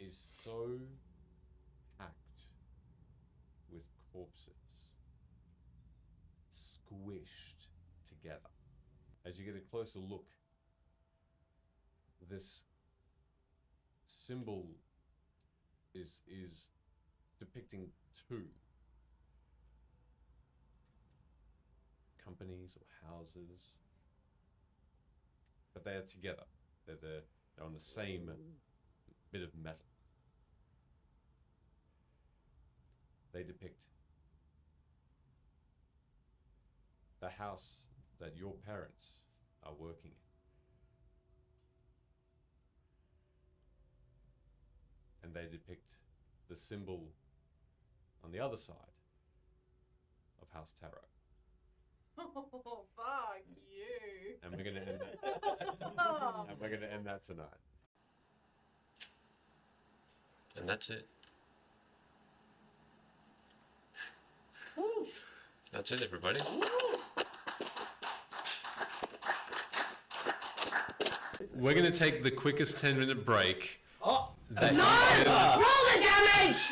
is so packed with corpses, squished together. As you get a closer look, this symbol is depicting 2 companies or houses, but they are together. They're on the same bit of metal. They depict the house that your parents are working in. And they depict the symbol on the other side of House Tarot. Oh, fuck you. And we're gonna end that. And we're gonna end that tonight. And that's it. That's it, everybody. We're going to take the quickest 10-minute break. Oh! That Roll the damage!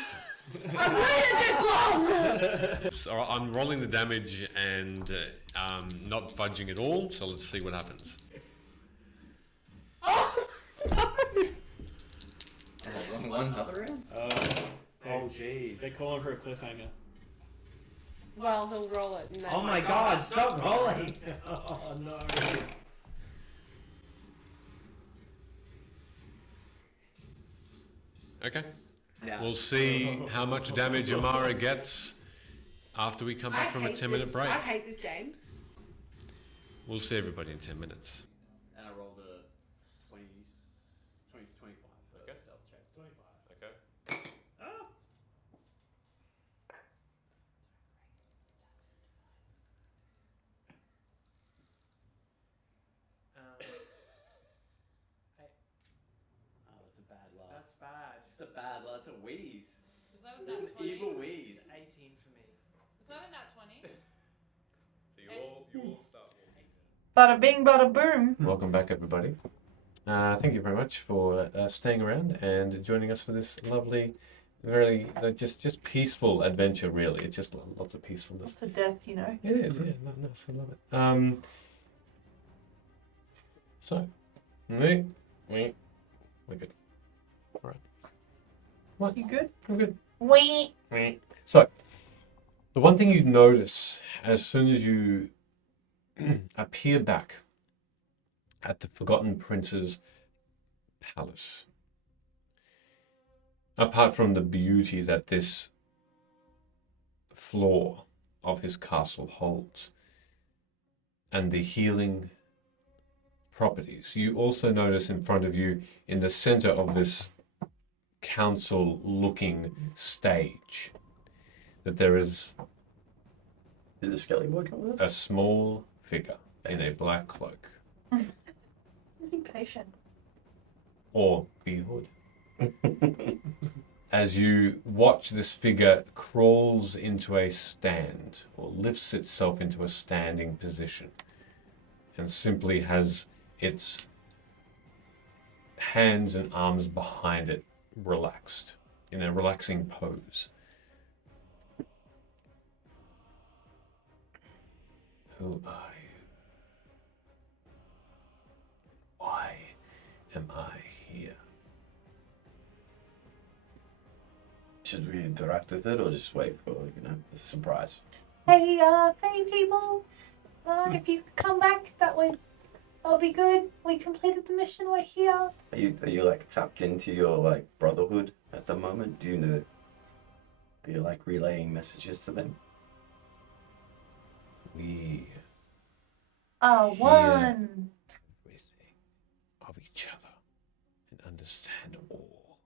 I've waited this long! All right, I'm rolling the damage and not budging at all, so let's see what happens. Oh, no! Another round? Oh, jeez. They're calling for a cliffhanger. Well, he'll roll it. And Oh my god, stop rolling! Oh, no. Okay. Yeah. We'll see how much damage Amara gets after we come back from a 10-minute break. I hate this game. We'll see everybody in 10 minutes. And I rolled a 20, 25 for stealth check. 25. Okay. Oh, that's a bad laugh. That's bad. It's a bad laugh. It's a wheeze. Is that a It's nat an 20? evil wheeze. It's 18 for me. Is that a nat 20? So you all start. Bada bing, bada boom. Welcome back, everybody. Thank you very much for staying around and joining us for this lovely, very just peaceful adventure. Really, it's just lots of peacefulness. It's a death, you know. It is, yeah. Nice, I love it. So, we're good. All right. What? You good? I'm good. Wait. So, the one thing you notice as soon as you appear back at the Forgotten Prince's palace, apart from the beauty that this floor of his castle holds and the healing properties, you also notice in front of you, in the center of this council-looking stage, that there is Did the Skelly boy come with us? a small figure in a black cloak, Just be patient. or be hood. As you watch this figure crawls into a stand, or lifts itself into a standing position, and simply has its hands and arms behind it relaxed, in a relaxing pose. Who are you? Why am I here? Should we interact with it or just wait for, the surprise? Hey, Fae people. If you could come back, that'll be good. We completed the mission. We're here. Are you like tapped into your like brotherhood at the moment? Do you know? Are you like relaying messages to them? We One. everything of each other and understand all.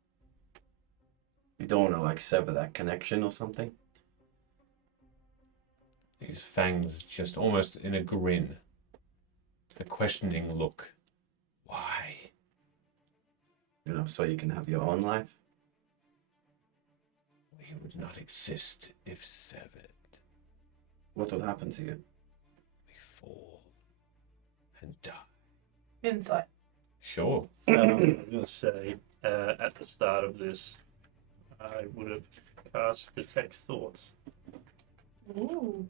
You don't want to like sever that connection or something? These fangs just almost in a grin, a questioning look. Why? So you can have your own life? We would not exist if severed. What would happen to you? We fall and die. Insight. Sure. I was going to say, at the start of this, I would have cast Detect Thoughts. Ooh.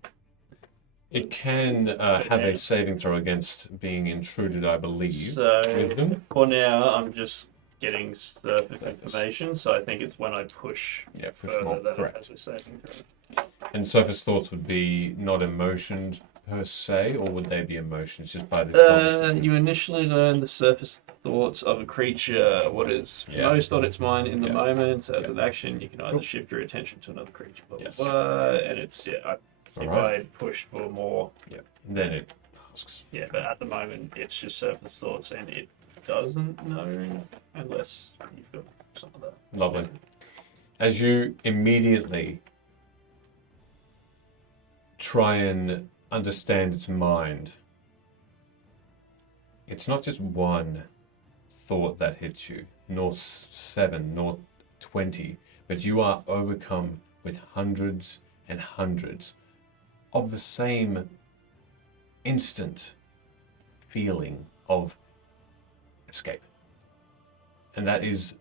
It can have a saving throw against being intruded, I believe. So, Wisdom? for now, I'm just getting surface information, so I think it's when I push, Yeah, push further more, that correct. it has a saving throw. And surface thoughts would be not emotions per se, or would they be emotions just by this bonus? You initially learn the surface thoughts of a creature, what is most on its mind in the moment. As an action, you can either shift your attention to another creature, blah, blah, blah, and it's, if I push for more... Then it asks. Yeah, but at the moment, it's just surface thoughts, and it doesn't know unless you've got some of that. Lovely. As you immediately try and understand its mind, it's not just one thought that hits you, nor 7, nor 20, but you are overcome with hundreds and hundreds of the same instant feeling of escape. And that is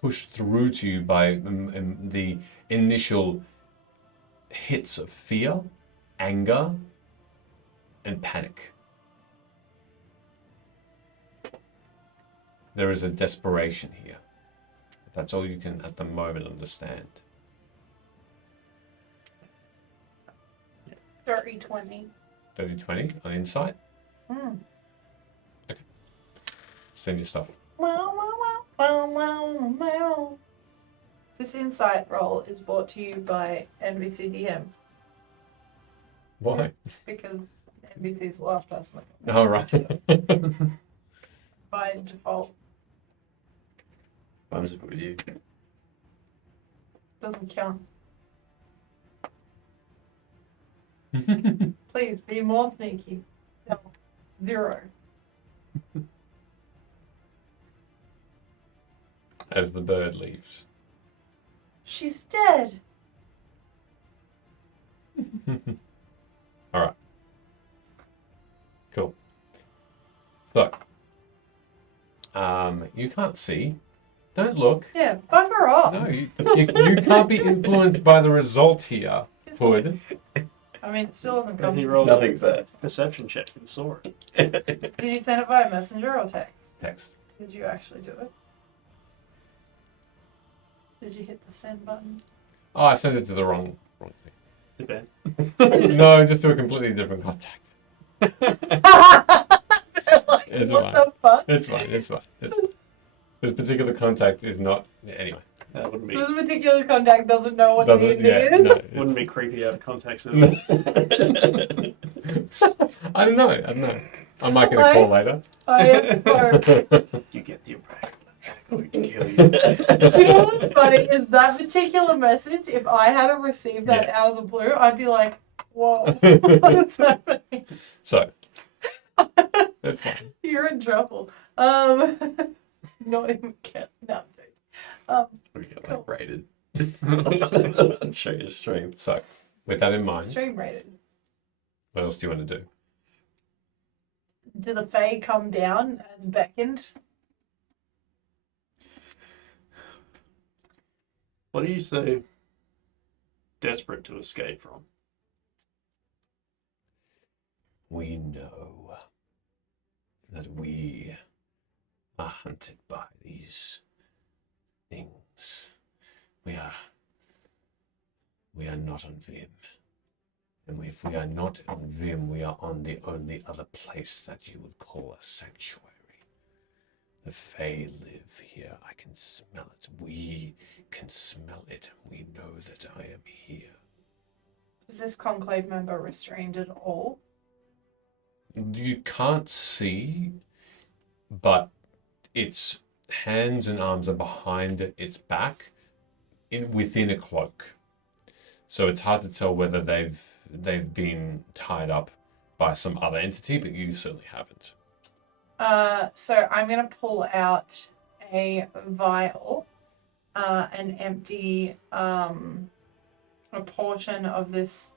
pushed through to you by the initial hits of fear, anger, and panic. There is a desperation here. That's all you can at the moment understand. Dirty 20. 30-20 on insight. Hmm. Okay. Send your stuff. Wow, wow, wow, wow, wow, wow. This insight roll is brought to you by NBCDM Why? because NBC is the last person. All right. By default, What was it with you? doesn't count. Please be more sneaky. No. 0. As the bird leaves. She's dead. All right. Cool. So, you can't see. Don't look. Yeah, bugger off. No, you can't be influenced by the result here, Hood. I mean, it still doesn't And come. he rolled Nothing's there. a perception check and saw it. Did you send it via messenger or text? Text. Did you actually do it? Did you hit the send button? Oh, I sent it to the wrong thing. To Ben. No, just to a completely different contact. Like, It's what fine. the fuck? It's fine. It's fine. This particular contact is not. Anyway. That wouldn't be This particular contact doesn't know what D&D is. No, it's- wouldn't be creepy out of context at all. I don't know. I might get a call later. I am so... You get the impression that they're going to kill you. You know what's funny is that particular message, if I had received that out of the blue, I'd be like, whoa, what's happening? So, that's fine. You're in trouble. Not even get no, We got cool. like rated. Show your strength. So, with that in mind, Stream rated. what else do you want to do? Do the Fae come down as beckoned? What are you so desperate to escape from? We know that we are hunted by these things. We are not on Vim. And if we are not on Vim, we are on the only other place that you would call a sanctuary. The Fae live here. I can smell it. We can smell it, and we know that I am here. Is this conclave member restrained at all? You can't see, but its hands and arms are behind its back, within a cloak. So it's hard to tell whether they've been tied up by some other entity, but you certainly haven't. So I'm going to pull out a vial and empty a portion of this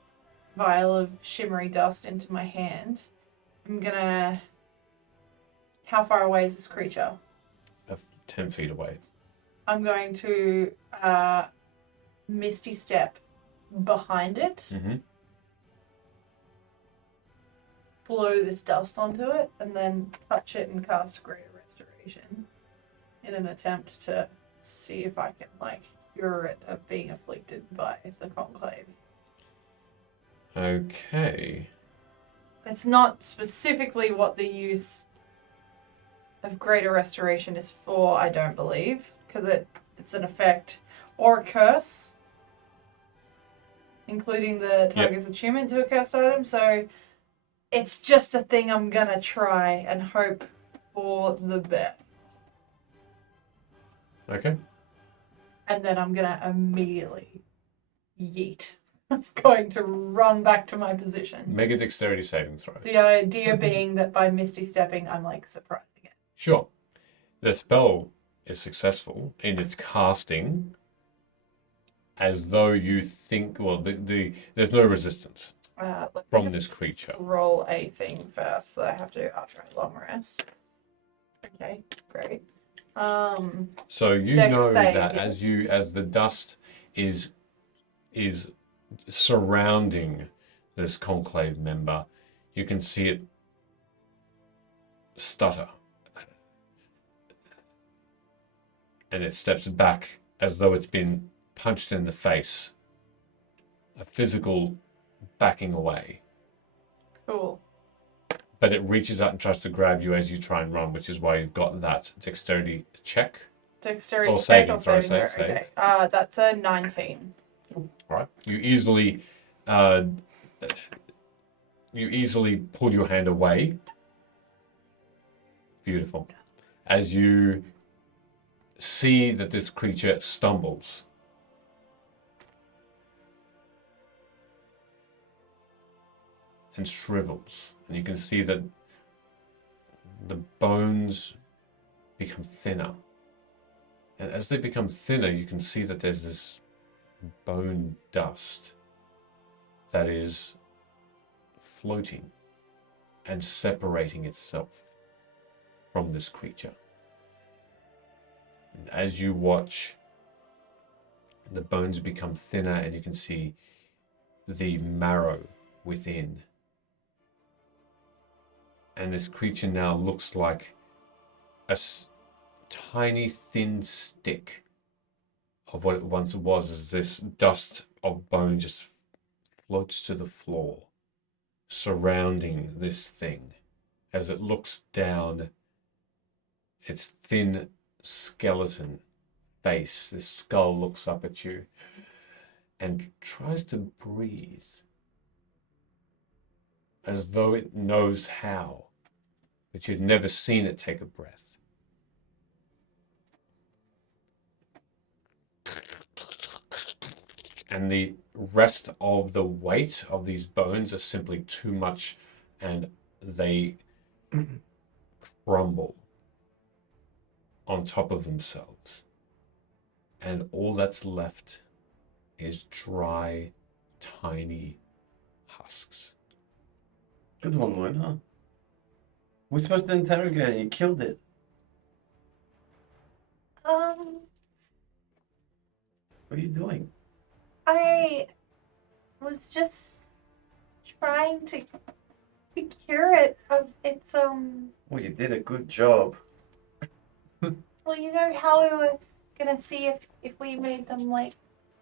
vial of shimmery dust into my hand. I'm going to... How far away is this creature? 10 feet away. I'm going to misty step behind it, Mm-hmm. blow this dust onto it, and then touch it and cast Greater Restoration in an attempt to see if I can, cure it of being afflicted by the conclave. Okay. It's not specifically what the use of Greater Restoration is for, I don't believe, because it's an effect or a curse, including the target's attunement to a cursed item, so it's just a thing I'm gonna try and hope for the best. Okay. And then I'm gonna immediately yeet going to run back to my position. Make a dexterity saving throw. The idea being that by Misty stepping, I'm like surprising it. Sure. The spell is successful in its casting as though you think, well, there's no resistance Let me from just this creature. roll a thing first that I have to do after a long rest. Okay, great. So you Dex know save, that yes. as the dust is surrounding this conclave member, you can see it stutter. And it steps back as though it's been punched in the face. A physical backing away. Cool. But it reaches out and tries to grab you as you try and run, which is why you've got that dexterity check. Dexterity Or check saving or throw, saving save. throw. Okay. That's a 19. Right. You easily pull your hand away. Beautiful. As you see that this creature stumbles. And shrivels. And you can see that the bones become thinner. And as they become thinner, you can see that there's this bone dust that is floating and separating itself from this creature. And as you watch, the bones become thinner and you can see the marrow within. And this creature now looks like a tiny thin stick of what it once was, as this dust of bone just floats to the floor, surrounding this thing as it looks down its thin skeleton face. This skull looks up at you and tries to breathe as though it knows how, but you'd never seen it take a breath. And the rest of the weight of these bones are simply too much, and they crumble on top of themselves. And all that's left is dry, tiny husks. Good one, Luna. We're supposed to interrogate it. You killed it. What are you doing? I was just trying to cure it of its Well, you did a good job. Well, you know how we were gonna see if we made them like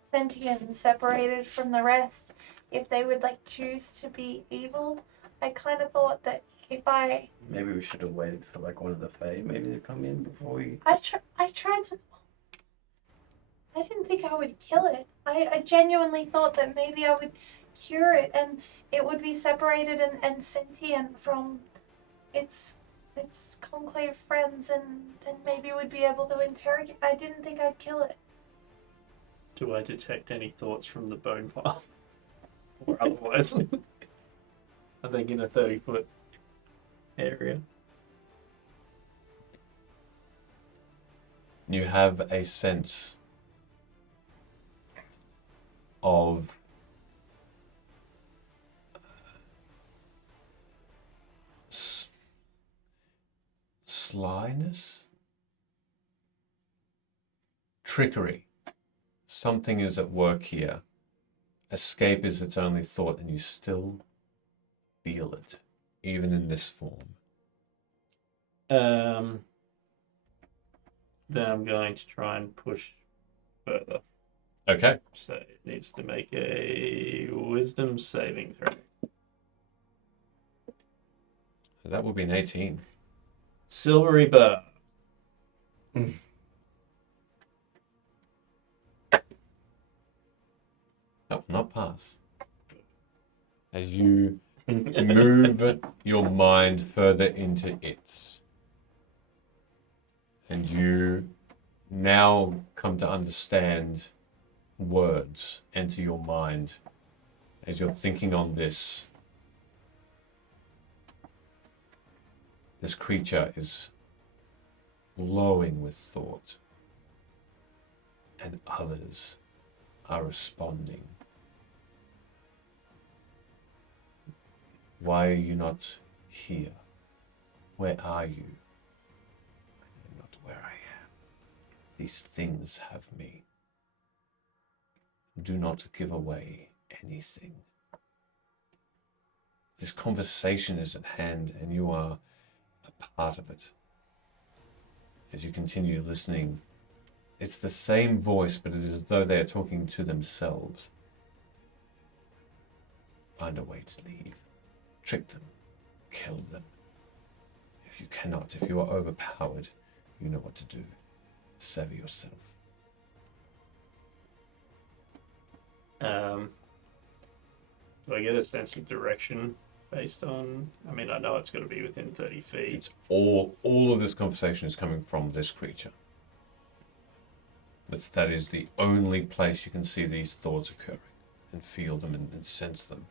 sentient and separated from the rest, if they would like choose to be evil. I kind of thought that if I Maybe we should have waited for like one of the Fae maybe to come in before we... I tried to. I didn't think I would kill it. I genuinely thought that maybe I would cure it and it would be separated and sentient from its conclave friends, and then maybe we'd be able to interrogate. I didn't think I'd kill it. Do I detect any thoughts from the bone pile? Or otherwise? I think in a 30-foot area. You have a sense of slyness, trickery. Something is at work here. Escape is its only thought, and you still feel it, even in this form. Then I'm going to try and push further. Okay. So it needs to make a wisdom saving throw. That will be an 18. Silvery bar. That will not pass. As you move your mind further into its, and you now come to understand words enter your mind as you're thinking on this, this creature is glowing with thought, and others are responding. Why are you not here? Where are you? I know not where I am. These things have me. Do not give away anything. This conversation is at hand, and you are a part of it. As you continue listening, it's the same voice, but it is as though they are talking to themselves. Find a way to leave. Trick them. Kill them. If you cannot, if you are overpowered, you know what to do. Sever yourself. Do I get a sense of direction based on? I mean, I know it's got to be within 30 feet. It's all of this conversation is coming from this creature. That is the only place you can see these thoughts occurring and feel them and sense them.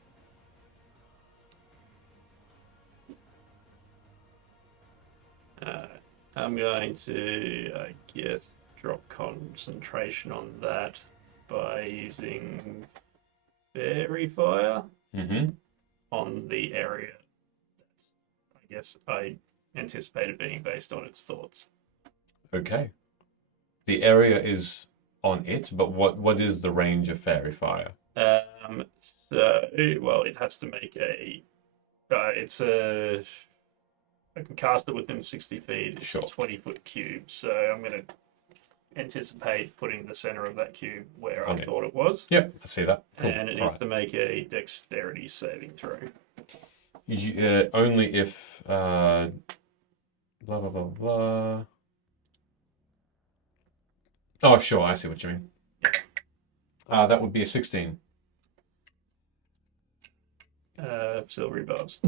I'm going to, I guess, drop concentration on that by using Fairy Fire on the area that I guess I anticipated being based on its thoughts. Okay. The area is on it, but what is the range of Fairy Fire? It has to make a. I can cast it within 60 feet. It's Sure. a 20-foot cube, so I'm going to anticipate putting the center of that cube where I thought it was. Yep, I see that. Cool. And it needs to make a dexterity saving throw. Only if blah blah blah blah. Oh, sure, I see what you mean. That would be a 16. Silvery bubs.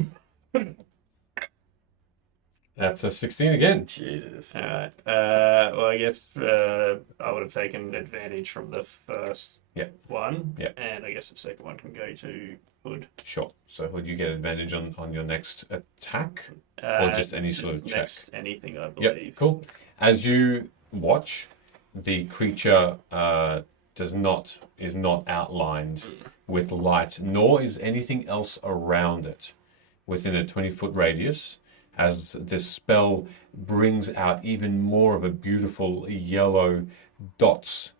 That's a 16 again. Jesus. Alright. Well, I guess I would have taken advantage from the first one. Yeah. And I guess the second one can go to Hood. Sure. So would you get advantage on your next attack? Or just any sort of check? Next anything, I believe. Yep, cool. As you watch, the creature is not outlined with light, nor is anything else around it within a 20-foot radius, as this spell brings out even more of a beautiful yellow dots,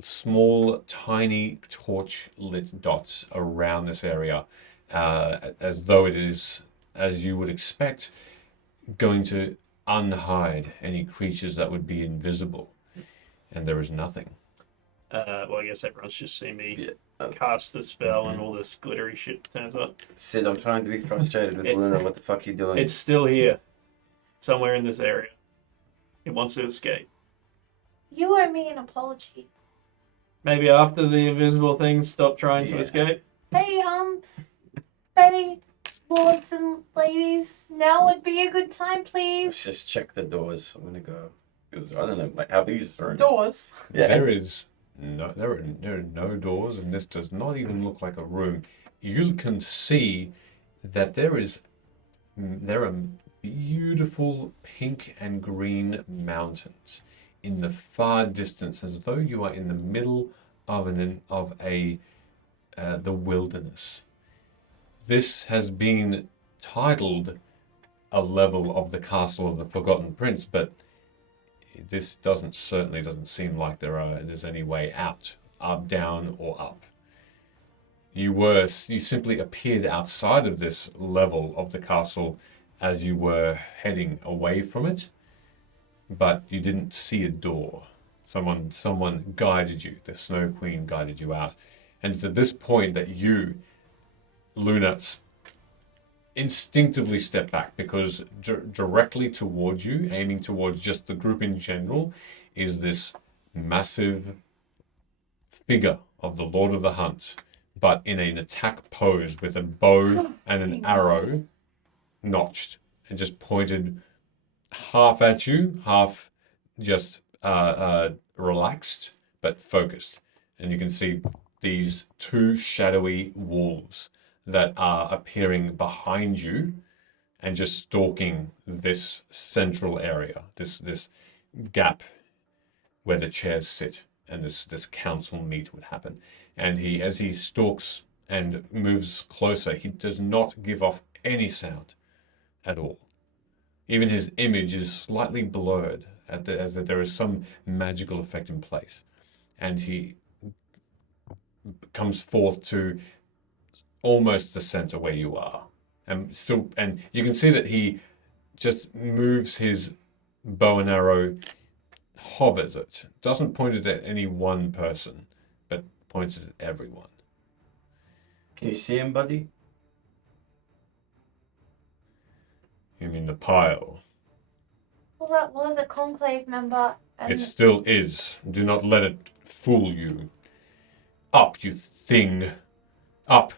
small, tiny torch-lit dots around this area, as though it is, as you would expect, going to unhide any creatures that would be invisible. And there is nothing. Well, I guess everyone's just seen me cast the spell and all this glittery shit turns up. Sid, I'm trying to be frustrated with Luna. What the fuck are you doing? It's still here. Somewhere in this area. It wants to escape. You owe me an apology. Maybe after the invisible things stop trying to escape? Hey, Betty, lords and ladies, now would be a good time, please. Let's just check the doors. I'm gonna go. Because I don't know, like, how big is this room? Doors? Yeah. There are no doors, and this does not even look like a room. You can see that there are beautiful pink and green mountains in the far distance, as though you are in the middle of the wilderness. This has been titled a level of the Castle of the Forgotten Prince, but this certainly doesn't seem like there's any way out, up, down, or up. You simply appeared outside of this level of the castle as you were heading away from it, but you didn't see a door. Someone guided you. The Snow Queen guided you out, and it's at this point that you, Luna, instinctively step back, because directly towards you, aiming towards just the group in general, is this massive figure of the Lord of the Hunt, but in an attack pose with a bow and an arrow notched and just pointed half at you, half just relaxed but focused. And you can see these two shadowy wolves that are appearing behind you and just stalking this central area, this gap where the chairs sit and this council meet would happen. And as he stalks and moves closer, he does not give off any sound at all. Even his image is slightly blurred, as that there is some magical effect in place. And he comes forth to almost the center where you are. And you can see that he just moves his bow and arrow, hovers it, doesn't point it at any one person, but points it at everyone. Can you see him, buddy? You mean the pile? Well, that was a conclave member. And It still is. Do not let it fool you. Up, you thing. Up.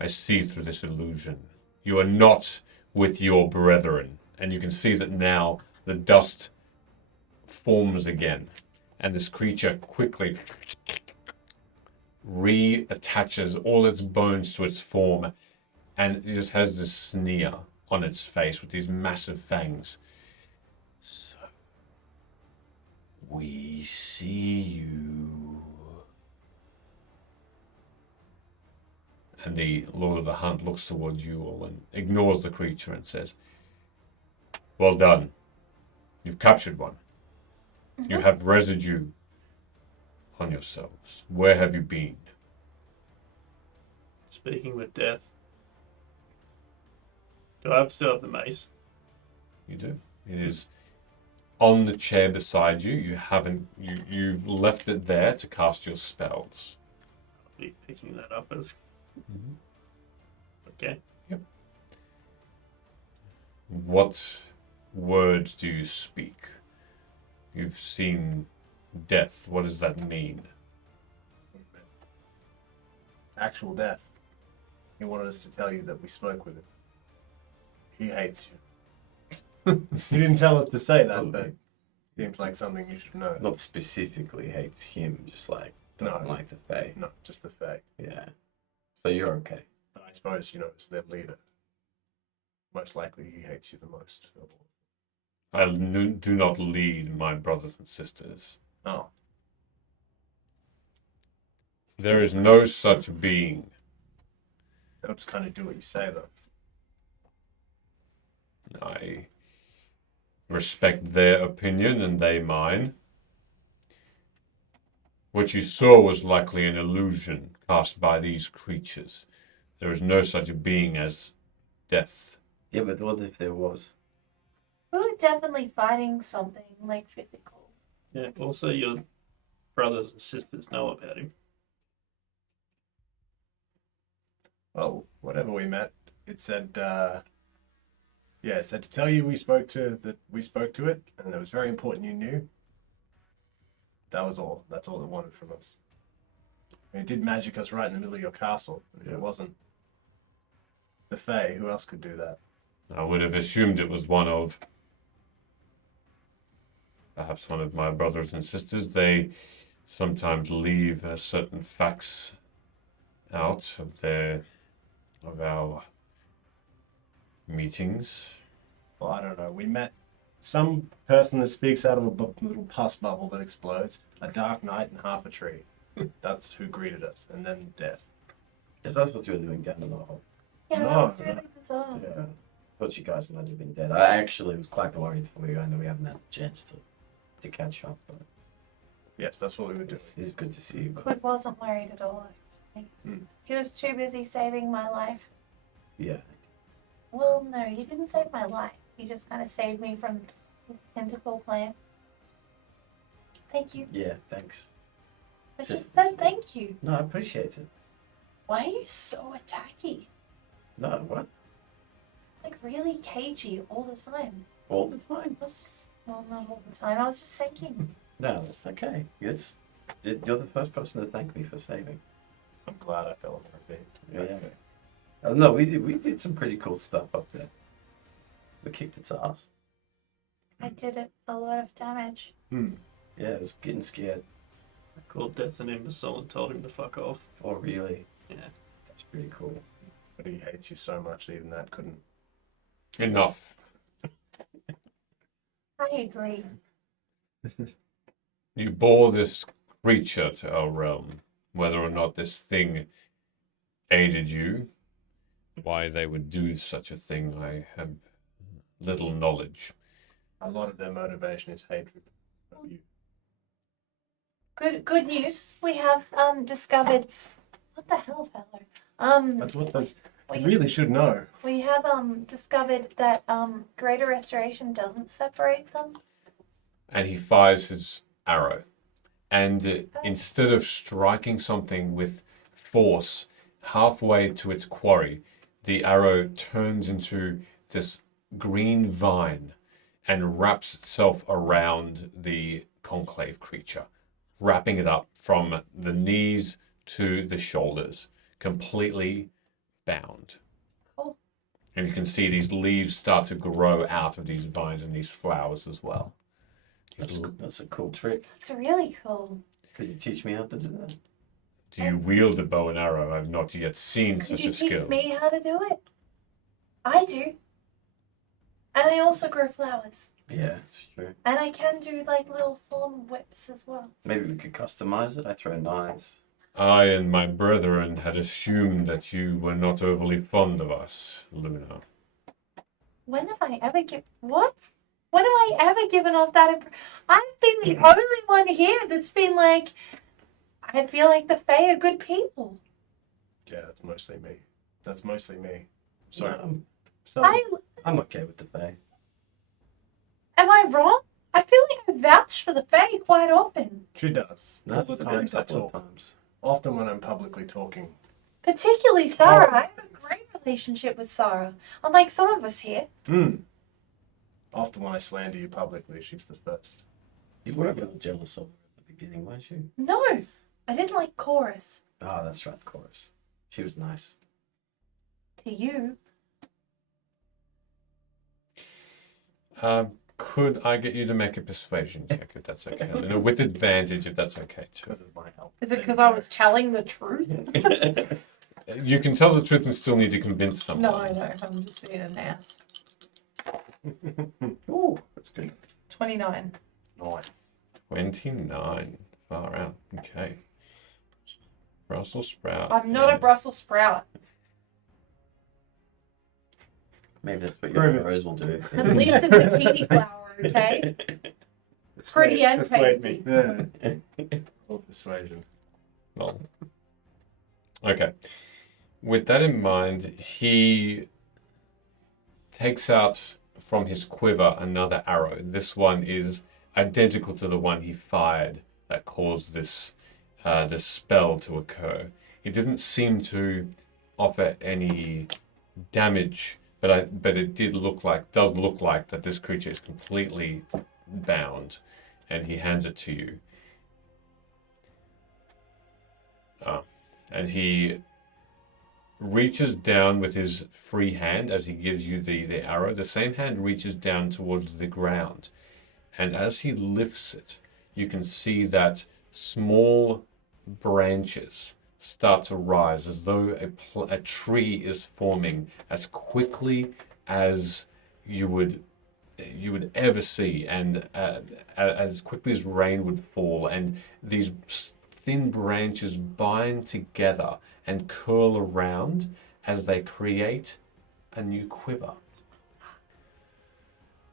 I see through this illusion. You are not with your brethren. And you can see that now the dust forms again. And this creature quickly reattaches all its bones to its form. And it just has this sneer on its face with these massive fangs. So, we see you. And the Lord of the Hunt looks towards you all and ignores the creature and says, well done. You've captured one. Mm-hmm. You have residue on yourselves. Where have you been? Speaking with death. Do I still have the mace? You do. It is on the chair beside you. You've left it there to cast your spells. I'll be picking that up as... Mm-hmm. Okay. Yep. What words do you speak? You've seen death. What does that mean? Actual death. He wanted us to tell you that we spoke with him. He hates you. He didn't tell us to say that, but seems like something you should know. Not specifically hates him, just like doesn't like the Fae. Not just the Fae. Yeah. So you're okay. I suppose, as their leader. Most likely he hates you the most of all. I do not lead my brothers and sisters. Oh. There is no such being. They'll just kind of do what you say, though. I respect their opinion and they mine. What you saw was likely an illusion cast by these creatures. There is no such a being as death. Yeah, but what if there was? we were definitely fighting something like physical. Yeah, also your brothers and sisters know about him. Well, whatever we met, it said, it said to tell you we spoke to it, and it was very important you knew. That was all. That's all it wanted from us. And it did magic us right in the middle of your castle. If it wasn't the Fae, who else could do that? I would have assumed it was perhaps one of my brothers and sisters. They sometimes leave certain facts out of our meetings. Well, I don't know. We met some person that speaks out of a little pus bubble that explodes, a dark night, and half a tree. That's who greeted us, and then death. Yes, that's what you were doing down in the hole. Yeah, that was really bizarre. Yeah. I thought you guys might have been dead. I actually was quite worried for you. I know we haven't had a chance to catch up, but yes, that's what we were doing. It's good to see you. Hood wasn't worried at all. He was too busy saving my life. Yeah. Well, no, he didn't save my life. He just kind of saved me from his tentacle plant. Thank you. Yeah, thanks. I just said thank you. No, I appreciate it. Why are you so attacky? No, what? Like really cagey all the time. All the time? I was just, well, not all the time. I was just thinking. No, it's okay. You're the first person to thank me for saving. I'm glad I fell on my feet. Yeah. No, we did some pretty cool stuff up there. We kicked its ass. I did a lot of damage. Yeah, I was getting scared. I called Death an imbecile and told him to fuck off. Oh, really? Yeah. That's pretty cool. But he hates you so much that even that couldn't. Enough. I agree. You bore this creature to our realm. Whether or not this thing aided you, why they would do such a thing, I have little knowledge. A lot of their motivation is hatred of you. Good news. We have discovered. What the hell, fellow? That's what those. we, You really should know. we have discovered that greater restoration doesn't separate them. And he fires his arrow. And instead of striking something with force halfway to its quarry, the arrow turns into this green vine and wraps itself around the conclave creature, wrapping it up from the knees to the shoulders, completely bound. Cool. And you can see these leaves start to grow out of these vines and these flowers as well. That's a cool trick. That's really cool. Could you teach me how to do that? Do you wield a bow and arrow? I've not yet seen Could such you a teach skill. me how to do it? I do. And I also grow flowers. Yeah, it's true. And I can do like little thorn whips as well. Maybe we could customize it. I throw knives. I and my brethren had assumed that you were not overly fond of us, Luna. When have I ever what? When have I ever given off that I've been the only one here that's been like, I feel like the Fae are good people. Yeah, that's mostly me. That's mostly me. Sorry. No, I'm okay with the Fae. Am I wrong? I feel like I vouch for the Fae quite often. She does. No, All that's the a good times I couple of talk. times. Often when I'm publicly talking. Particularly Sarah. I have a great relationship with Sarah. Unlike some of us here. Often when I slander you publicly, she's the first. You were a little jealous of her at the beginning, weren't you? No, I didn't like Chorus. Oh, that's right, of course. She was nice. To you. Could I get you to make a persuasion check, if that's okay? Luna, with advantage, if that's okay, too. Is it because I was telling the truth? You can tell the truth and still need to convince someone. No, I'm just being an ass. Ooh, that's good. 29. Nice. 29. Far out. Okay. Brussels sprout. I'm not a Brussels sprout. Maybe that's what your arrows will do. At least it's a kitty flower, okay? Pretty and tasty. Yeah. Or persuasion. Well. Okay. With that in mind, he takes out from his quiver another arrow. This one is identical to the one he fired that caused this spell to occur. It didn't seem to offer any damage, but it does look like that this creature is completely bound, and he hands it to you. And he reaches down with his free hand as he gives you the arrow. The same hand reaches down towards the ground. And as he lifts it, you can see that small branches start to rise as though a tree is forming as quickly as you would ever see, and as quickly as rain would fall. And these thin branches bind together and curl around as they create a new quiver.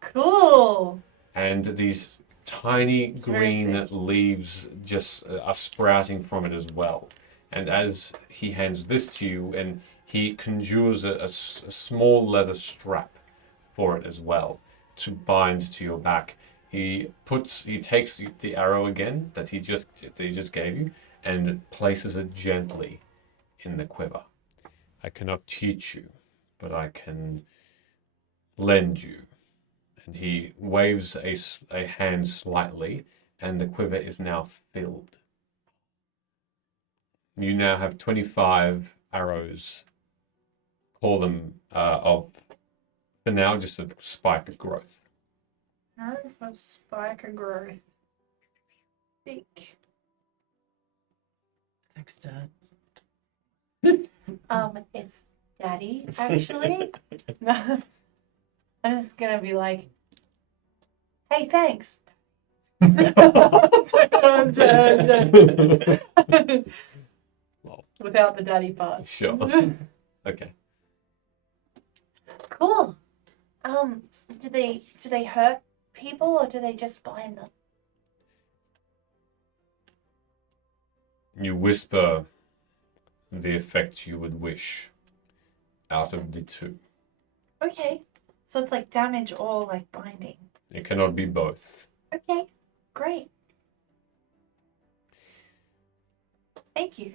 Cool. And these tiny It's very green thick. leaves just are sprouting from it as well. And as he hands this to you, and he conjures a small leather strap for it as well to bind to your back. He takes the arrow again that he just gave you and places it gently in the quiver. I cannot teach you, but I can lend you. And he waves a hand slightly, and the quiver is now filled. You now have 25 arrows. Call them for now, just a spike of growth. Arrow of spike of growth. Thick. Thanks, Dad. It's Daddy, actually. No, I'm just gonna be like, hey, thanks. Without the daddy part. Sure. Okay. Cool. Do they hurt people or do they just bind them? You whisper the effect you would wish out of the two. Okay. So it's like damage or like binding. It cannot be both. Okay. Great. Thank you.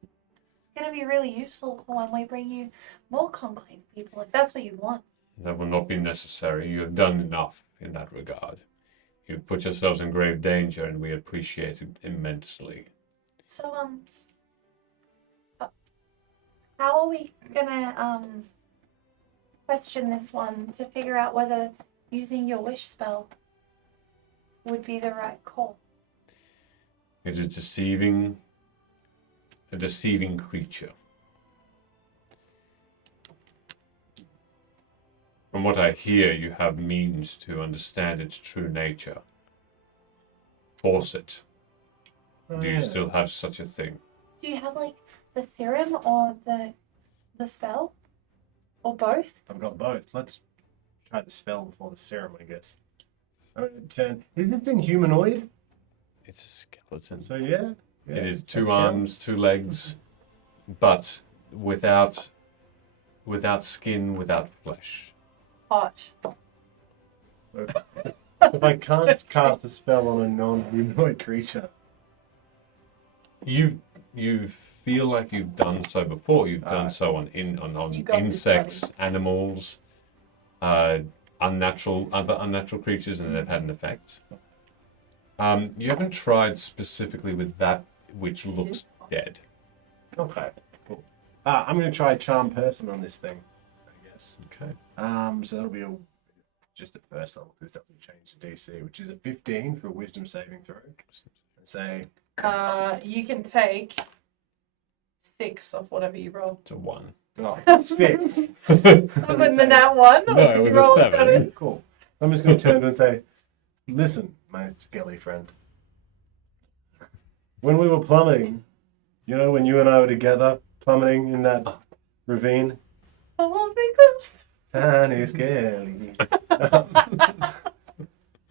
This is gonna be really useful for when we bring you more conclave people, if that's what you want. That will not be necessary. You have done enough in that regard. You've put yourselves in grave danger, and we appreciate it immensely. So how are we gonna question this one to figure out whether using your wish spell would be the right call? It is a deceiving creature. From what I hear, you have means to understand its true nature. Force it. Do you still have such a thing? Do you have like the serum or the spell? Or both? I've got both. Let's try the spell before the serum, I guess. I'm gonna turn. Is this thing humanoid? It's a skeleton. So yeah. It is 2 arms, 2 legs, but without skin, without flesh. Hot. If I can't cast a spell on a non-humanoid creature, You feel like you've done so before. You've done so on You got this, insects, animals, other unnatural creatures, and they've had an effect. You haven't tried specifically with that which looks dead. okay, cool. I'm gonna try charm person on this thing, I guess. Okay. So that'll be just the first level because it doesn't change the DC, which is a 15 for a wisdom saving throw. And say You can take 6 of whatever you roll. It's a 1. stick. Other than that one? No, it was you roll a 7. Cool. I'm just gonna turn and say, listen, my skelly friend. When we were plummeting, you know, when you and I were together plummeting in that ravine, Oh, because. tiny skelly.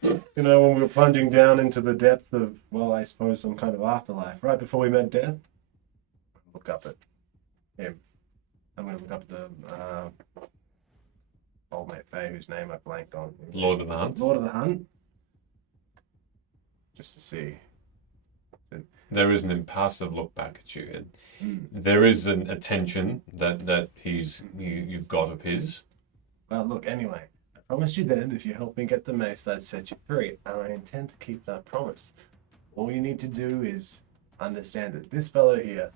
You know, when we were plunging down into the depth of, well, I suppose some kind of afterlife, right before we met death, look up at him. I'm going to look up at the old mate Faye, whose name I blanked on. Lord of the Hunt. Lord of the Hunt. Just to see. There is an impassive look back at you. There is an attention that you've got of his. Well, look, anyway, I promised you then if you help me get the mace, that'd set you free, and I intend to keep that promise. All you need to do is understand that this fellow here,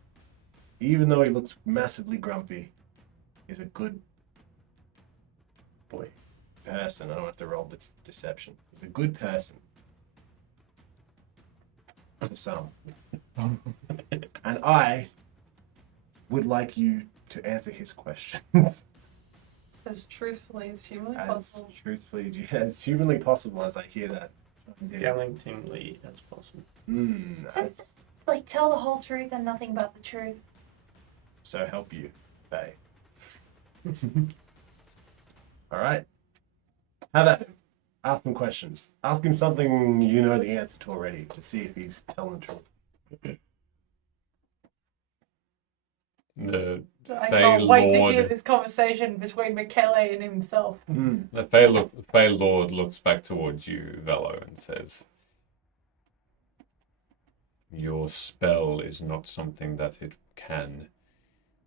even though he looks massively grumpy, is a good person. I don't have to roll deception. He's a good person. To some. And I would like you to answer his questions. As truthfully as humanly As possible. truthfully, as humanly possible as I hear that. Gallingtonly as possible. Just like tell the whole truth and nothing but the truth. So help you, Faye. Alright. Have at him. Ask him questions. Ask him something you know the answer to already to see if he's telling the truth. I can't wait to hear this conversation between Michele and himself. The Fey Lord looks back towards you, Velo, and says, "Your spell is not something that it can,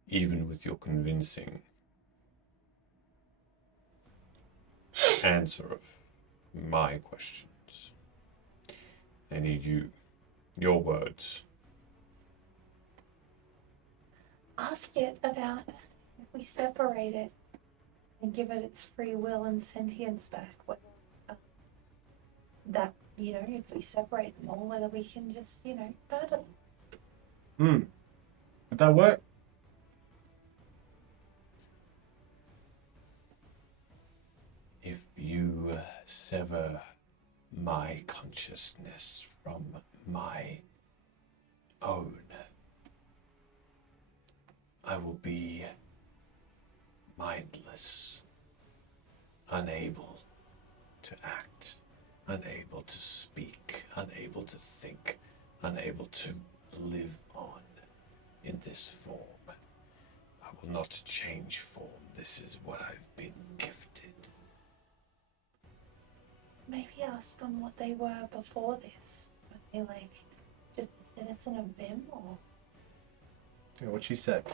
even with your convincing answer of my questions. I need your words." Ask it about if we separate it and give it its free will and sentience back, whether that, if we separate them all, whether we can just, murder them. Would that work? If you sever my consciousness from my own, I will be mindless, unable to act, unable to speak, unable to think, unable to live on in this form. I will not change form. This is what I've been gifted. Maybe ask them what they were before this. Were they like just a citizen of Vim or? Yeah, what she said.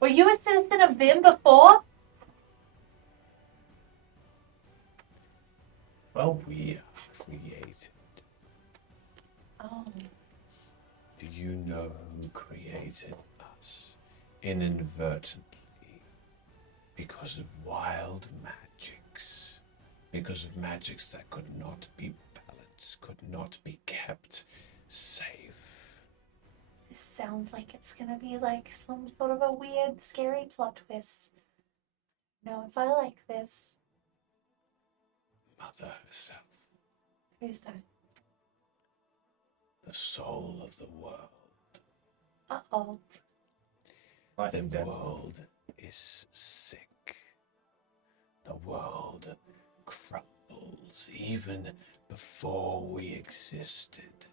Were you a citizen of Vim before? Well, we are created. Oh. Do you know who created us inadvertently? Because of wild magics. Because of magics that could not be balanced, could not be kept safe. This sounds like it's gonna be like some sort of a weird, scary plot twist. No, if I like this. Mother herself, Who's that? the soul of the world. Uh-oh. The world is sick. The world crumbles even before we existed.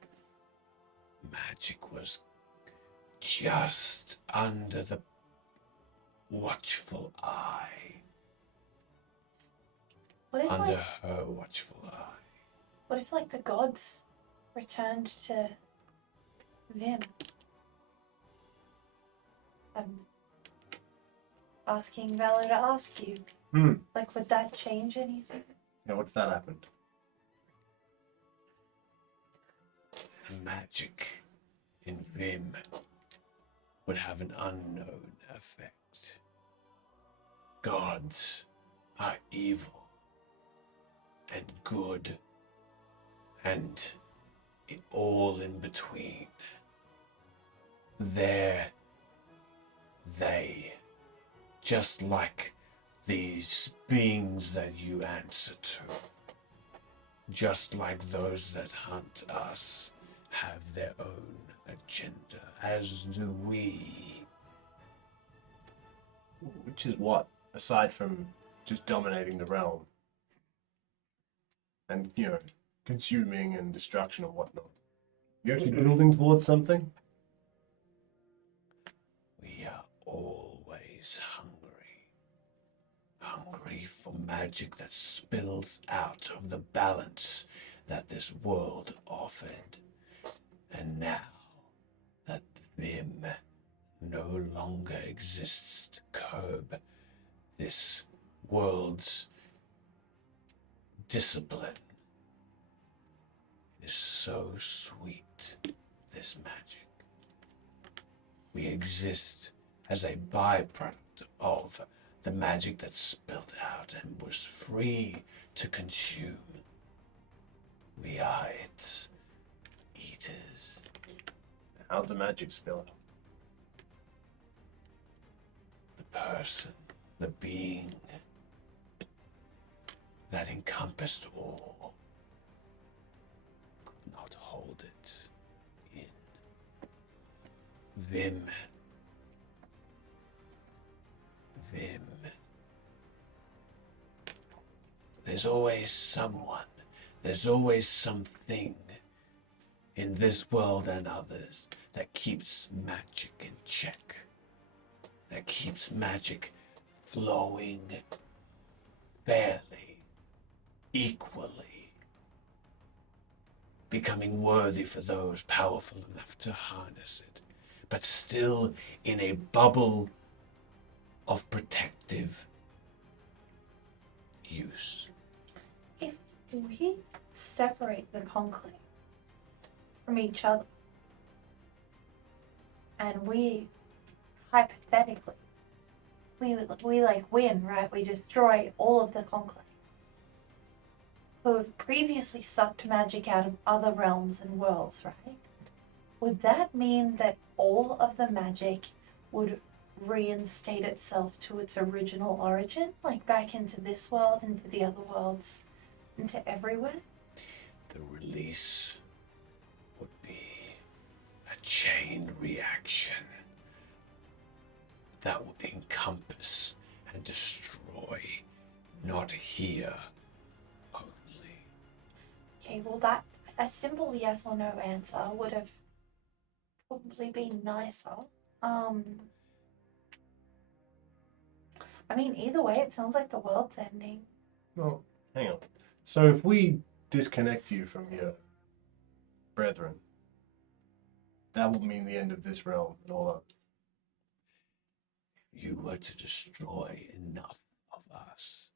Magic was just under the watchful eye. What if Under like, her watchful eye. what if like the gods returned to Vim? I'm asking Valor to ask you. Like, would that change anything? Yeah, what if that happened? Magic in Vim would have an unknown effect. Gods are evil and good and all in between. They, just like these beings that you answer to, just like those that hunt us, have their own agenda, as do we. Which is what, aside from just dominating the realm and, consuming and destruction and whatnot. You actually building towards something? We are always hungry for magic that spills out of the balance that this world offered. And now that Vim no longer exists to curb this world's discipline, it is so sweet, this magic. We exist as a byproduct of the magic that spilled out and was free to consume. We are its eaters. How'd the magic spill? The person, the being that encompassed all, could not hold it in. Vim. There's always someone, there's always something in this world and others that keeps magic in check, that keeps magic flowing fairly, equally, becoming worthy for those powerful enough to harness it, but still in a bubble of protective use. If we separate the conclave from each other, and we, hypothetically, we like win, right? We destroy all of the conclave. who have previously sucked magic out of other realms and worlds, right? Would that mean that all of the magic would reinstate itself to its original origin? Like back into this world, into the other worlds, into everywhere? The release would be a chain reaction that would encompass and destroy, not here only. Okay, well that a simple yes or no answer would have probably been nicer. I mean, either way, it sounds like the world's ending. Well, hang on. So if we disconnect you from your brethren, that will mean the end of this realm and all of You were to destroy enough of us,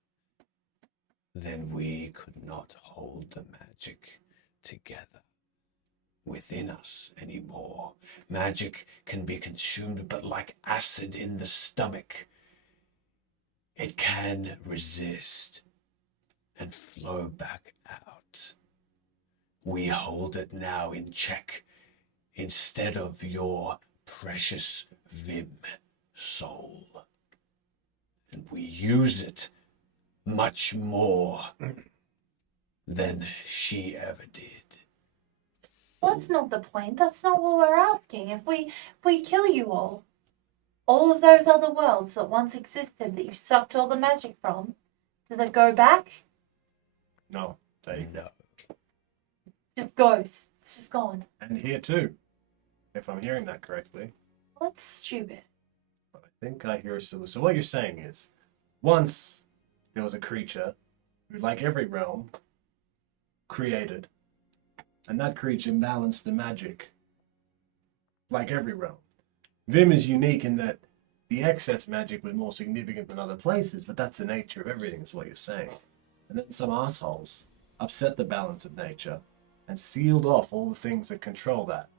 then we could not hold the magic together within us anymore. Magic can be consumed, but like acid in the stomach, it can resist and flow back out. We hold it now in check instead of your precious Vim soul. And we use it much more than she ever did. Well, that's not the point. That's not what we're asking. If we kill you all of those other worlds that once existed that you sucked all the magic from, does it go back? No, they No. Just goes. It's just gone. And here too, if I'm hearing that correctly. Well, that's stupid. But I think I hear a solution. So what you're saying is, once there was a creature who, like every realm, created, and that creature balanced the magic, like every realm. Vim is unique in that the excess magic was more significant than other places, but that's the nature of everything, is what you're saying. And then some assholes upset the balance of nature and sealed off all the things that control that.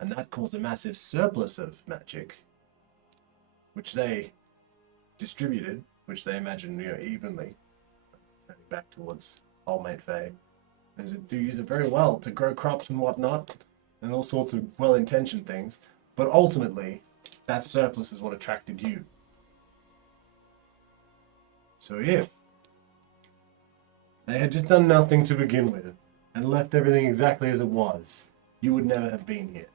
And that caused a massive surplus of magic, which they distributed, which they imagined, evenly, turning back towards old mate Faye. And they do use it very well to grow crops and whatnot, and all sorts of well-intentioned things. But ultimately, that surplus is what attracted you. So if they had just done nothing to begin with and left everything exactly as it was, you would never have been here.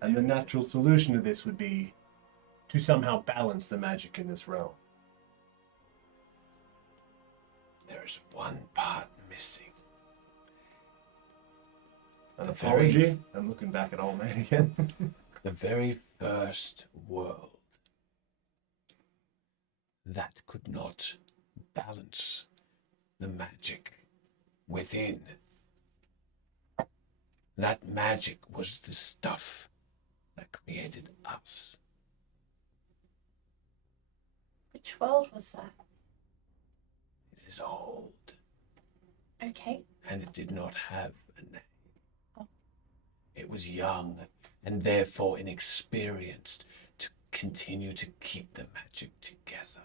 And the natural solution to this would be to somehow balance the magic in this realm. There is one part missing. An apology? I'm looking back at old man again. The very first world that could not balance the magic within. That magic was the stuff that created us. Which world was that? It is old, Okay. and it did not have a name. It was young and therefore inexperienced to continue to keep the magic together.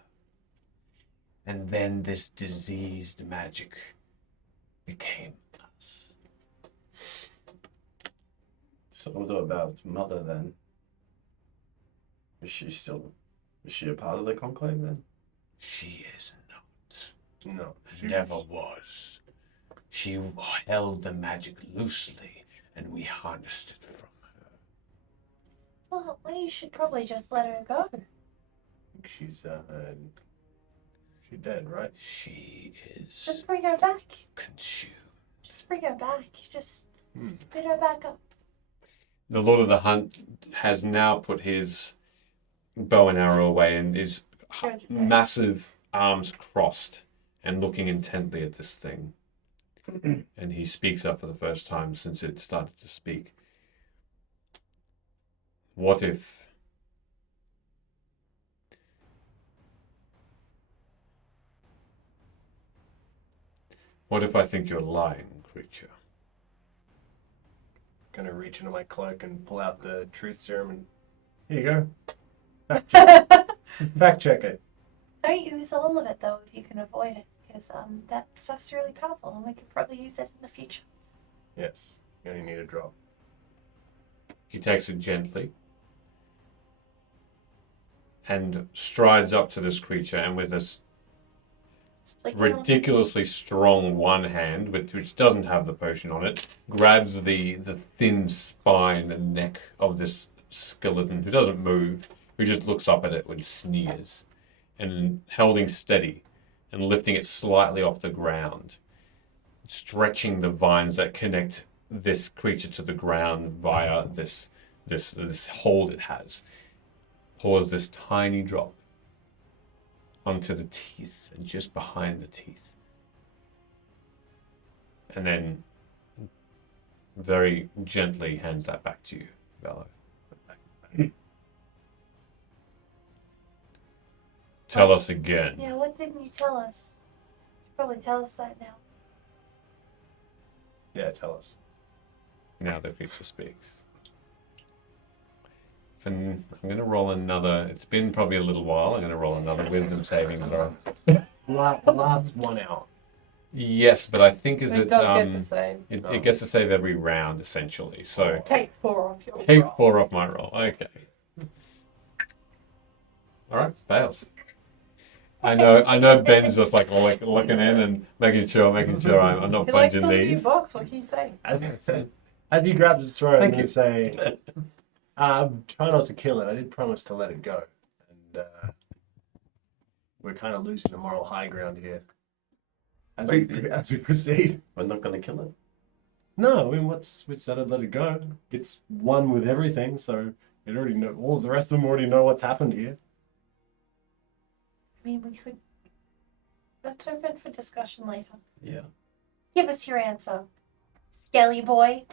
And then this diseased magic became us. So what about Mother then? Is she a part of the conclave then? She is not. No. Never was. She held the magic loosely, and we harnessed it from her. Well, you should probably just let her go. She's dead, right? She is Just bring her back. consumed. Just bring her back. Just spit her back up. The Lord of the Hunt has now put his bow and arrow away and is massive arms crossed and looking intently at this thing. And he speaks up for the first time since it started to speak. What if I think you're lying, creature? Gonna reach into my cloak and pull out the truth serum and here you go. Fact check. Fact check it. Don't use all of it though if you can avoid it, because that stuff's really powerful and we could probably use it in the future. Yes. You only need a drop. He takes it gently and strides up to this creature, and with this Like, ridiculously strong one hand, which doesn't have the potion on it, grabs the thin spine and neck of this skeleton, who doesn't move, who just looks up at it with sneers, and holding steady and lifting it slightly off the ground, stretching the vines that connect this creature to the ground via this hold it has, pours this tiny drop onto the teeth and just behind the teeth. And then very gently hands that back to you, Bello. Tell us again. Yeah, what didn't you tell us? You should probably tell us that now. Yeah, tell us. Now the creature speaks. I'm going to roll another. It's been probably a little while. I'm going to roll another wisdom saving throw. Last 1 hour. Yes, but I think It does get to save. it gets to save every round essentially. So Take 4 off your take roll. 4 off my roll. Okay. All right, fails. I know. Ben's just like looking in and making sure I'm not He likes bunging the new these. box. What can you say? As he grabs his throat, Thank and you. say, try not to kill it. I did promise to let it go. And we're kind of losing the moral high ground here. As we proceed. We're not going to kill it. No, I mean, we said I'd let it go. It's one with everything, so it already know. All the rest of them already know what's happened here. I mean, we could. That's open for discussion later. Yeah. Give us your answer, Skelly boy.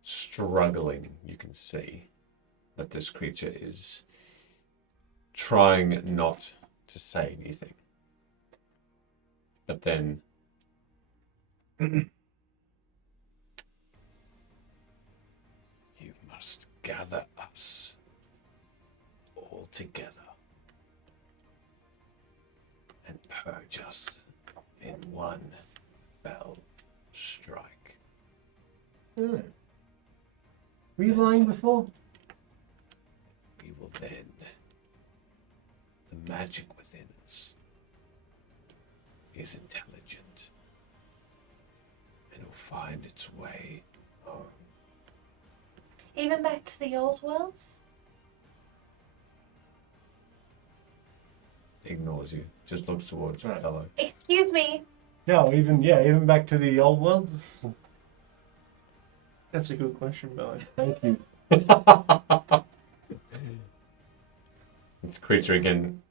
Struggling, you can see that this creature is trying not to say anything. But then you must gather us all together and purge us in one fell strike. Yeah. Were you lying before? We will then, the magic within us is intelligent and will find its way home. Even back to the old worlds? Ignores you, just looks towards Right. Hello. Excuse me. No, even back to the old world. That's a good question, Billy. Thank you. This creature again.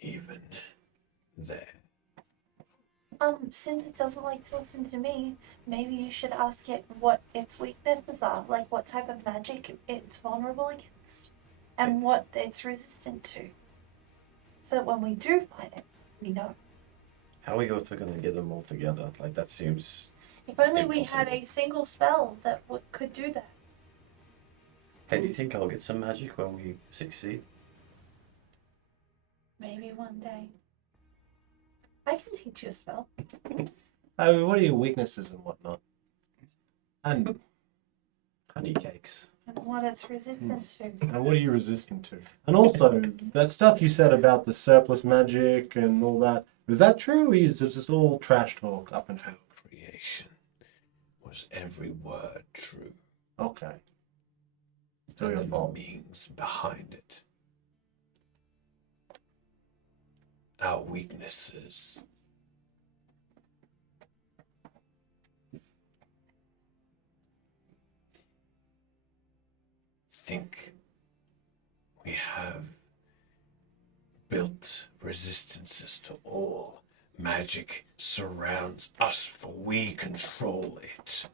Even there. Since it doesn't like to listen to me, maybe you should ask it what its weaknesses are, like what type of magic it's vulnerable against, and what it's resistant to. So that when we do fight it, we know. How are we also going to get them all together? Like, that seems... If only we had Impossible. a single spell that could do that. Hey, do you think I'll get some magic when we succeed? Maybe one day. I can teach you a spell. What are your weaknesses and whatnot? And Honey cakes. And what it's resistant to. what are you resistant to? And also, that stuff you said about the surplus magic and all that, is that true, or is it just all trash talk up until... Our creation was every word true. Okay. Still And your the fault. meanings behind it. Our weaknesses. Think we have built resistances to all. Magic surrounds us, for we control it.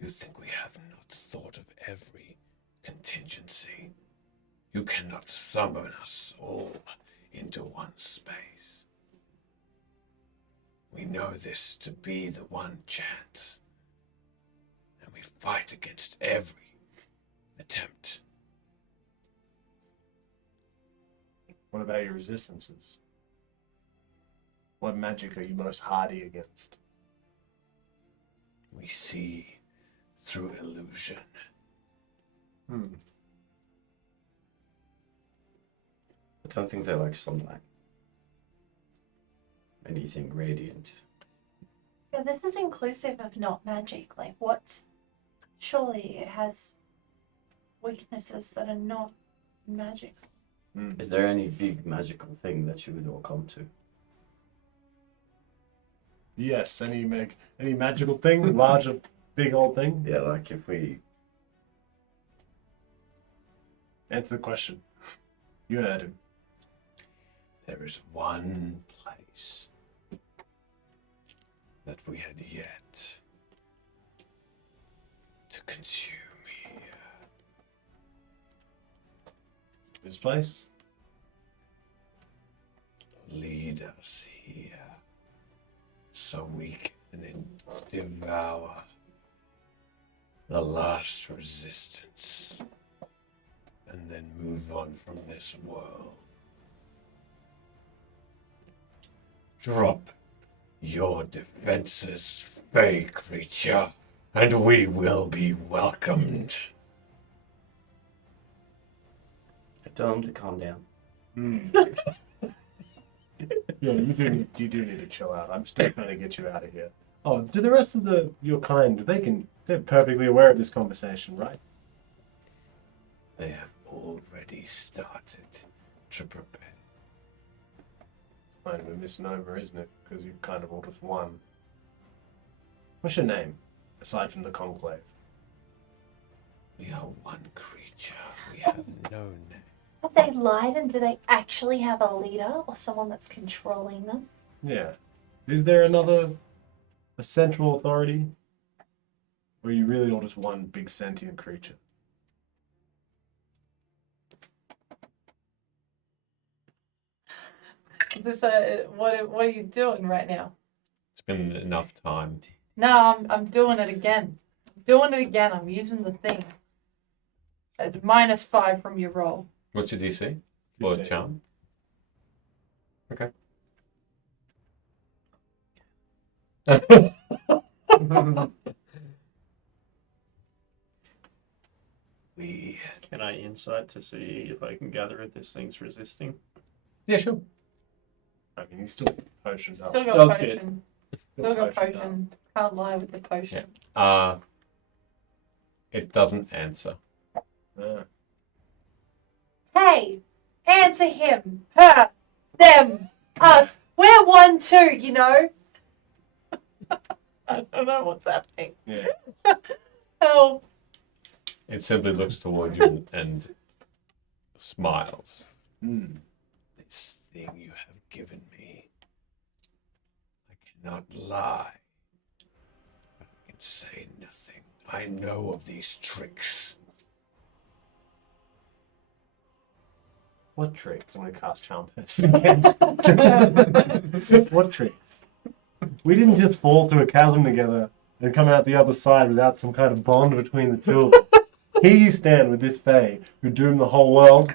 You think we have not thought of every contingency? You cannot summon us all into one space. We know this to be the one chance, and we fight against every attempt. What about your resistances? What magic are you most hardy against? We see through illusion. Hmm. I don't think they like sunlight. Anything radiant. Yeah, this is inclusive of not magic. Like, what? Surely it has weaknesses that are not magic. Is there any big magical thing that you would all come to? Yes, any magical thing, large, big old thing? Yeah, like if we... Answer the question. You heard him. There is one place that we had yet to consume here. This place? Lead us here so we can devour the last resistance and then move on from this world. Drop your defenses, fey creature, and we will be welcomed. Tell them to calm down. Yeah, you do need to chill out. I'm still trying to get you out of here. Oh, do the rest of your kind, they're perfectly aware of this conversation, right? They have already started to prepare. Kind of a misnomer, isn't it? Because you kind of all just won. What's your name, aside from the conclave? We are one creature. We have no name. Have they lied, and do they actually have a leader or someone that's controlling them? Yeah. Is there a central authority? Or are you really all just one big sentient creature? Is this what are you doing right now? It's been enough time. No, I'm doing it again. I'm using the thing. -5 from your roll. What's your DC? Or charm? Okay. Can I insight to see if I can gather if this thing's resisting? Yeah, sure. I mean, he's still potioned up. Still got potion. Still got potion. Can't lie with the potion. Yeah. It doesn't answer. Hey, answer him, her, them, us. We're 1, 2, you know. I don't know what's happening. Yeah. Help. It simply looks toward you and smiles. This thing you have given me, I cannot lie, but I can say nothing. I know of these tricks. What tricks? I'm going to cast Charm Person again. What tricks? We didn't just fall through a chasm together and come out the other side without some kind of bond between the two of us. Here you stand with this Fae who doomed the whole world,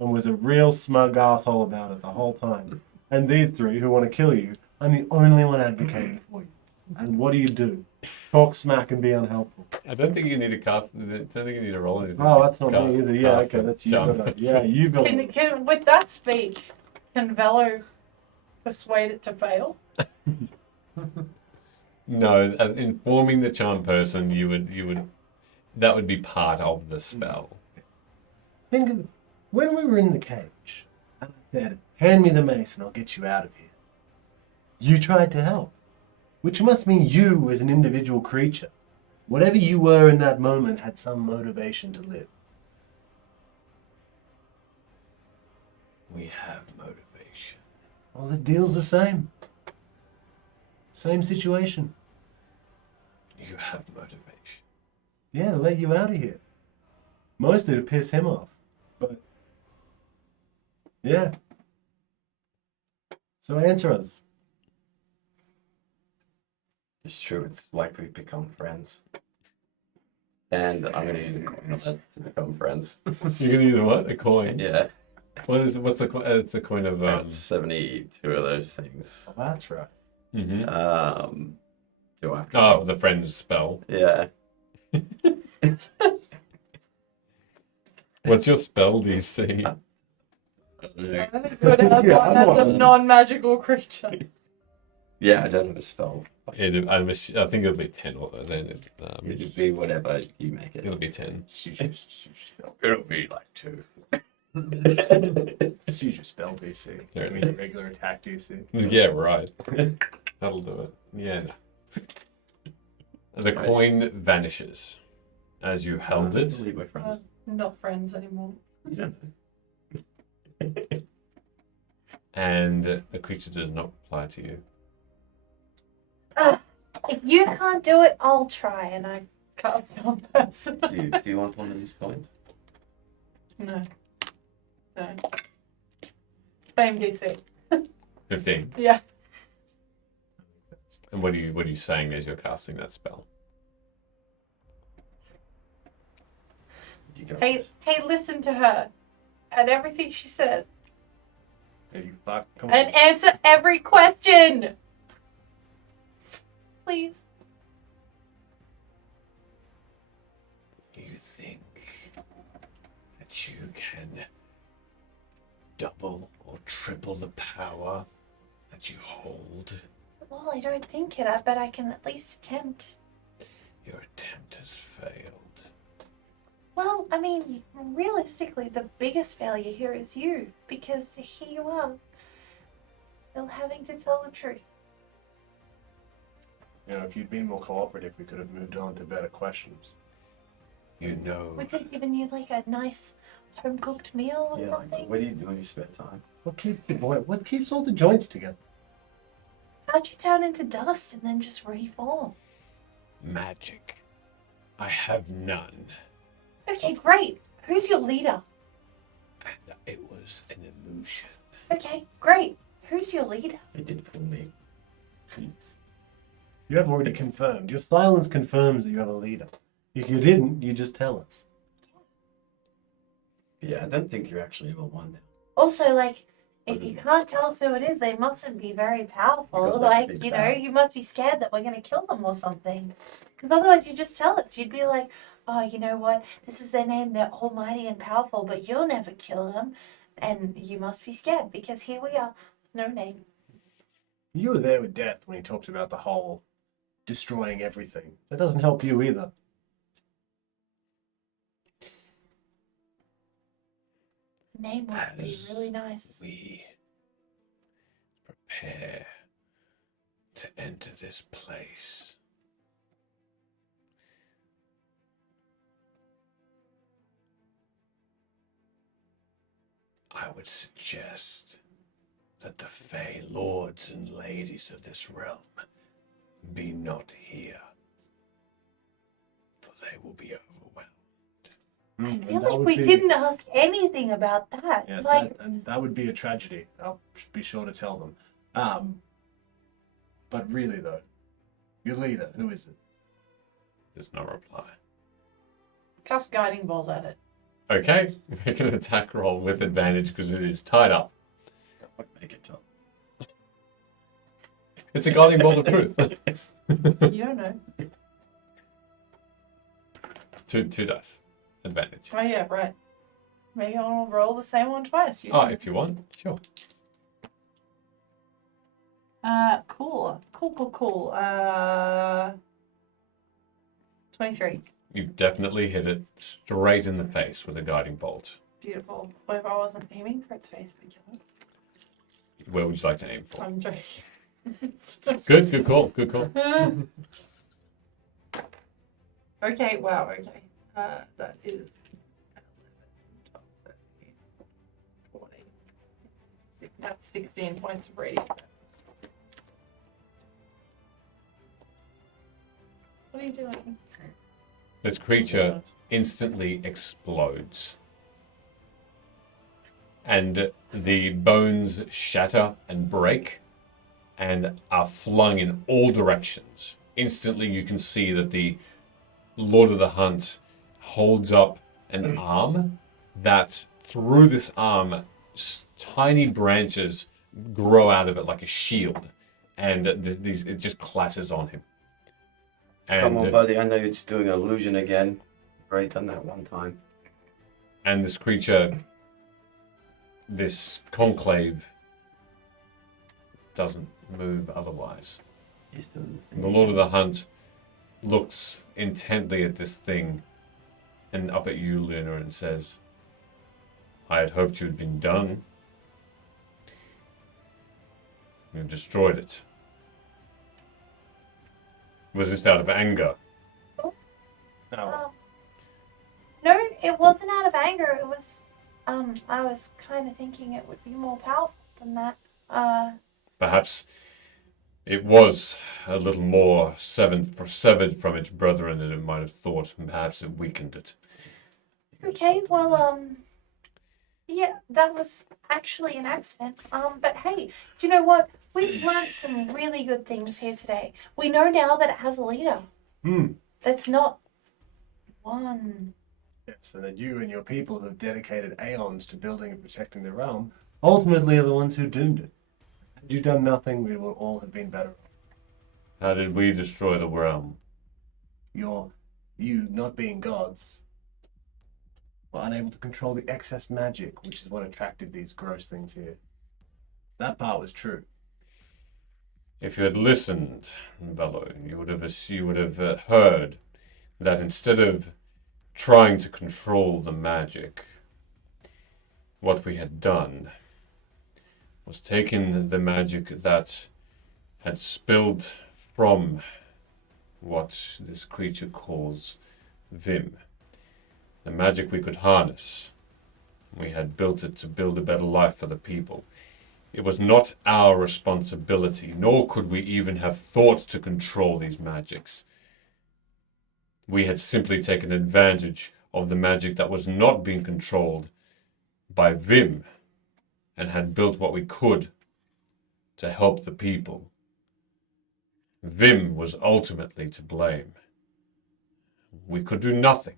and was a real smug asshole about it the whole time. And these three who want to kill you, I'm the only one advocating for you. And what do? Talk smack and be unhelpful. I don't think you need to cast. I don't think you need to roll anything. Oh, that's not me, is it? Yeah, okay, that's you. Yeah, you got it. Can with that speech, can Velo persuade it to fail? No, as informing the charm person, you would. That would be part of the spell. Think of when we were in the cage, and I said, "Hand me the mace and I'll get you out of here." You tried to help, which must mean you, as an individual creature, whatever you were in that moment, had some motivation to live. We have motivation. Well, the deal's the same. Same situation. You have motivation. Yeah, to let you out of here. Mostly to piss him off. But, yeah. So answer us. It's true. It's like we've become friends. And I'm gonna use a coin on that to become friends. You're gonna use a what? A coin? Yeah. What's a coin? It's a coin of About 72 of those things. Oh, that's right. Mm-hmm. Do I have to Oh, the friend's spell. Yeah. What's your spell DC? I think good as one as a non-magical creature. Yeah, I don't have a spell. I think it'll be 10 or then. It'll be whatever you make it. It'll be 10. It'll be like 2. Just use your spell DC. Yeah. I mean, your regular attack DC. Yeah, right. That'll do it. Yeah. No. The coin vanishes as you held it. Leave my friends. Not friends anymore. Yeah. And the creature does not reply to you. If you can't do it, I'll try. And I Cast one person. Do you want one of these coins? No. No. Same DC. 15. Yeah. And what are you saying as you're casting that spell? You got Hey, this. hey, listen to her. And everything she says. Hey, you fuck. Come And on. answer every question. Please. You think that you can double or triple the power that you hold? well, I don't think it, but I can at least attempt. Your attempt has failed. Well, I mean, realistically, the biggest failure here is you, because here you are, still having to tell the truth. You know, if you'd been more cooperative, we could have moved on to better questions. You know. We could have given you like a nice home-cooked meal or Yeah, something. like, what do you do in your spare time? What keeps all the joints together? How'd you turn into dust and then just reform? Magic. I have none. Okay, great. Who's your leader? And it was an illusion. Okay, great. Who's your leader? It did for me. You have already confirmed. Your silence confirms that you have a leader. If you didn't, you just tell us. Yeah, I don't think you're actually ever one now. Also, like, if you can't tell us who it is, they mustn't be very powerful. Because they're Like, big you know, bad. you must be scared that we're going to kill them or something. Because otherwise, you just tell us. You'd be like, oh, you know what? This is their name. They're almighty and powerful, but you'll never kill them. And you must be scared because here we are with no name. You were there with Death when he talked about the whole destroying everything. That doesn't help you either. Name would be As really nice. we prepare to enter this place, I would suggest that the Fey lords and ladies of this realm be not here, for they will be overwhelmed. I feel like we didn't ask anything about that. Yes, like, and that would be a tragedy. I'll be sure to tell them. But really, though, your leader, who is it? There's no reply. Cast Guiding Bolt at it. Okay, make an attack roll with advantage because it is tied up. That would make it tough. It's a guiding bolt of truth. You don't know. two dice. Advantage. Oh, yeah, right. Maybe I'll roll the same one twice. You Oh, can- if you want, sure. Cool. 23. You definitely hit it straight in the face with a guiding bolt. Beautiful. What if I wasn't aiming for its face? Where would you like to aim for? I'm joking. Good call. Good call. Okay, wow, okay. That is 11, 12, 13, 14. That's 16 points of radiant. What are you doing? This creature instantly explodes. And the bones shatter and break and are flung in all directions instantly you can see that the Lord of the Hunt holds up an arm that through this arm, tiny branches grow out of it like a shield. And it just clatters on him. And, Come on, buddy. I know you're just doing illusion again. Already done that one time. And this creature, this conclave, doesn't move otherwise. He's doing the thing. The Lord of the Hunt looks intently at this thing and up at you, Luna, and says, I had hoped you'd been done. You destroyed it. Was this out of anger? No. No, it wasn't out of anger. It was, I was kind of thinking it would be more powerful than that. Perhaps it was a little more severed from its brethren than it might have thought, and perhaps it weakened it. Okay, well, yeah, that was actually an accident. But hey, do you know what? We've learned some really good things here today. We know now that it has a leader. That's not one. Yes, and that you and your people who have dedicated aeons to building and protecting the realm ultimately are the ones who doomed it. Had you done nothing, we would all have been better off. How did we destroy the realm? You, not being gods, were unable to control the excess magic, which is what attracted these gross things here. That part was true. If you had listened, Velo, you would have heard that instead of trying to control the magic, what we had done was taken the magic that had spilled from what this creature calls Vim, the magic we could harness. We had built it to build a better life for the people. It was not our responsibility, nor could we even have thought to control these magics. We had simply taken advantage of the magic that was not being controlled by Vim and had built what we could to help the people. Vim was ultimately to blame. We could do nothing.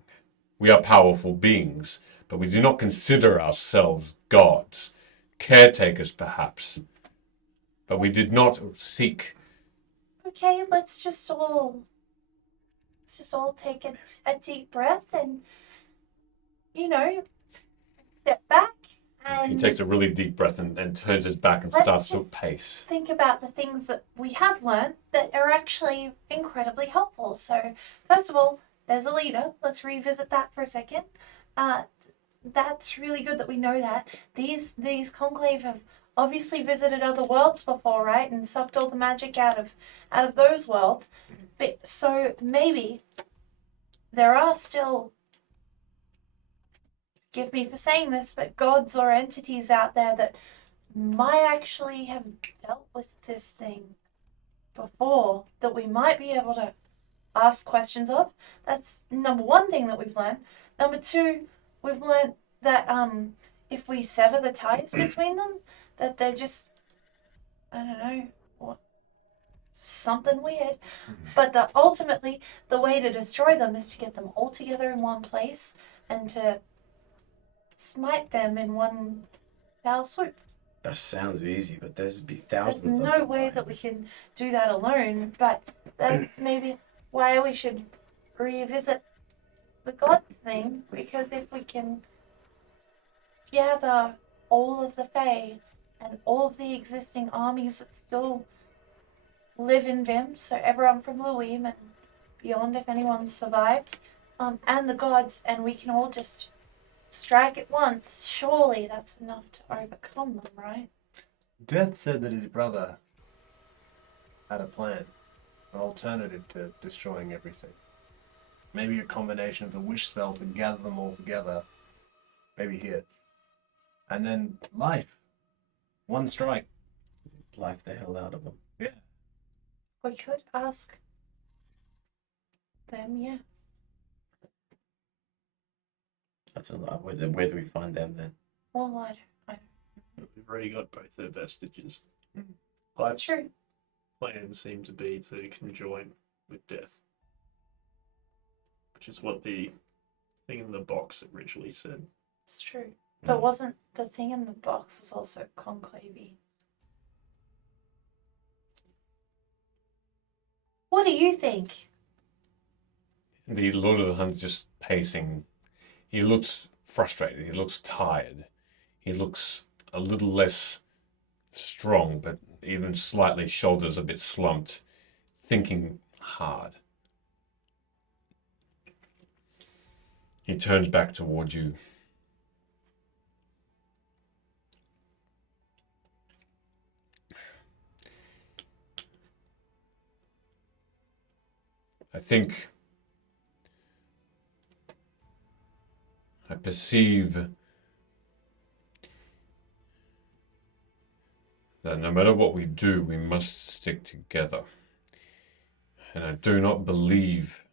We are powerful beings, but we do not consider ourselves gods. Caretakers, perhaps. But we did not seek. Okay, let's just all take a deep breath and, step back and He takes a really deep breath and turns his back and Let's starts to just pace. think about the things that we have learned that are actually incredibly helpful. So, first of all, there's a leader. Let's revisit that for a second. That's really good that we know that. These conclave have obviously visited other worlds before, right? And sucked all the magic out of those worlds. But so maybe there are still, forgive me for saying this, but gods or entities out there that might actually have dealt with this thing before that we might be able to ask questions of. That's number one thing that we've learned. Number two, we've learned that if we sever the ties between them, that they're just, I don't know, what, something weird. But ultimately, the way to destroy them is to get them all together in one place and to smite them in one foul swoop. That sounds easy, but there's be There's thousands of no them. way that we can do that alone, but that's maybe why we should revisit the God thing, because if we can gather all of the Fae and all of the existing armies that still live in Vim, so everyone from Luim and beyond if anyone's survived, and the gods, and we can all just strike at once, surely that's enough to overcome them, right? Death said that his brother had a plan, an alternative to destroying everything. Maybe a combination of the wish spell to gather them all together, maybe here. And then life. One strike. Life the hell out of them. Yeah. We could ask them, yeah. That's a lot. Where do we find them then? Well, I We've already got both their vestiges. don't. True. Plans seem to be to conjoin with death, which is what the thing in the box originally said. It's true. But wasn't the thing in the box was also conclavey? What do you think? The Lord of the Hunt's just pacing. He looks frustrated. He looks tired. He looks a little less strong, but even slightly shoulders a bit slumped, thinking hard. He turns back towards you. I think I perceive that no matter what we do, we must stick together. And I do not believe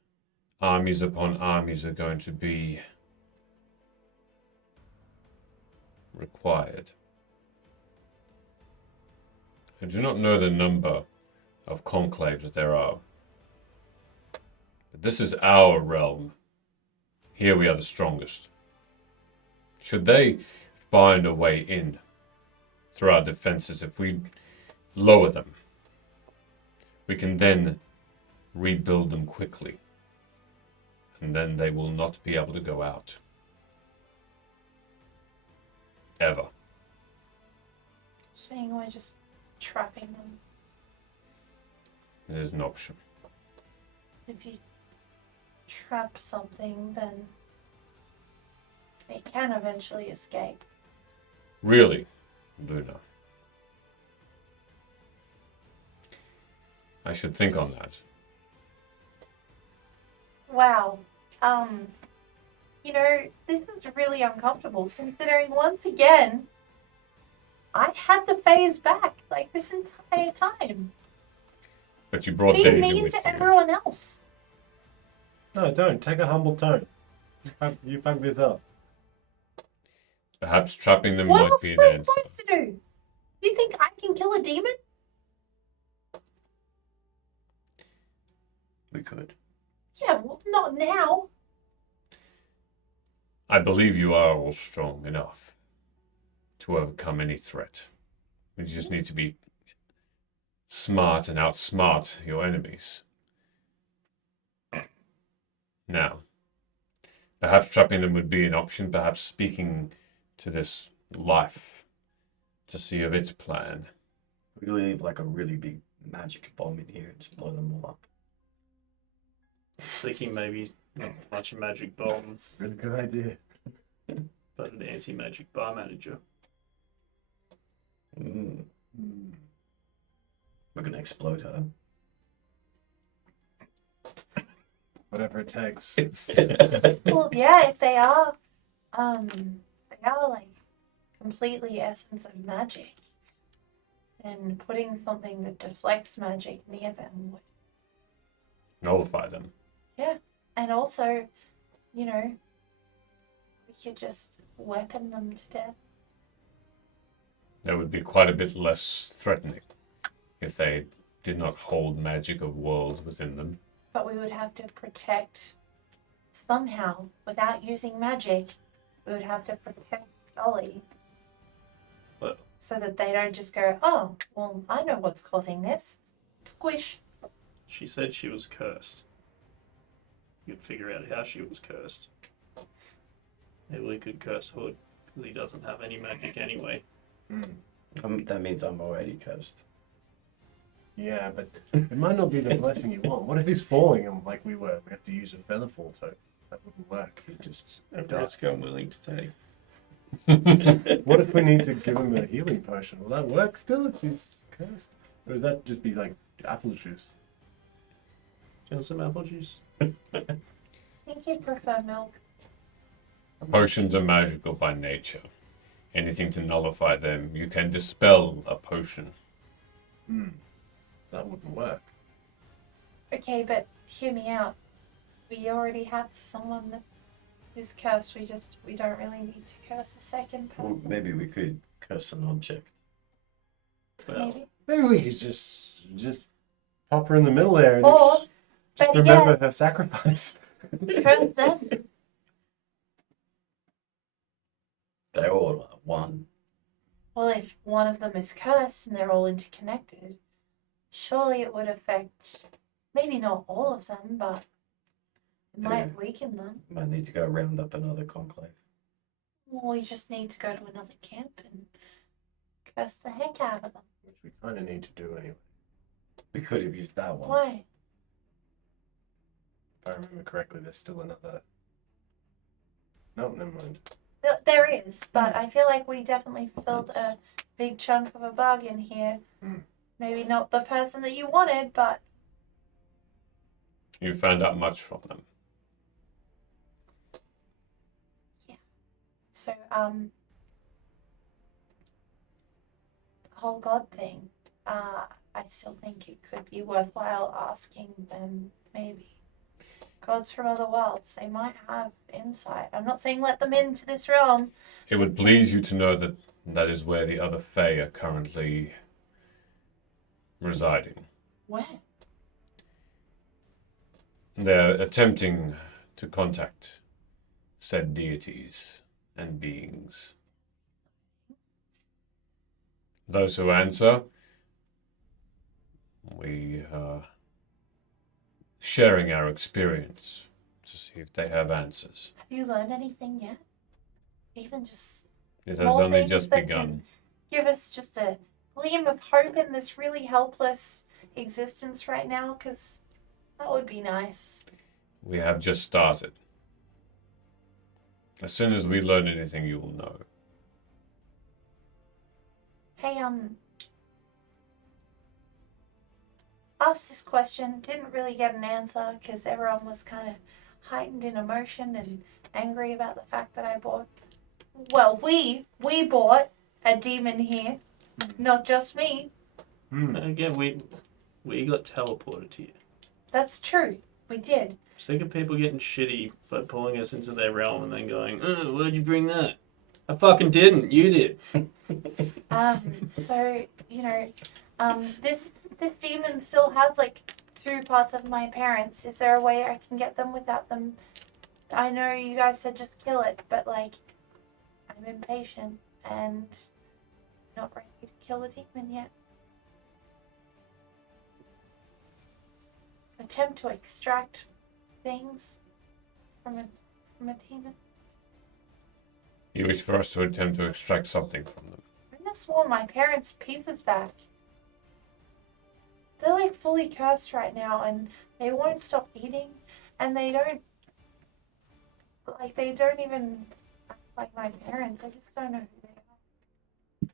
armies upon armies are going to be required. I do not know the number of conclaves that there are. But this is our realm. Here we are the strongest. Should they find a way in through our defenses, if we lower them, we can then rebuild them quickly. And then they will not be able to go out. Ever. Saying we're just trapping them. It is an option. If you trap something, then they can eventually escape. Really, Luna. I should think on that. Wow. You know, this is really uncomfortable considering once again I had the phase back like this entire time. But you brought Be danger mean with to you. everyone else. No, don't. Take a humble tone. You fuck this up. Perhaps trapping them What might else be am an I answer. supposed to do? You think I can kill a demon? We could. Yeah, well, not now. I believe you are all strong enough to overcome any threat. You just need to be smart and outsmart your enemies. Now, perhaps trapping them would be an option, perhaps speaking to this life to see of its plan. We leave like a really big magic bomb in here and just blow them all up. Thinking maybe not much a magic bomb, Really good idea. but an anti-magic bar manager. Mm. We're gonna explode her. Whatever it takes. Well, yeah, if they are like completely essence of magic, then putting something that deflects magic near them would, Nullify them. yeah. And also, you know, we could just weapon them to death. That would be quite a bit less threatening if they did not hold magic of worlds within them. But we would have to protect somehow, without using magic, we would have to protect Dolly. Well, so that they don't just go, oh, well, I know what's causing this. Squish. she said she was cursed. You'd figure out how she was cursed. Maybe we could curse Hood, because he doesn't have any magic anyway. That means I'm already cursed. Yeah, but it might not be the blessing you want. What if he's falling and like we were? We have to use a feather fall, so that wouldn't work. He just A dies. risk I'm willing to take. What if we need to give him a healing potion? Will that work still if he's cursed? Or does that just be like apple juice? Do you want some apple juice? I think he'd prefer milk. Potions are magical by nature. Anything to nullify them, you can dispel a potion. That wouldn't work. Okay, but hear me out. We already have someone that is cursed. We don't really need to curse a second Well, person. maybe we could curse an object. Well, Maybe. Maybe we could just pop her in the middle there. And Or Just But remember yeah, her sacrifice. curse them. They all are one. Well, if one of them is cursed and they're all interconnected, surely it would affect maybe not all of them, but it might weaken them. Might need to go round up another conclave. Well, we just need to go to another camp and curse the heck out of them. Which we kind of need to do anyway. We could have used that one. Why? If I remember correctly, there's still another. No, never mind. There is, but I feel like we definitely filled a big chunk of a bug in here. Maybe not the person that you wanted, but You found out much from them. so the whole God thing. I still think it could be worthwhile asking them. Maybe gods from other worlds. They might have insight. I'm not saying let them into this realm. It would please you to know that that is where the other Fae are currently residing. Where? They're attempting to contact said deities and beings. Those who answer, we are sharing our experience to see if they have answers. Have you learned anything yet? Even just It has small only things just that begun. can give us just a gleam of hope in this really helpless existence right now, because that would be nice. We have just started. As soon as we learn anything, you will know. Hey, asked this question, didn't really get an answer because everyone was kind of heightened in emotion and angry about the fact that I bought. Well, we bought a demon here, not just me. Again, we got teleported here. That's true. We did. Sick of people getting shitty by pulling us into their realm and then going, "Oh, where'd you bring that?" I fucking didn't. You did. So this demon still has like 2 parts of my parents. Is there a way I can get them without them? I know you guys said just kill it, but like, I'm impatient and not ready to kill a demon yet. Attempt to extract things from a demon. You wish for us to attempt to extract something from them. I just want my parents' pieces back. They're like fully cursed right now, and they won't stop eating, and they don't even act like my parents. I just don't know who they are.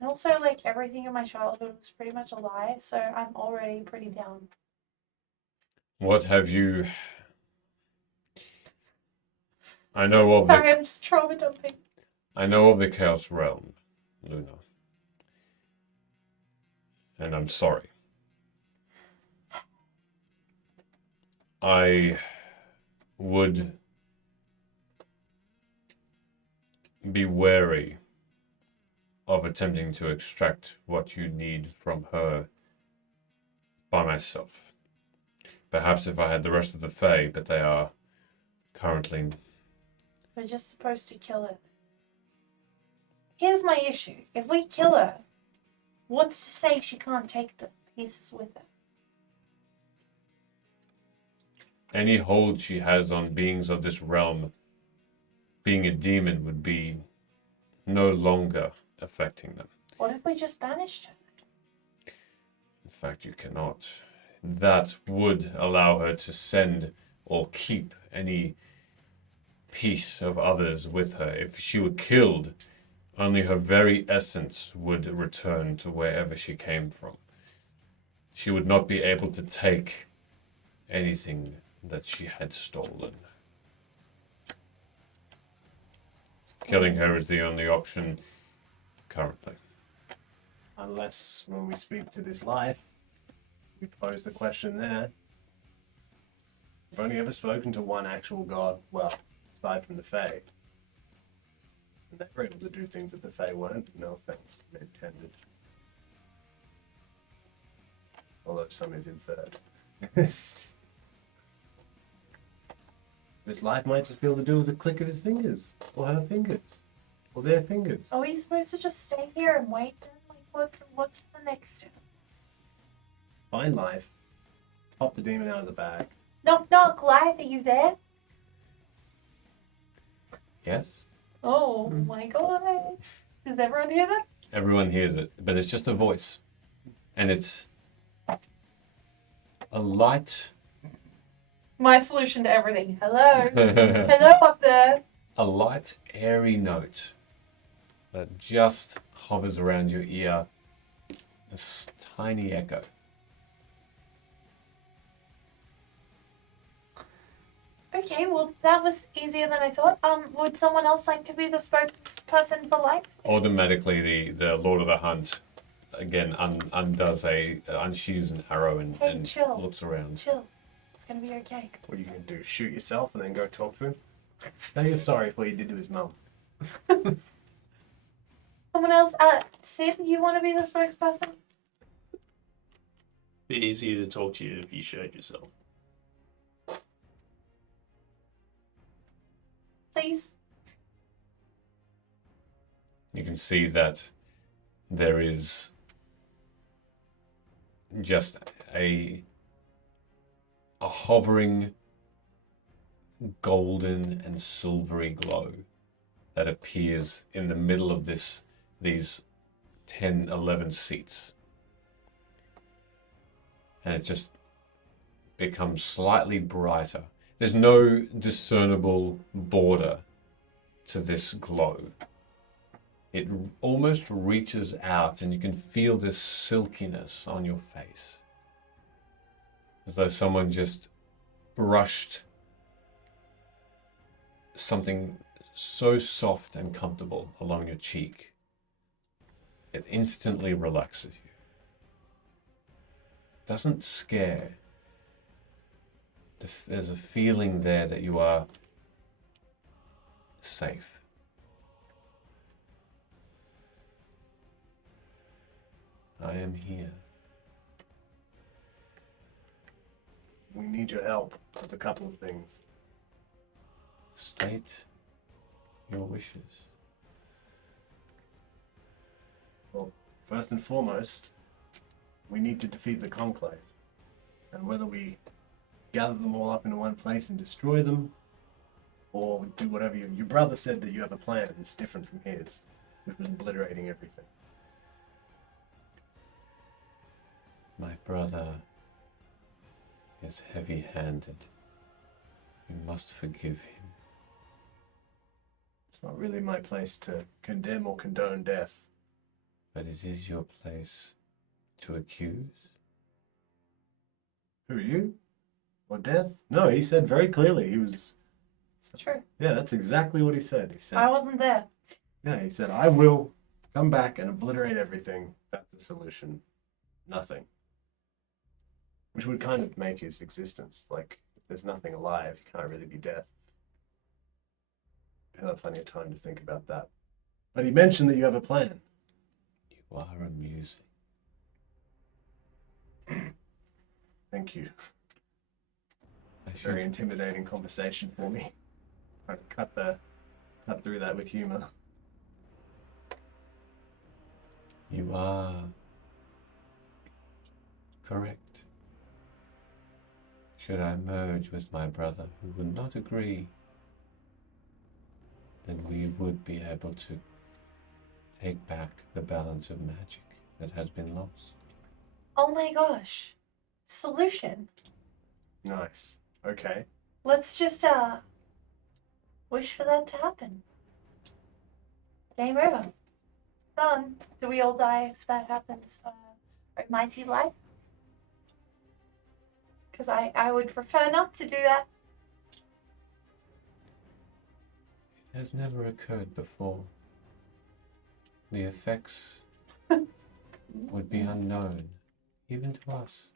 And also, like, everything in my childhood was pretty much a lie, so I'm already pretty down. What have you... I know of Sorry, I'm just trauma dumping. I know of the Chaos Realm, Luna. And I'm sorry. I would be wary of attempting to extract what you need from her by myself. Perhaps if I had the rest of the Fae, but they are currently... We're just supposed to kill her. Here's my issue. If we kill her, what's to say she can't take the pieces with her? Any hold she has on beings of this realm, being a demon, would be no longer affecting them. What if we just banished her? In fact, you cannot. That would allow her to send or keep any piece of others with her. If she were killed, only her very essence would return to wherever she came from. She would not be able to take anything that she had stolen. Killing her is the only option currently. Unless when we speak to this life, we pose the question there. We've only ever spoken to one actual god, well, aside from the Fae. And they were able to do things that the Fae weren't, no offense intended. Although some is inferred. This life might just be able to do with a click of his fingers, or her fingers, or their fingers. Are we supposed to just stay here and wait? Like, what's the next step? Find life, pop the demon out of the bag. Knock, knock, Life, are you there? Yes? Oh my god. Does everyone hear that? Everyone hears it, but it's just a voice. And it's a light, My solution to everything. Hello. Hello up there. a light, airy note that just hovers around your ear. A tiny echo. Okay, well, that was easier than I thought. Would someone else like to be the spokesperson for Life? Automatically, the Lord of the Hunt again unsheathes an arrow and, Hey, and chill. looks around. Chill. It's gonna be okay. What are you going to do? Shoot yourself and then go talk to him? Say you're sorry for what you did to his mum. Someone else, Sid, you want to be the spokesperson? Be easier to talk to you if you showed yourself. Please? You can see that there is just a hovering golden and silvery glow that appears in the middle of these 10, 11 seats. And it just becomes slightly brighter. There's no discernible border to this glow. It almost reaches out and you can feel this silkiness on your face. As though someone just brushed something so soft and comfortable along your cheek. It instantly relaxes you. Doesn't scare. There's a feeling there that you are safe. I am here. We need your help with a couple of things. State your wishes. Well, first and foremost, we need to defeat the Conclave. And whether we gather them all up into one place and destroy them, or we do whatever your brother said that you have a plan and it's different from his, which was obliterating everything. My brother is heavy-handed. You must forgive him. It's not really my place to condemn or condone death. But it is your place to accuse. Who are you? Or death? No, he said very clearly he was... It's true. Yeah, that's exactly what he said. He said, I wasn't there. yeah, he said, I will come back and obliterate everything. That's the solution. Nothing. Which would kind of make his existence. Like, if there's nothing alive, he can't really be death. He'll have plenty of time to think about that. But he mentioned that you have a plan. You are amusing. Thank you. I Very should, intimidating conversation for me. Trying to cut through that with humor. you are correct. Should I merge with my brother who would not agree, then we would be able to take back the balance of magic that has been lost. Oh my gosh. Solution. Nice. Okay. Let's just, wish for that to happen. Game over. Done. Do we all die if that happens? Mighty Life? Because I would prefer not to do that. It has never occurred before. The effects would be unknown, even to us.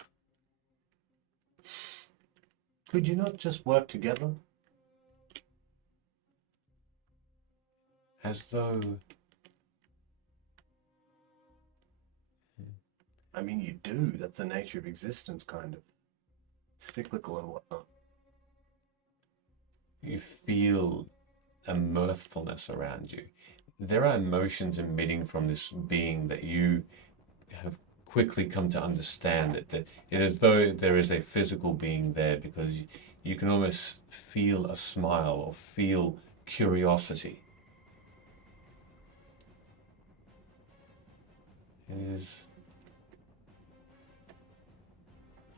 Could you not just work together? As though I mean, you do. That's the nature of existence, kind of. cyclical and whatnot. You feel a mirthfulness around you. There are emotions emitting from this being that you have quickly come to understand that it is as though there is a physical being there, because you can almost feel a smile or feel curiosity. It is...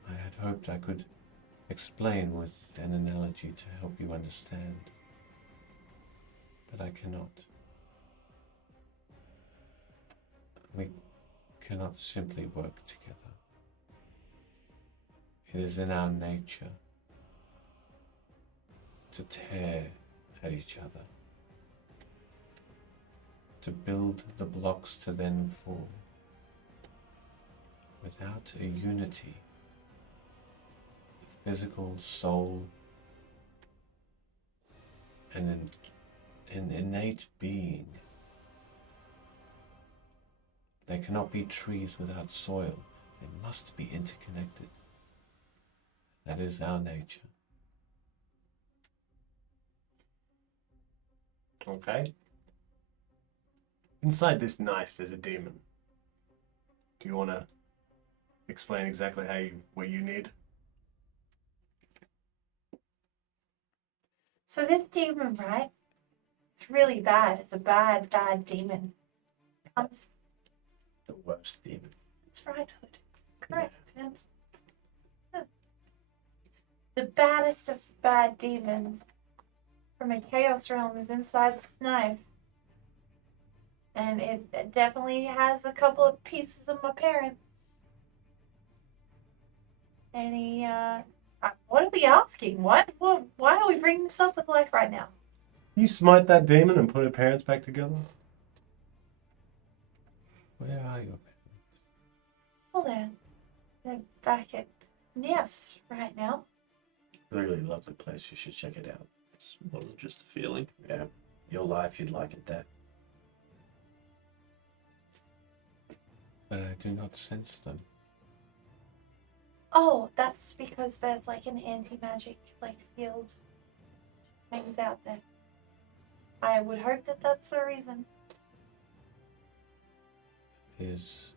I had hoped I could explain with an analogy to help you understand, but I cannot. We cannot simply work together. It is in our nature to tear at each other, to build the blocks to then fall. Without a unity, a physical soul, and an innate being, there cannot be trees without soil. They must be interconnected. That is our nature. Okay. Inside this knife, there's a demon. Do you want to explain exactly what you need? So this demon, right? It's really bad. It's a bad, bad demon. Comes. The worst demon. It's right, Hood. Correct. Yes. Yeah. The baddest of bad demons from a chaos realm is inside this knife. And it definitely has a couple of pieces of my parents. And he, what are we asking? Why are we bringing this up with life right now? You smite that demon and put her parents back together? Where are your parents? Well, they're back at Neff's right now. Really lovely place. You should check it out. It's more than just a feeling. Yeah. Your life, you'd like it there. But I do not sense them. Oh, that's because there's like an anti-magic field hangs out there. I would hope that that's the reason. It is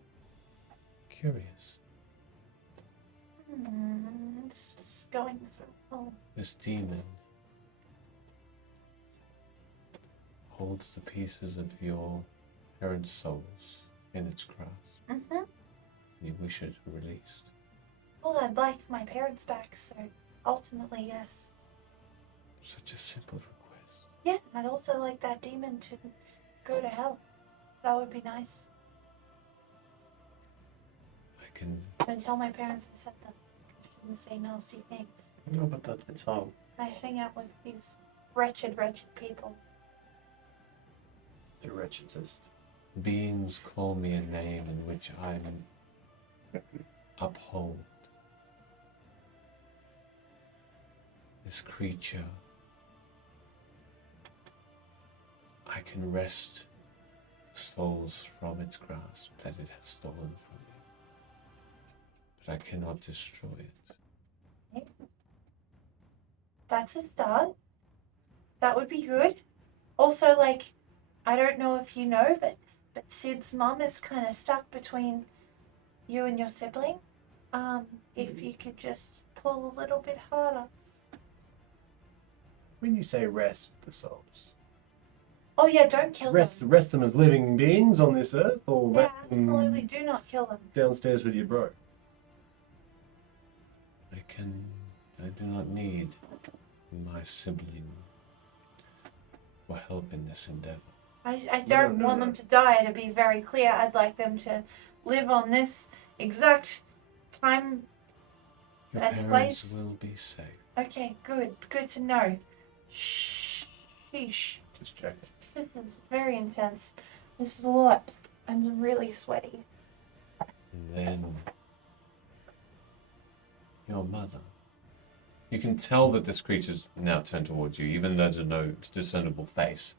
curious. It's just going so well. This demon holds the pieces of your parents' souls in its grasp. Mm-hmm. You wish it released. Well, I'd like my parents back, so ultimately, yes. Such a simple request. Yeah, I'd also like that demon to go to hell. That would be nice. I can... Don't tell my parents I said that. I shouldn't say nasty things. No, but that's all. I hang out with these wretched, wretched people. The wretchedest. Beings call me a name in which I'm uphold. This creature, I can wrest souls from its grasp that it has stolen from me, but I cannot destroy it. Okay. That's a start. That would be good. Also, I don't know if you know, but Sid's mum is kind of stuck between you and your sibling. If you could just pull a little bit harder. When you say rest the souls, Oh yeah, don't kill them. rest them as living beings on this earth, or Yeah, rest absolutely. them Do not kill them. downstairs with your bro? I do not need my sibling for help in this endeavor. I don't want them to die, to be very clear. I'd like them to live on this exact time Your and parents place. will be safe. Okay, good. Good to know. Sheesh. Just check. This is very intense. This is a lot. I'm really sweaty. And then your mother. You can tell that this creature's now turned towards you, even though there's no discernible face.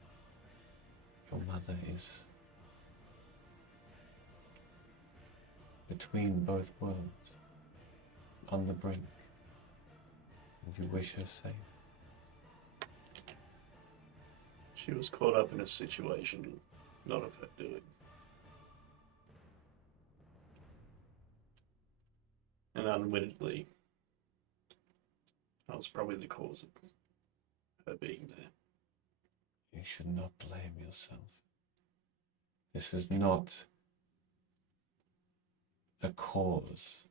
Your mother is between both worlds, on the brink. And you wish her safe. She was caught up in a situation not of her doing. And unwittingly, I was probably the cause of her being there. You should not blame yourself. This is not a cause.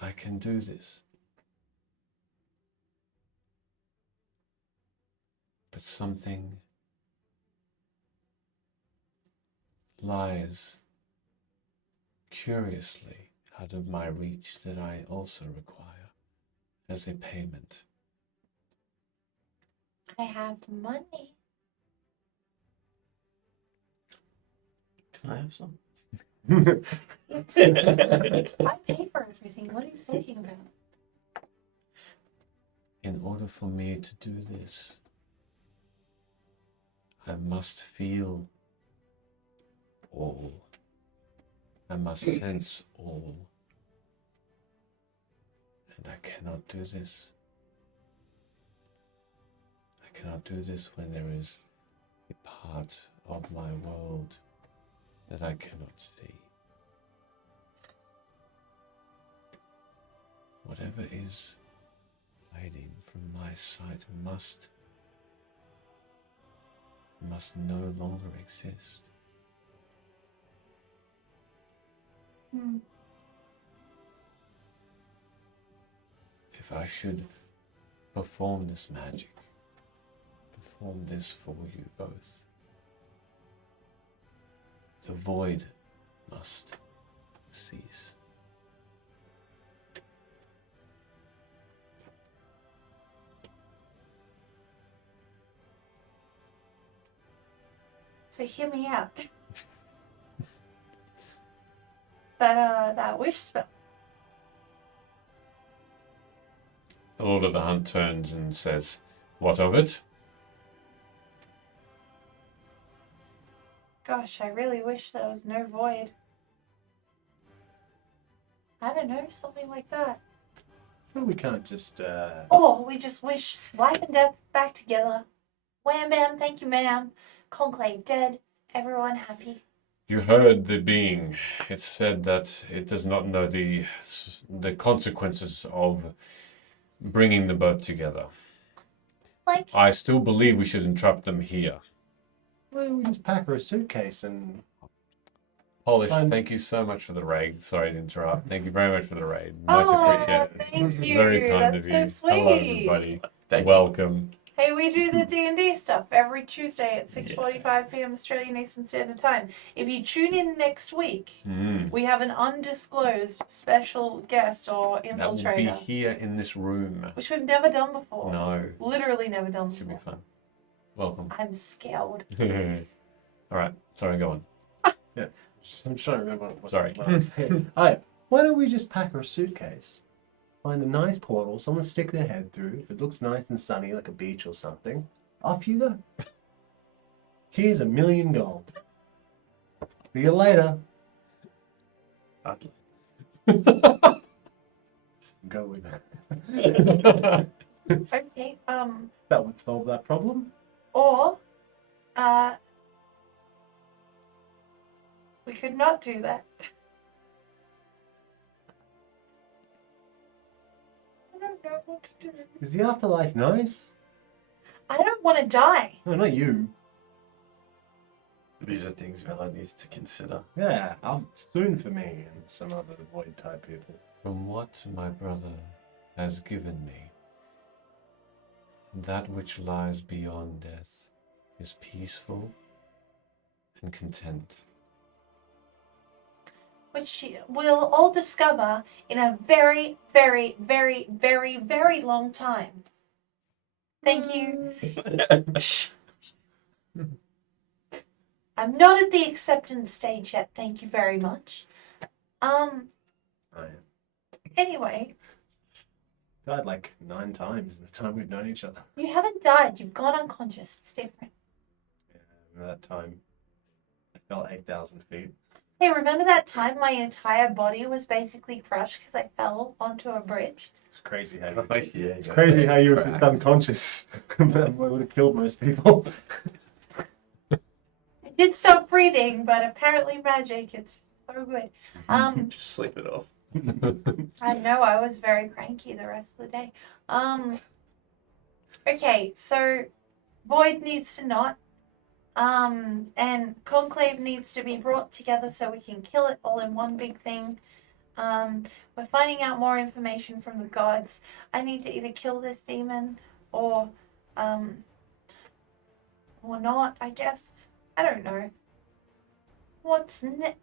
I can do this. But something lies curiously out of my reach that I also require as a payment. I have money. Can I have some? I pay for everything. What are you talking about? In order for me to do this, I must feel all. I must sense all. And I cannot do this. I cannot do this when there is a part of my world that I cannot see. Whatever is hiding from my sight must no longer exist. If I should perform this magic, perform this for you both, the void must cease. So hear me out. That wish spell. The Lord of the Hunt turns and says, "What of it?" Gosh, I really wish there was no void. I don't know, something like that. Well, we can't just, Or we just wish life and death back together. Wham bam, thank you ma'am. Conclave dead, everyone happy. You heard the being. It said that it does not know the consequences of bringing them both together. Like, I still believe we should entrap them here. well, we just pack her a suitcase and... Polish, Fine. thank you so much for the raid. Sorry to interrupt. Thank you very much for the raid. Much appreciated. Thank you. Very kind That's of you. so sweet. Hello, everybody. Thank you. Welcome. Hey, we do the D&D stuff every Tuesday at 6:45 p.m. Australian Eastern Standard Time. If you tune in next week, we have an undisclosed special guest or That will be infiltrator, here in this room. which we've never done before. No. Literally never done Should before. be fun. Welcome. I'm scared. All right. Sorry, go on. Yeah, I'm trying to remember what Sorry. what I was saying. Alright, why don't we just pack her a suitcase? Find a nice portal, someone stick their head through. If it looks nice and sunny, like a beach or something, off you go. Here's $1 million gold. See you later. Go with that. Okay, That would solve that problem. or, we could not do that. I don't know what to do. Is the afterlife nice? I don't want to die. No, not you. These are things Vela needs to consider. Yeah, soon for me and some other void type people. From what my brother has given me, that which lies beyond death is peaceful and content. Which we'll all discover in a very, very, very, very, very long time. Thank you. Shh. I'm not at the acceptance stage yet, thank you very much. Anyway, Died like 9 times in the time we've known each other. you haven't died, you've gone unconscious, it's different. Yeah, remember that time I fell 8,000 feet. Hey, remember that time my entire body was basically crushed because I fell onto a bridge? It's crazy how It's crazy how you were just unconscious. That would have killed most people. I did stop breathing, but apparently magic, it's so good. Just sleep it off. I know, I was very cranky the rest of the day. Okay, so Void needs to not. And Conclave needs to be brought together so we can kill it all in one big thing. We're finding out more information from the gods. I need to either kill this demon or not, I guess. I don't know. What's next?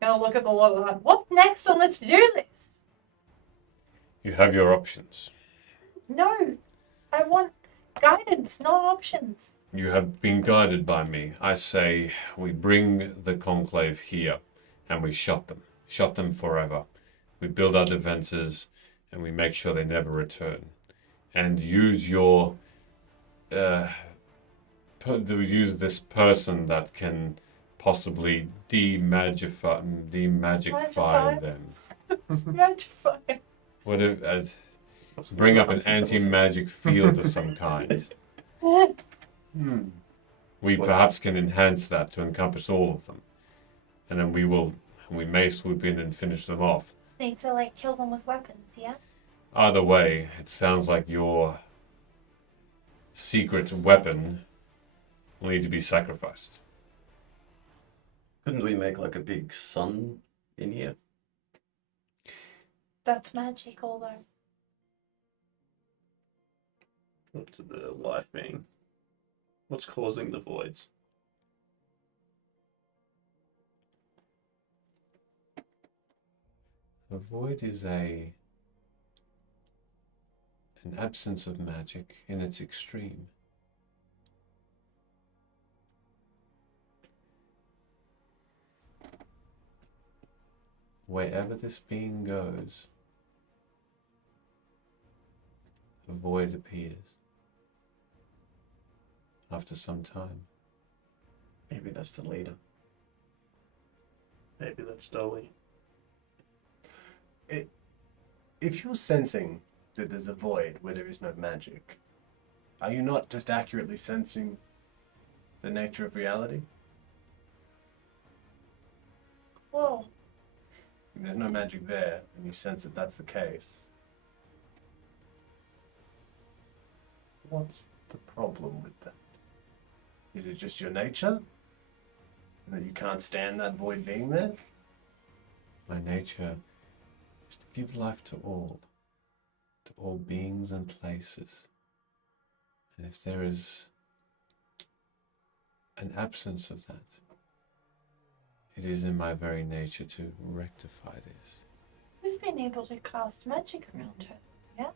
Gonna look at the lot of that. What's next on the to-do list? You have your options. No, I want guidance, not options. You have been guided by me. I say we bring the conclave here and we shut them forever. We build our defenses and we make sure they never return. And use use this person that can possibly demagify them. Magify. What if bring up an anti-magic field of some kind? We perhaps can enhance that to encompass all of them, and then we may swoop in and finish them off. Just need to like kill them with weapons, yeah? Either way, it sounds like your secret weapon will need to be sacrificed. Couldn't we make like a big sun in here? That's magic, although. What's the life being? What's causing the voids? A void is an absence of magic in its extreme. Wherever this being goes, a void appears after some time. Maybe that's the leader. Maybe that's Dolly. If you're sensing that there's a void where there is no magic, are you not just accurately sensing the nature of reality? Whoa. There's no magic there, and you sense that that's the case. What's the problem with that? Is it just your nature? And that you can't stand that void being there? My nature is to give life to all beings and places. And if there is an absence of that, it is in my very nature to rectify this. We've been able to cast magic around her, yeah?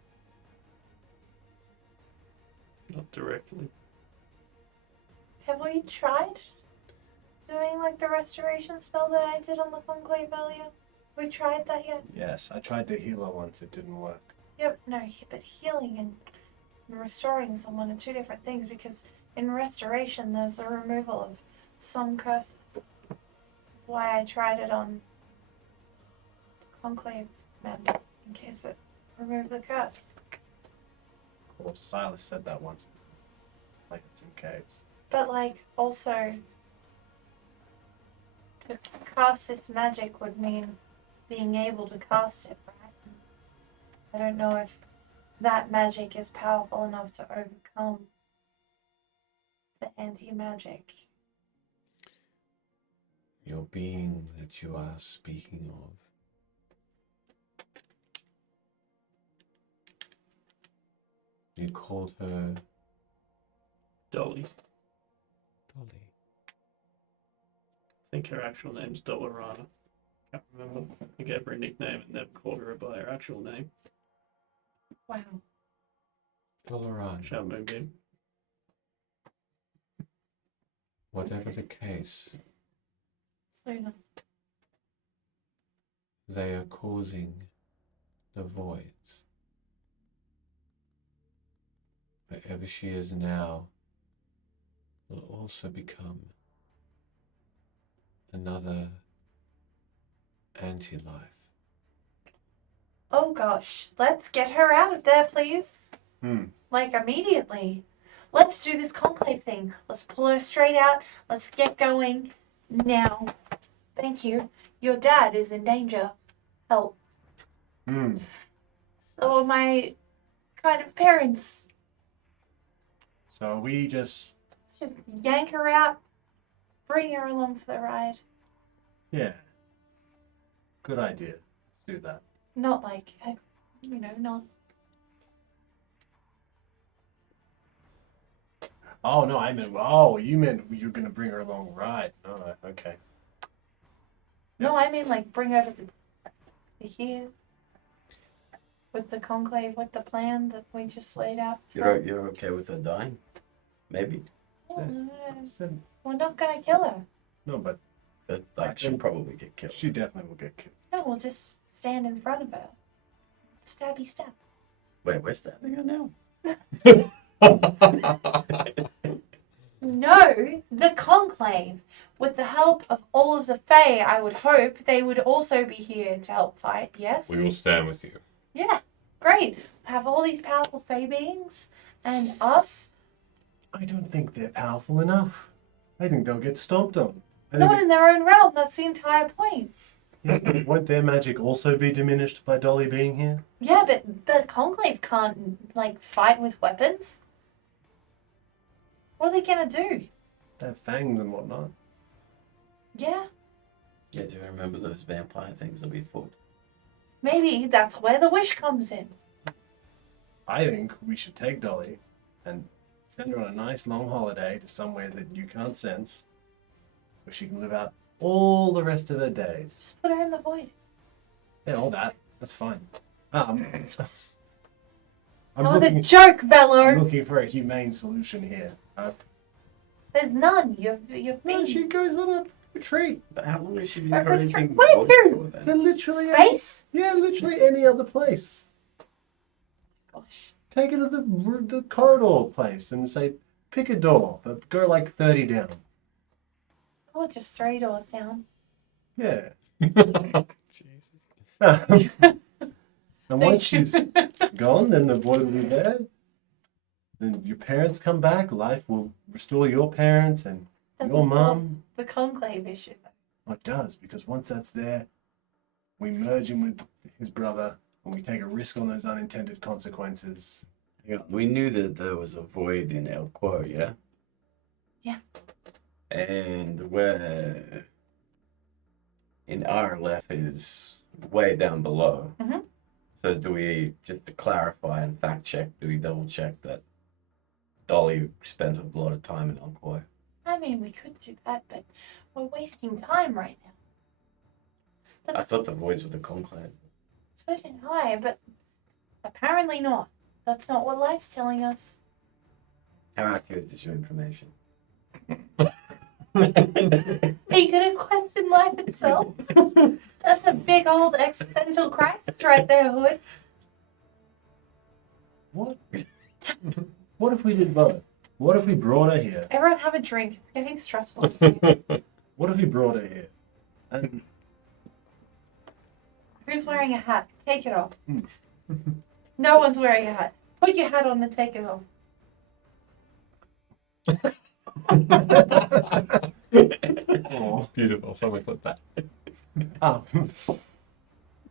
Not directly. Have we tried doing like the restoration spell that I did on the conclave earlier? We tried that yet? Yes, I tried to heal her once, it didn't work. Yep, no, but healing and restoring someone are two different things because in restoration there's the removal of some curses. Which is why I tried it on the conclave member in case it removed the curse. Of course, Silas said that once. Like it's in caves. But like also to cast this magic would mean being able to cast it, right? I don't know if that magic is powerful enough to overcome the anti-magic. Your being that you are speaking of you called her Dolly. Dolly. I think her actual name's Dollarana. Can't remember. I gave her a nickname and never called her by her actual name. Wow. Dollarana. Shall Moonbeam. Whatever the case, Luna. they are causing the voids. Wherever she is now will also become another anti-life. Oh gosh, let's get her out of there, please. Hmm. Like immediately. Let's do this conclave thing. Let's pull her straight out. Let's get going now. Thank you. Your dad is in danger. Help. Hmm. So are my kind of parents. So we just, Let's just yank her out. Bring her along for the ride. yeah. Good idea. Let's do that. Not like, not. Oh no, I meant. Oh, you meant you're gonna bring her along, right? Oh, okay. No, I mean like bring her to here. With the conclave, with the plan that we just laid out. You're okay with her dying? Maybe. We're not gonna kill her. No, but Like, she'll probably get killed. she definitely will get killed. No, we'll just stand in front of her. Stabby stab. Wait, we're stabbing her now? No, the conclave. With the help of all of the Fae, I would hope they would also be here to help fight, yes? We will stand with you. Yeah, great. Have all these powerful Fae beings and us. I don't think they're powerful enough. I think they'll get stomped on. Not in their own realm, that's the entire point. Yes, but won't their magic also be diminished by Dolly being here? Yeah, but the conclave can't, fight with weapons. What are they gonna do? They have fangs and whatnot. Yeah, Yeah, do you remember those vampire things that we fought? maybe that's where the wish comes in. I think we should take Dolly and send her on a nice long holiday to somewhere that you can't sense, where she can live out all the rest of her days. Just put her in the void. Yeah, all that. That's fine. I'm That was a looking, joke, I'm Bello. looking for a humane solution here. There's none. You've No, been she goes on a retreat. But how long has she been Where creating to? voice for then? To literally space. yeah, literally any other place. Gosh. Take her to the corridor place and say, pick a door, but go like 30 down. Oh, just 3 doors down. Yeah. Jesus. And once she's gone, then the void will be there. Then your parents come back, life will restore your parents and Doesn't your solve mum. the conclave issue. Well, it does, because once that's there, we merge him with his brother and we take a risk on those unintended consequences. Yeah, we knew that there was a void in El Quo, yeah? Yeah. And where in our left is way down below. Mhm. So do we, just to clarify and fact check, do we double check that Dolly spent a lot of time in El Quo? I mean, we could do that, but we're wasting time right now. I thought the voids were the conclave. So did I, but apparently not. That's not what life's telling us. How accurate is your information? Are you gonna question life itself? That's a big old existential crisis right there, Hood. What? What if we did both? What if we brought her here? Everyone have a drink. It's getting stressful. What if we brought her here? And Who's wearing a hat? Take it off. Hmm. No one's wearing a hat. Put your hat on and take it off. oh, Beautiful. Someone clip that.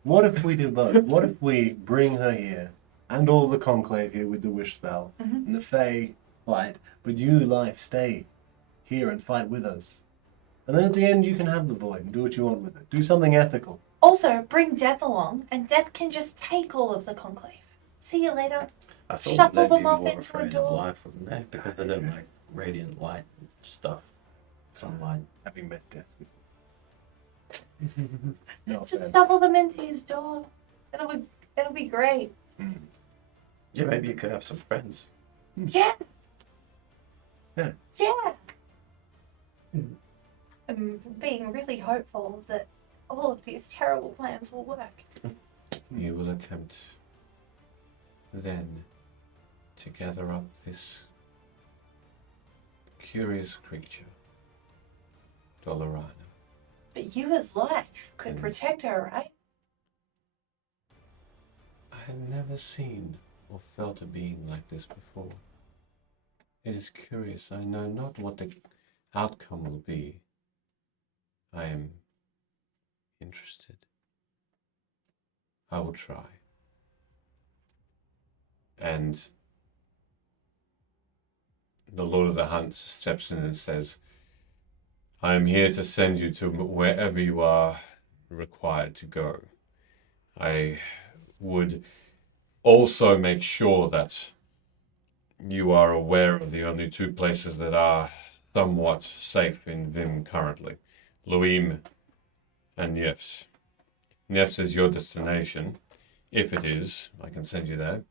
what if we do both? What if we bring her here and all the conclave here with the wish spell Mhm. and the Fae fight, but you, life, stay here and fight with us? And then at the end, you can have the void and do what you want with it. Do something ethical. Also, bring Death along, and Death can just take all of the conclave. See you later. I thought Shuffle they'd be them off more into a afraid of door. life, wouldn't they? Because they don't like radiant light stuff. Sunlight. Having met death before. No Just offense. shuffle them into his door. It'll be great. Yeah, maybe you could have some friends. Yeah. Yeah. Yeah. I'm being really hopeful that all of these terrible plans will work. You will attempt then to gather up this curious creature, Dolorana. But you as life could protect her, right? I have never seen or felt a being like this before. It is curious. I know not what the outcome will be. I am interested. I will try. And the Lord of the Hunt steps in and says, I am here to send you to wherever you are required to go. I would also make sure that you are aware of the only two places that are somewhat safe in Vim currently. Luim and Nefs. Nefs is your destination. If it is, I can send you there.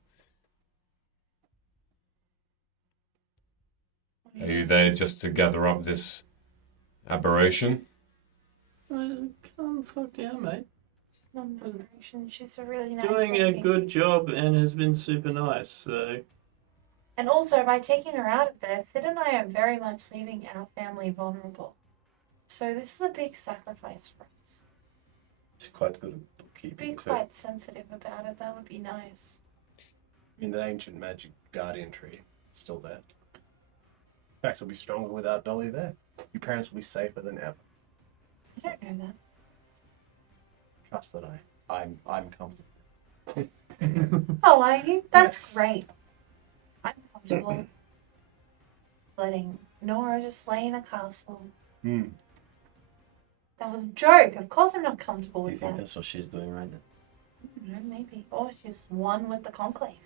Are you there just to gather up this aberration? Calm the fuck down, mate. She's not an aberration. She's a really nice Doing a lady. good job and has been super nice, so... And also, by taking her out of there, Sid and I are very much leaving our family vulnerable. So this is a big sacrifice for us. She's quite good at bookkeeping, Be too. quite sensitive about it. That would be nice. I mean, the ancient magic guardian tree is still there. In fact, it'll be stronger without Dolly there. Your parents will be safer than ever. I don't know that. Trust that I'm comfortable. Oh, are you? That's Yes. great. I'm comfortable letting Nora just lay in a castle. Hmm. That was a joke. Of course I'm not comfortable Do you with think that. that's what she's doing right now? I don't know, maybe. Or she's one with the conclave.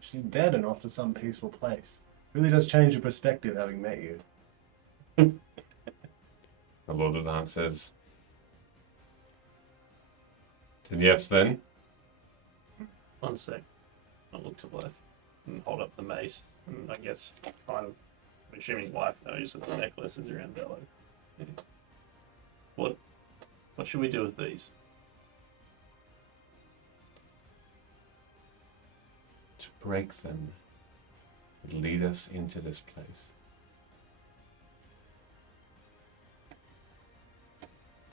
She's dead and off to some peaceful place. Really does change your perspective having met you. The Lord of the Hunt says, to Niefs then? One sec. I'll look to the left and hold up the mace. And I guess kind of, I'm assuming wife knows that the necklace is around Bello. Yeah. What should we do with these? To break them would lead us into this place.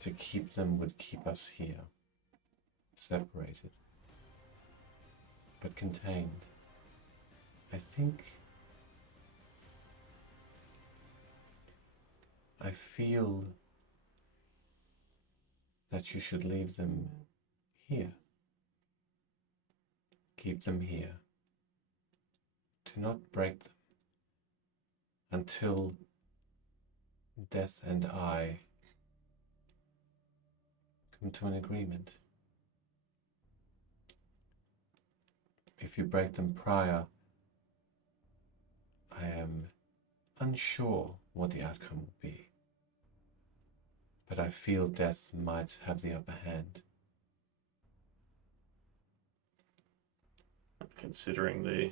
To keep them would keep us here, separated, but contained. I feel that you should leave them here. Keep them here. Do not break them until death and I come to an agreement. If you break them prior, I am unsure what the outcome will be. But I feel death might have the upper hand. Considering the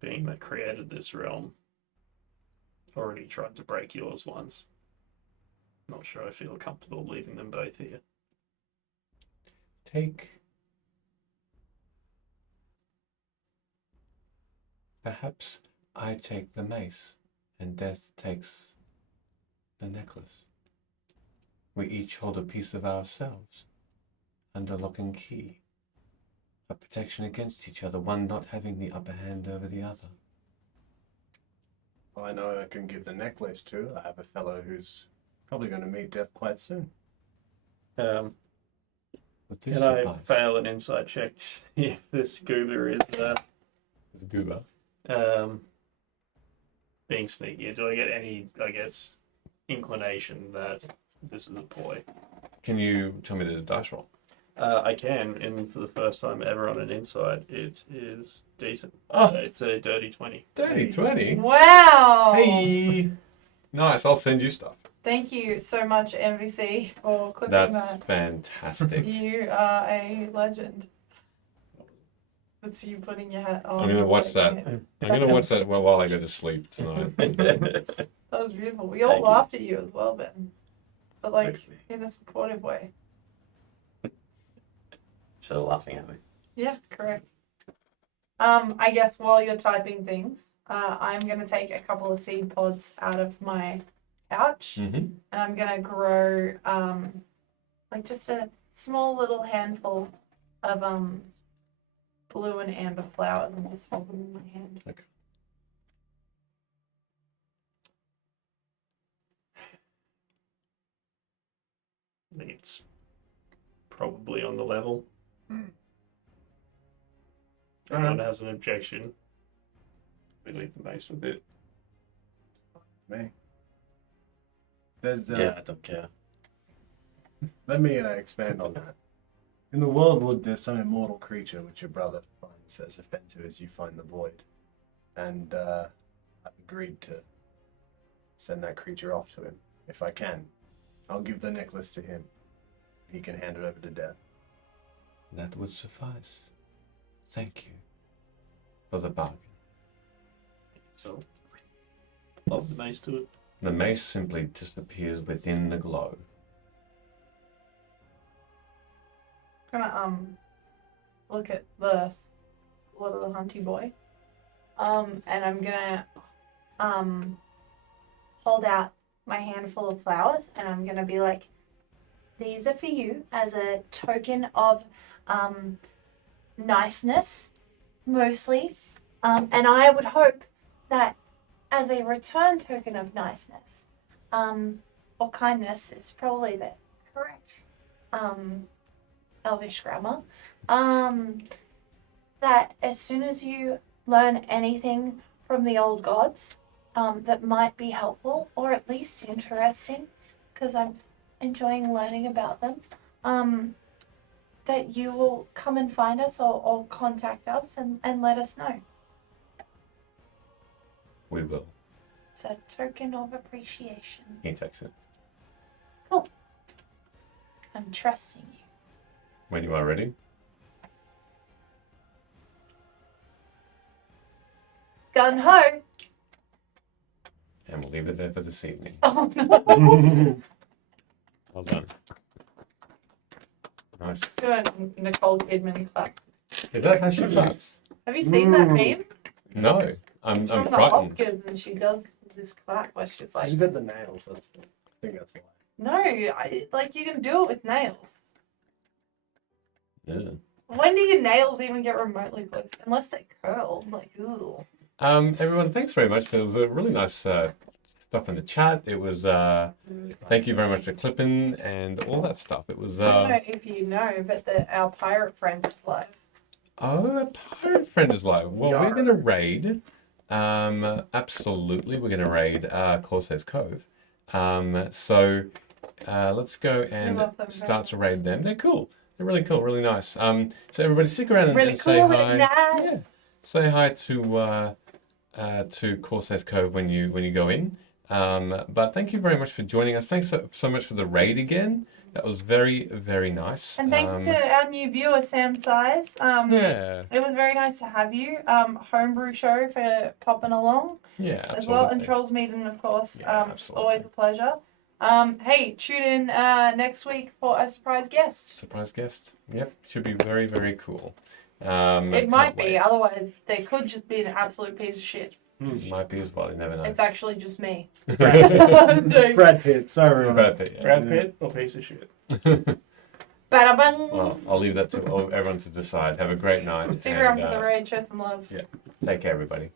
being that created this realm already tried to break yours once. Not sure I feel comfortable leaving them both here. Perhaps I take the mace and death takes the necklace. We each hold a piece of ourselves under lock and key. A protection against each other, one not having the upper hand over the other. Well, I know I can give the necklace to. I have a fellow who's probably going to meet death quite soon. Would this Can I suffice? fail an insight check to see if this goober is It's a goober. being sneaky? Do I get any, I guess, inclination that this is a ploy? Can you tell me the dice roll? I can, and for the first time ever on an insight, it is decent. Oh. It's a dirty 20. Dirty 20? Wow. Hey! Nice, I'll send you stuff. Thank you so much, MVC, for clipping That's that. fantastic. You are a legend. That's you putting your hat on. I'm going to watch that. taking I'm going to watch that while I go to sleep tonight. That was beautiful. We all Thank you. laughed at you as well, Ben. But like Actually. in a supportive way. Instead of laughing at me. Yeah, correct. I guess while you're typing things, I'm gonna take a couple of seed pods out of my pouch, Mm-hmm. and I'm gonna grow like just a small little handful of blue and amber flowers and just hold them in my hand. Okay. I think it's probably on the level. Anyone has an objection, we leave the mace with it. Me. There's Yeah, I don't care. let me expand on that. In the Wildwood, there's some immortal creature which your brother finds as offensive as you find the void, and I've agreed to send that creature off to him if I can. I'll give the necklace to him. He can hand it over to Death. That would suffice. Thank you for the bargain. So, lob the mace to it. The mace simply disappears within the glow. Gonna look at the little hunty boy, and I'm gonna hold out my handful of flowers, and I'm gonna be like, these are for you as a token of niceness, mostly, and I would hope that as a return token of niceness, or kindness is probably the correct Elvish grammar, that as soon as you learn anything from the old gods that might be helpful or at least interesting, because I'm enjoying learning about them, that you will come and find us or contact us and let us know. We will. It's a token of appreciation. He takes it. Cool. I'm trusting you. When you are ready. Gun ho! And we'll leave it there for this evening. Oh no! Well done. Nice. Do a Nicole Kidman clap. Is that how she claps? Have you seen that meme? No. I'm It's from the frightened. Oscars, and she does this clap where she's like, She's got the nails. I think that's why. no, like you can do it with nails. Yeah. When do your nails even get remotely close? Unless they curl, like, ooh. Everyone, thanks very much. There was a really nice stuff in the chat. It was thank you very much for clipping and all that stuff. It was I don't know if you know, but our pirate friend is live. oh, a pirate friend is live. Well, we're gonna raid. Absolutely, we're gonna raid Corsair's Cove. So let's go and love them start to very raid them. They're cool. They're really cool, really nice. So everybody stick around and, Really and cool say and hi. nice. Yeah. Say hi to Corsair's Cove when you go in. But thank you very much for joining us. Thanks so much for the raid again. That was very, very nice. And thanks to our new viewer, Sam Size. Yeah. It was very nice to have you. Homebrew Show for popping along Yeah, as absolutely. well. And Trolls Meeting, of course. Yeah, absolutely. Always a pleasure. Hey, tune in next week for a surprise guest. Surprise guest. Yep, should be very, very cool. It might be, otherwise they could just be an absolute piece of shit. Might be as well. You never know. It's actually just me. Brad Pitt. Sorry, Brad Pitt. Yeah. Brad Pitt or piece of shit? Bada bang. Well, I'll leave that to everyone to decide. Have a great night. Stick around for the raid. Show some love. Yeah. Take care, everybody.